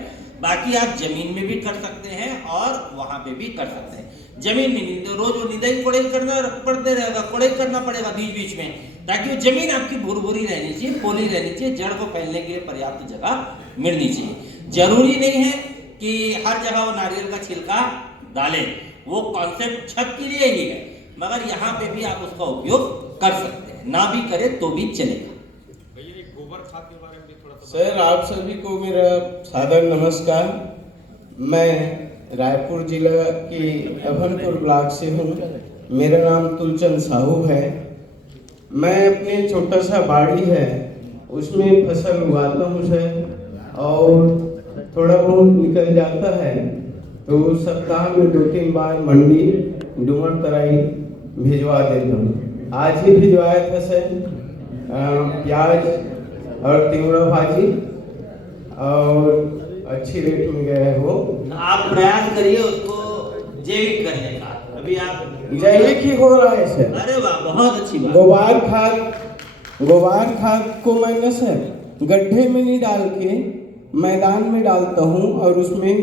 बाकी आप जमीन में भी कर सकते हैं और वहां पे भी कर सकते हैं। जमीन में रोज वो निदाई कोड़ाई करना पड़ते रहेगा, कोड़ाई करना पड़ेगा बीच बीच में, ताकि वो जमीन आपकी भुरभुरी रहनी चाहिए, पोली रहनी चाहिए, जड़ को फैलने के लिए पर्याप्त जगह मिलनी चाहिए। जरूरी नहीं है कि हर जगह वो नारियल का छिलका डालें, वो कॉन्सेप्ट छत के लिए ही है, मगर यहाँ पे भी आप उसका उपयोग कर सकते हैं, ना भी करें तो भी चलेगा। गोबर खाद के बारे में भी थोड़ा सर, आप सभी को मेरा सादर नमस्कार। मैं रायपुर जिला की अभनपुर ब्लॉक से हूँ। मेरा नाम तुलचंद साहू है। मैं अपने छोटा सा बाड़ी है उसमें फसल उगाता हूँ सर, और थोड़ा बहुत निकल जाता है तो सप्ताह में 2-3 बार मंडी डूमर तराई भिजवा देता हूँ। आज ही भिजवाया था सर प्याज और तिवड़ा भाजी, और अच्छी रेट में गया है वो। आप प्रयास करिए उसको जैविक करने का। अभी आप जैविक ही हो रहा है सर। अरे वाह, बहुत अच्छी बात। गोबर खाद को मैं सर गड्ढे में नहीं डाल के मैदान में डालता हूँ, और उसमें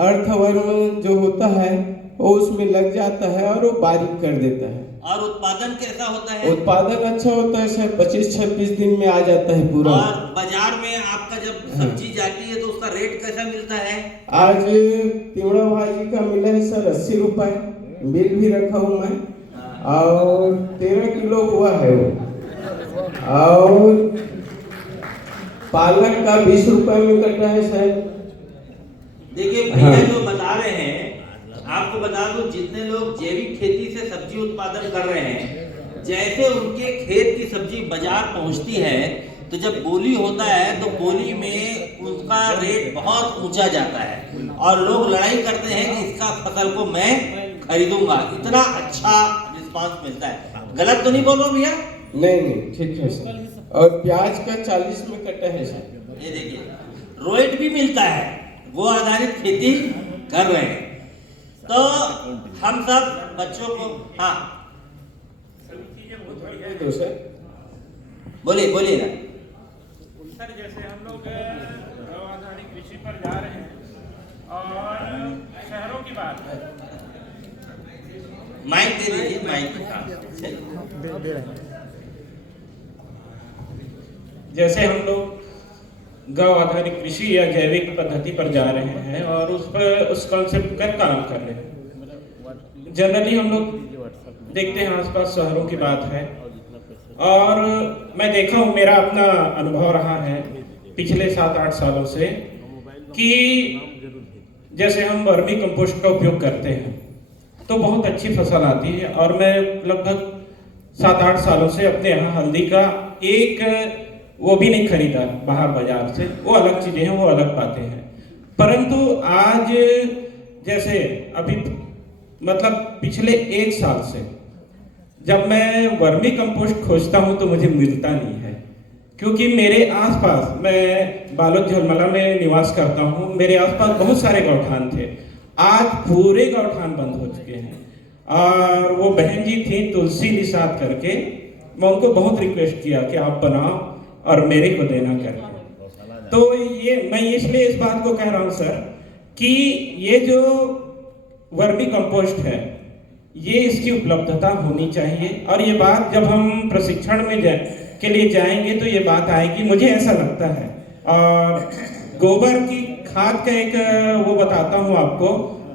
अर्थवर्म जो होता है वो उसमें लग जाता है और वो बारीक कर देता है। और उत्पादन कैसा होता है? उत्पादन अच्छा होता है सर, 25-26 दिन में आ जाता है पूरा। और बाजार में आपका जब सब्जी जाती है तो उसका रेट कैसा मिलता है? आज तिवड़ा भाजी का मिला है सर 80 रुपए, बिल भी रखा हूँ मैं, और 13 किलो हुआ है वो। और पालक का 20 रुपए में कटा है सर। देखिए भैया जो बता रहे हैं, आपको बता दूं, जितने लोग जैविक खेती से सब्जी उत्पादन कर रहे हैं, जैसे उनके खेत की सब्जी बाजार पहुंचती है तो जब बोली होता है तो बोली में उसका रेट बहुत ऊंचा जाता है और लोग लड़ाई करते हैं कि इसका फसल को मैं खरीदूंगा। इतना अच्छा रिस्पांस मिलता है। गलत तो नहीं बोल रहा भैया? नहीं, ठीक है सर। और प्याज का 40 में कटा है सर। ये देखिए, रोएट भी मिलता है, वो आधारित खेती कर रहे हैं। तो हम सब बच्चों को, हाँ बोलिए बोलिए ना सर। जैसे हम लोग आधारित कृषि पर जा रहे हैं और शहरों की बात है, माइक दे दीजिए, माइक। जैसे हम लोग गौ आधारित कृषि या जैविक पद्धति पर जा रहे हैं और उस कॉन्सेप्ट पर काम कर रहे हैं। जनरली हम लोग देखते हैं आसपास शहरों की बात है, और मैं देखा हूँ, मेरा अपना अनुभव रहा है पिछले 7-8 सालों से, कि जैसे हम वर्मी कंपोस्ट का उपयोग करते हैं तो बहुत अच्छी फसल आती है। और मैं लगभग 7-8 सालों से अपने यहाँ हल्दी का एक वो भी नहीं खरीदा बाहर बाजार से। वो अलग चीजें हैं, वो अलग बातें हैं। परंतु आज जैसे अभी मतलब पिछले 1 साल से जब मैं वर्मी कंपोस्ट खोजता हूं तो मुझे मिलता नहीं है, क्योंकि मेरे आसपास, मैं बालोद झलमला में निवास करता हूं, मेरे आसपास बहुत सारे गौठान थे। आज पूरे गौठान बंद हो चुके हैं। और वो बहन जी थी तुलसी निषाद करके, मैं उनको बहुत रिक्वेस्ट किया कि आप बनाओ और मेरे को देना करके। तो ये मैं इसलिए इस बात को कह रहा हूँ सर कि ये जो वर्मी कंपोस्ट है ये इसकी उपलब्धता होनी चाहिए। और ये बात जब हम प्रशिक्षण में के लिए जाएंगे तो ये बात आएगी, मुझे ऐसा लगता है। और गोबर की खाद का एक वो बताता हूँ आपको,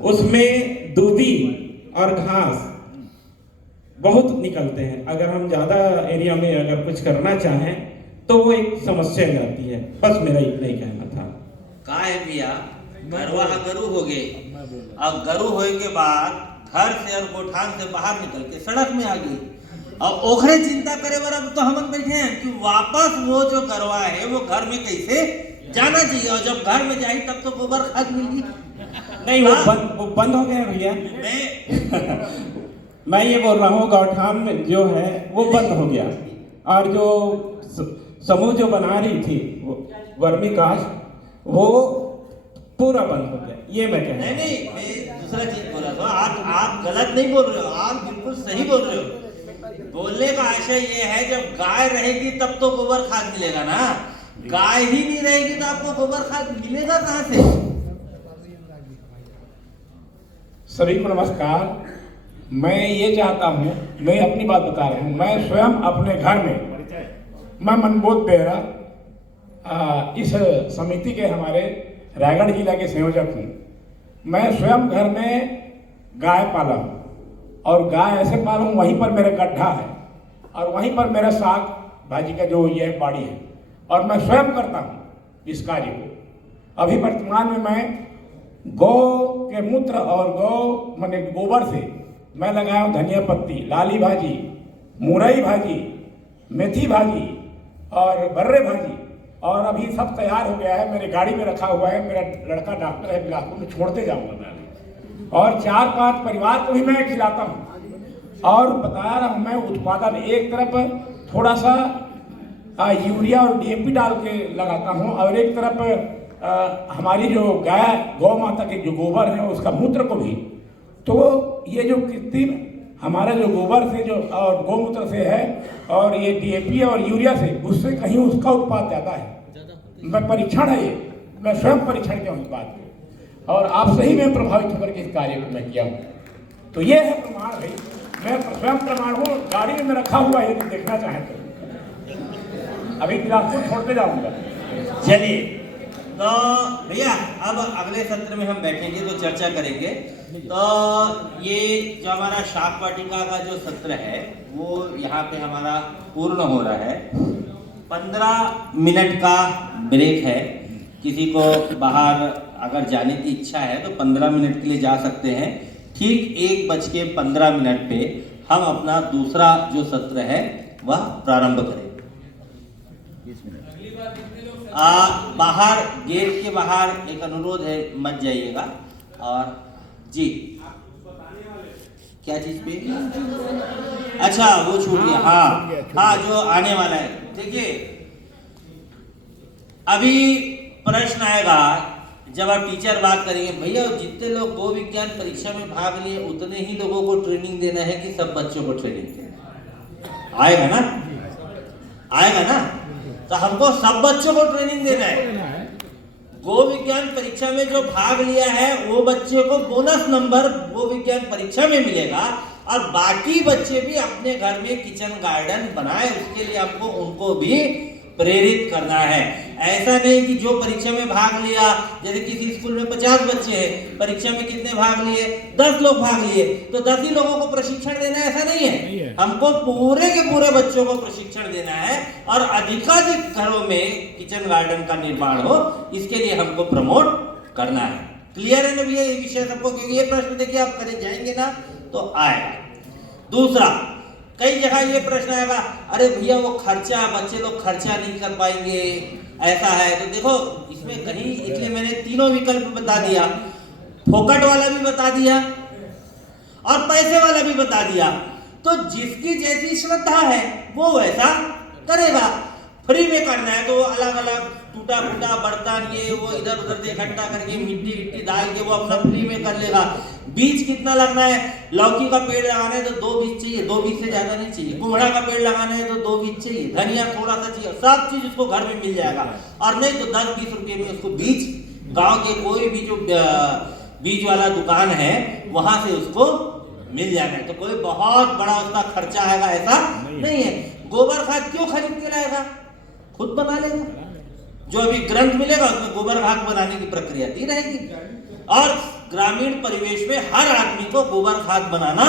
उसमें दूबी और घास बहुत निकलते हैं। अगर हम ज़्यादा एरिया में अगर कुछ करना चाहें तो वो एक समस्या जाती है। बस मेरा इतना ही कहना था। कहा है भैया, गरुआ गरु हो गए, अब गरु होए के बाद घर से और गोठान से बाहर निकल के सड़क में आ गई। अब ओखरे चिंता करे बर अब तो हम बैठे हैं कि वापस वो जो गरवा है वो घर में कैसे जाना चाहिए, और जब घर में जाए तब तो गोबर खाद मिलेगी नहीं। वो बंद हो गया भैया। मैं ये बोल रहा हूँ गौठान में जो है वो बंद हो गया, और जो समूह जो बना रही थी वो वर्मी कास्ट, वो पूरा बंद हो गया, ये मैं कह रहा हूं। नहीं, मैं दूसरा चीज बोला था। आप गलत नहीं बोल रहे हो, आप बिल्कुल सही बोल रहे हो। बोलने का आशय ये है, जब गाय रहेगी तब तो गोबर खाद मिलेगा ना। गाय ही नहीं रहेगी तो आपको गोबर खाद मिलेगा कहाँ से? सभी को नमस्कार। मैं ये चाहता हूँ, मैं अपनी बात बता रहा हूँ। मैं स्वयं अपने घर में, मैं मनबोध बेहरा इस समिति के हमारे रायगढ़ जिला के संयोजक हूँ। मैं स्वयं घर में गाय पाला हूँ और गाय ऐसे पाला हूँ, वहीं पर मेरा गड्ढा है और वहीं पर मेरा साग भाजी का जो ये बाड़ी है और मैं स्वयं करता हूँ इस कार्य को। अभी वर्तमान में मैं गौ के मूत्र और गौ माने गोबर से मैं लगाया हूँ धनिया पत्ती, लाली भाजी, मुरई भाजी, मेथी भाजी और बर्रे भाजी, और अभी सब तैयार हो गया है। मेरे गाड़ी में रखा हुआ है। मेरा लड़का डॉक्टर है बिलासपुर में, छोड़ते जाऊँगा मैं। और 4-5 परिवार को भी मैं खिलाता हूँ। और बता रहा हूँ मैं उत्पादन एक तरफ थोड़ा सा यूरिया और DAP डाल के लगाता हूँ और एक तरफ हमारी जो गाय गौ माता के जो गोबर है उसका मूत्र को भी। तो ये जो कृत्रिम हमारा जो गोबर से जो और गौमूत्र से है और ये DAP और यूरिया से, उससे कहीं उसका उत्पाद ज़्यादा है। मैं परीक्षण है, ये मैं स्वयं परीक्षण किया हूँ इस बात को और आप सही में प्रभावित होकर के इस कार्य को मैं किया हूँ। तो ये है प्रमाण भाई, मैं स्वयं प्रमाण हूँ। गाड़ी में रखा हुआ है, यदि देखना चाहें तो। अभी बिलासपुर छोड़ते जाऊँगा। चलिए तो भैया, अब अगले सत्र में हम बैठेंगे तो चर्चा करेंगे। तो ये जो हमारा शाक वाटिका का जो सत्र है वो यहाँ पे हमारा पूर्ण हो रहा है। 15 मिनट का ब्रेक है। किसी को बाहर अगर जाने की इच्छा है तो 15 मिनट के लिए जा सकते हैं। ठीक 1:15 पे हम अपना दूसरा जो सत्र है वह प्रारंभ करेंगे। बाहर गेट के बाहर एक अनुरोध है, मत जाइएगा। और जी क्या चीज पे? अच्छा वो छूट गया। हाँ जो आने वाला है। देखिए अभी प्रश्न आएगा जब आप टीचर बात करेंगे, भैया जितने लोग गो विज्ञान परीक्षा में भाग लिए उतने ही लोगों को ट्रेनिंग देना है कि सब बच्चों को ट्रेनिंग देना है? आएगा ना? आएगा ना? तो हमको सब बच्चों को ट्रेनिंग देना है। गो विज्ञान परीक्षा में जो भाग लिया है वो बच्चे को बोनस नंबर गो विज्ञान परीक्षा में मिलेगा और बाकी बच्चे भी अपने घर में किचन गार्डन बनाए, उसके लिए आपको उनको भी प्रेरित करना है। ऐसा नहीं कि जो परीक्षा में भाग लिया, जैसे किसी स्कूल में 50 बच्चे हैं, परीक्षा में कितने भाग लिए? 10 लोग भाग लिए, तो 10 ही लोगों को प्रशिक्षण देना है, ऐसा नहीं है। हमको पूरे के पूरे बच्चों को प्रशिक्षण देना है और अधिकाधिक घरों में किचन गार्डन का निर्माण हो, इसके लिए हमको प्रमोट करना है। क्लियर है ना भैया ये विषय सबको? क्योंकि ये प्रश्न देखिए आप करे जाएंगे ना तो आएगा। दूसरा, कई जगह ये प्रश्न आएगा, अरे भैया वो खर्चा, बच्चे लोग खर्चा नहीं कर पाएंगे, ऐसा है। तो देखो इसमें कहीं, इसलिए मैंने तीनों विकल्प बता दिया, फोकट वाला भी बता दिया और पैसे वाला भी बता दिया। तो जिसकी जैसी श्रद्धा है वो वैसा करेगा। फ्री में करना है तो अलग अलग टूटा फूटा बर्तन ये वो इधर उधर से इकट्ठा करके मिट्टी विट्टी डाल के वो अपना फ्री में कर लेगा। बीज कितना लगना है? लौकी का पेड़ लगाना है तो 2 बीज चाहिए, 2 बीज से ज्यादा नहीं चाहिए। कुम्हड़ा का पेड़ लगाना है तो 2 बीज चाहिए। धनिया थोड़ा सा चाहिए, सब चीज उसको घर में मिल जाएगा। और नहीं तो 10-20 रुपए में उसको बीज, गाँव के कोई भी जो बीज वाला दुकान है वहां से उसको मिल जाना है। तो कोई बहुत बड़ा उसका खर्चा आएगा ऐसा नहीं है। गोबर खाद क्यों खरीद के लाएगा? खुद बना लेगा। जो अभी ग्रंथ मिलेगा उसमें गोबर खाद बनाने की प्रक्रिया दी रहेगी। और ग्रामीण परिवेश में हर आदमी को गोबर खाद बनाना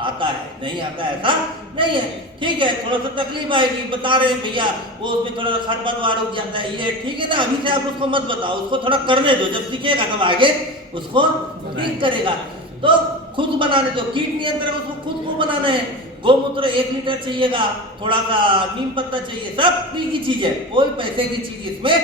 आता है, नहीं आता ऐसा नहीं है। ठीक है, थोड़ा सा तकलीफ आएगी, बता रहे हैं भैया वो उसमें थोड़ा सा खरपतवार उग जाता है, ये ठीक है ना। अभी से आप उसको मत बताओ, उसको थोड़ा करने दो, जब सीखेगा तब आगे उसको ठीक करेगा। तो खुद बनाने दो। कीट नियंत्रण उसको खुद को बनाना है। गोमूत्र 1 लीटर चाहिएगा, थोड़ा सा नीम पत्ता चाहिए, सब फ्री की चीज है, कोई पैसे की चीज इसमें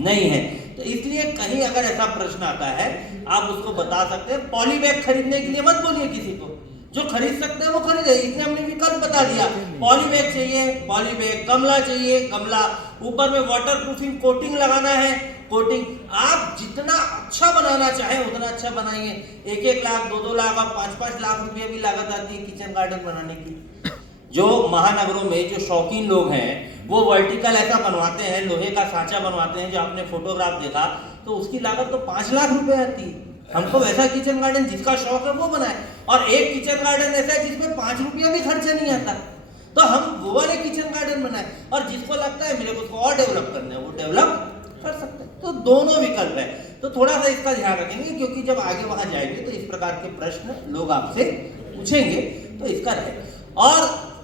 नहीं है। तो इसलिए कहीं अगर ऐसा प्रश्न आता है आप उसको बता सकते हैं। पॉली बैग खरीदने के लिए मत बोलिए किसी को, जो खरीद सकते हैं वो खरीदे। इसलिए हमने विकल्प बता दिया, पॉली बैग चाहिए, पॉली बैग, गमला चाहिए, गमला, ऊपर में वाटर प्रूफिंग कोटिंग लगाना है कोटिंग, आप जितना अच्छा बनाना चाहें उतना अच्छा बनाएंगे। 1-1 लाख 2-2 लाख और 5-5 लाख रुपये भी लागत आती है किचन गार्डन बनाने की। जो महानगरों में जो शौकीन लोग हैं वो वर्टिकल ऐसा बनवाते हैं, लोहे का सांचा बनवाते हैं, जो आपने फोटोग्राफ देखा तो उसकी लागत तो 5 लाख रुपए आती है। हमको वैसा किचन गार्डन जिसका शौक है वो बनाए, और एक किचन गार्डन ऐसा है जिसमें 5 रुपया भी खर्चा नहीं आता, तो हम वो वाले किचन गार्डन बनाए। और जिसको लगता है मेरे को उसको और डेवलप करना है वो डेवलप कर सकते हैं। तो दोनों विकल्प है, तो थोड़ा सा इसका ध्यान रखेंगे, क्योंकि जब आगे वहां जाएंगे तो इस प्रकार के प्रश्न लोग आपसे पूछेंगे, तो इसका रहे। और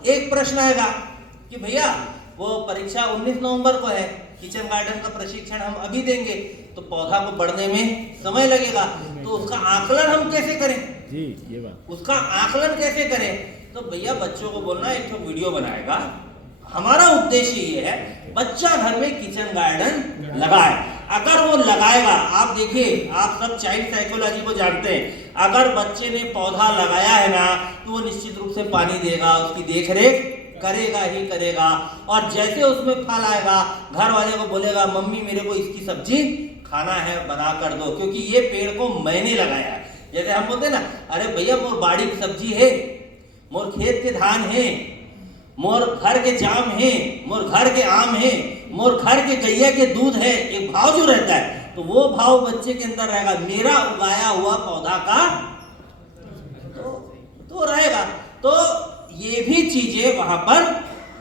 एक प्रश्न आएगा कि भैया वो परीक्षा 19 नवंबर को है, किचन गार्डन का प्रशिक्षण हम अभी देंगे तो पौधा को बढ़ने में समय लगेगा, तो उसका आकलन हम कैसे करें? जी ये बात, उसका आकलन कैसे करें? तो भैया बच्चों को बोलना एक तो वीडियो बनाएगा। हमारा उद्देश्य ये है बच्चा घर में किचन गार्डन लगाए। अगर वो लगाएगा, आप देखिए, आप सब चाइल्ड साइकोलॉजी को जानते हैं, अगर बच्चे ने पौधा लगाया है ना तो वो निश्चित रूप से पानी देगा, उसकी देखरेख करेगा ही करेगा, और जैसे उसमें फल आएगा घर वाले को बोलेगा मम्मी मेरे को इसकी सब्जी खाना है, बना कर दो, क्योंकि ये पेड़ को मैंने लगाया है। जैसे हम बोलते हैं ना, अरे भैया मोर बाड़ी की सब्जी है, मोर खेत के धान है, मोर घर के जाम है, मोर घर के आम है, मोर घर के गैया के दूध है, एक भाव जो रहता है, तो वो भाव बच्चे के अंदर रहेगा। मेरा उगाया हुआ पौधा का तो रहेगा, तो ये भी चीजें वहां पर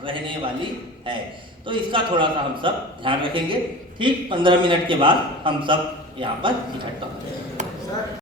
रहने वाली है। तो इसका थोड़ा सा हम सब ध्यान रखेंगे। ठीक 15 मिनट के बाद हम सब यहाँ पर इकट्ठा होंगे।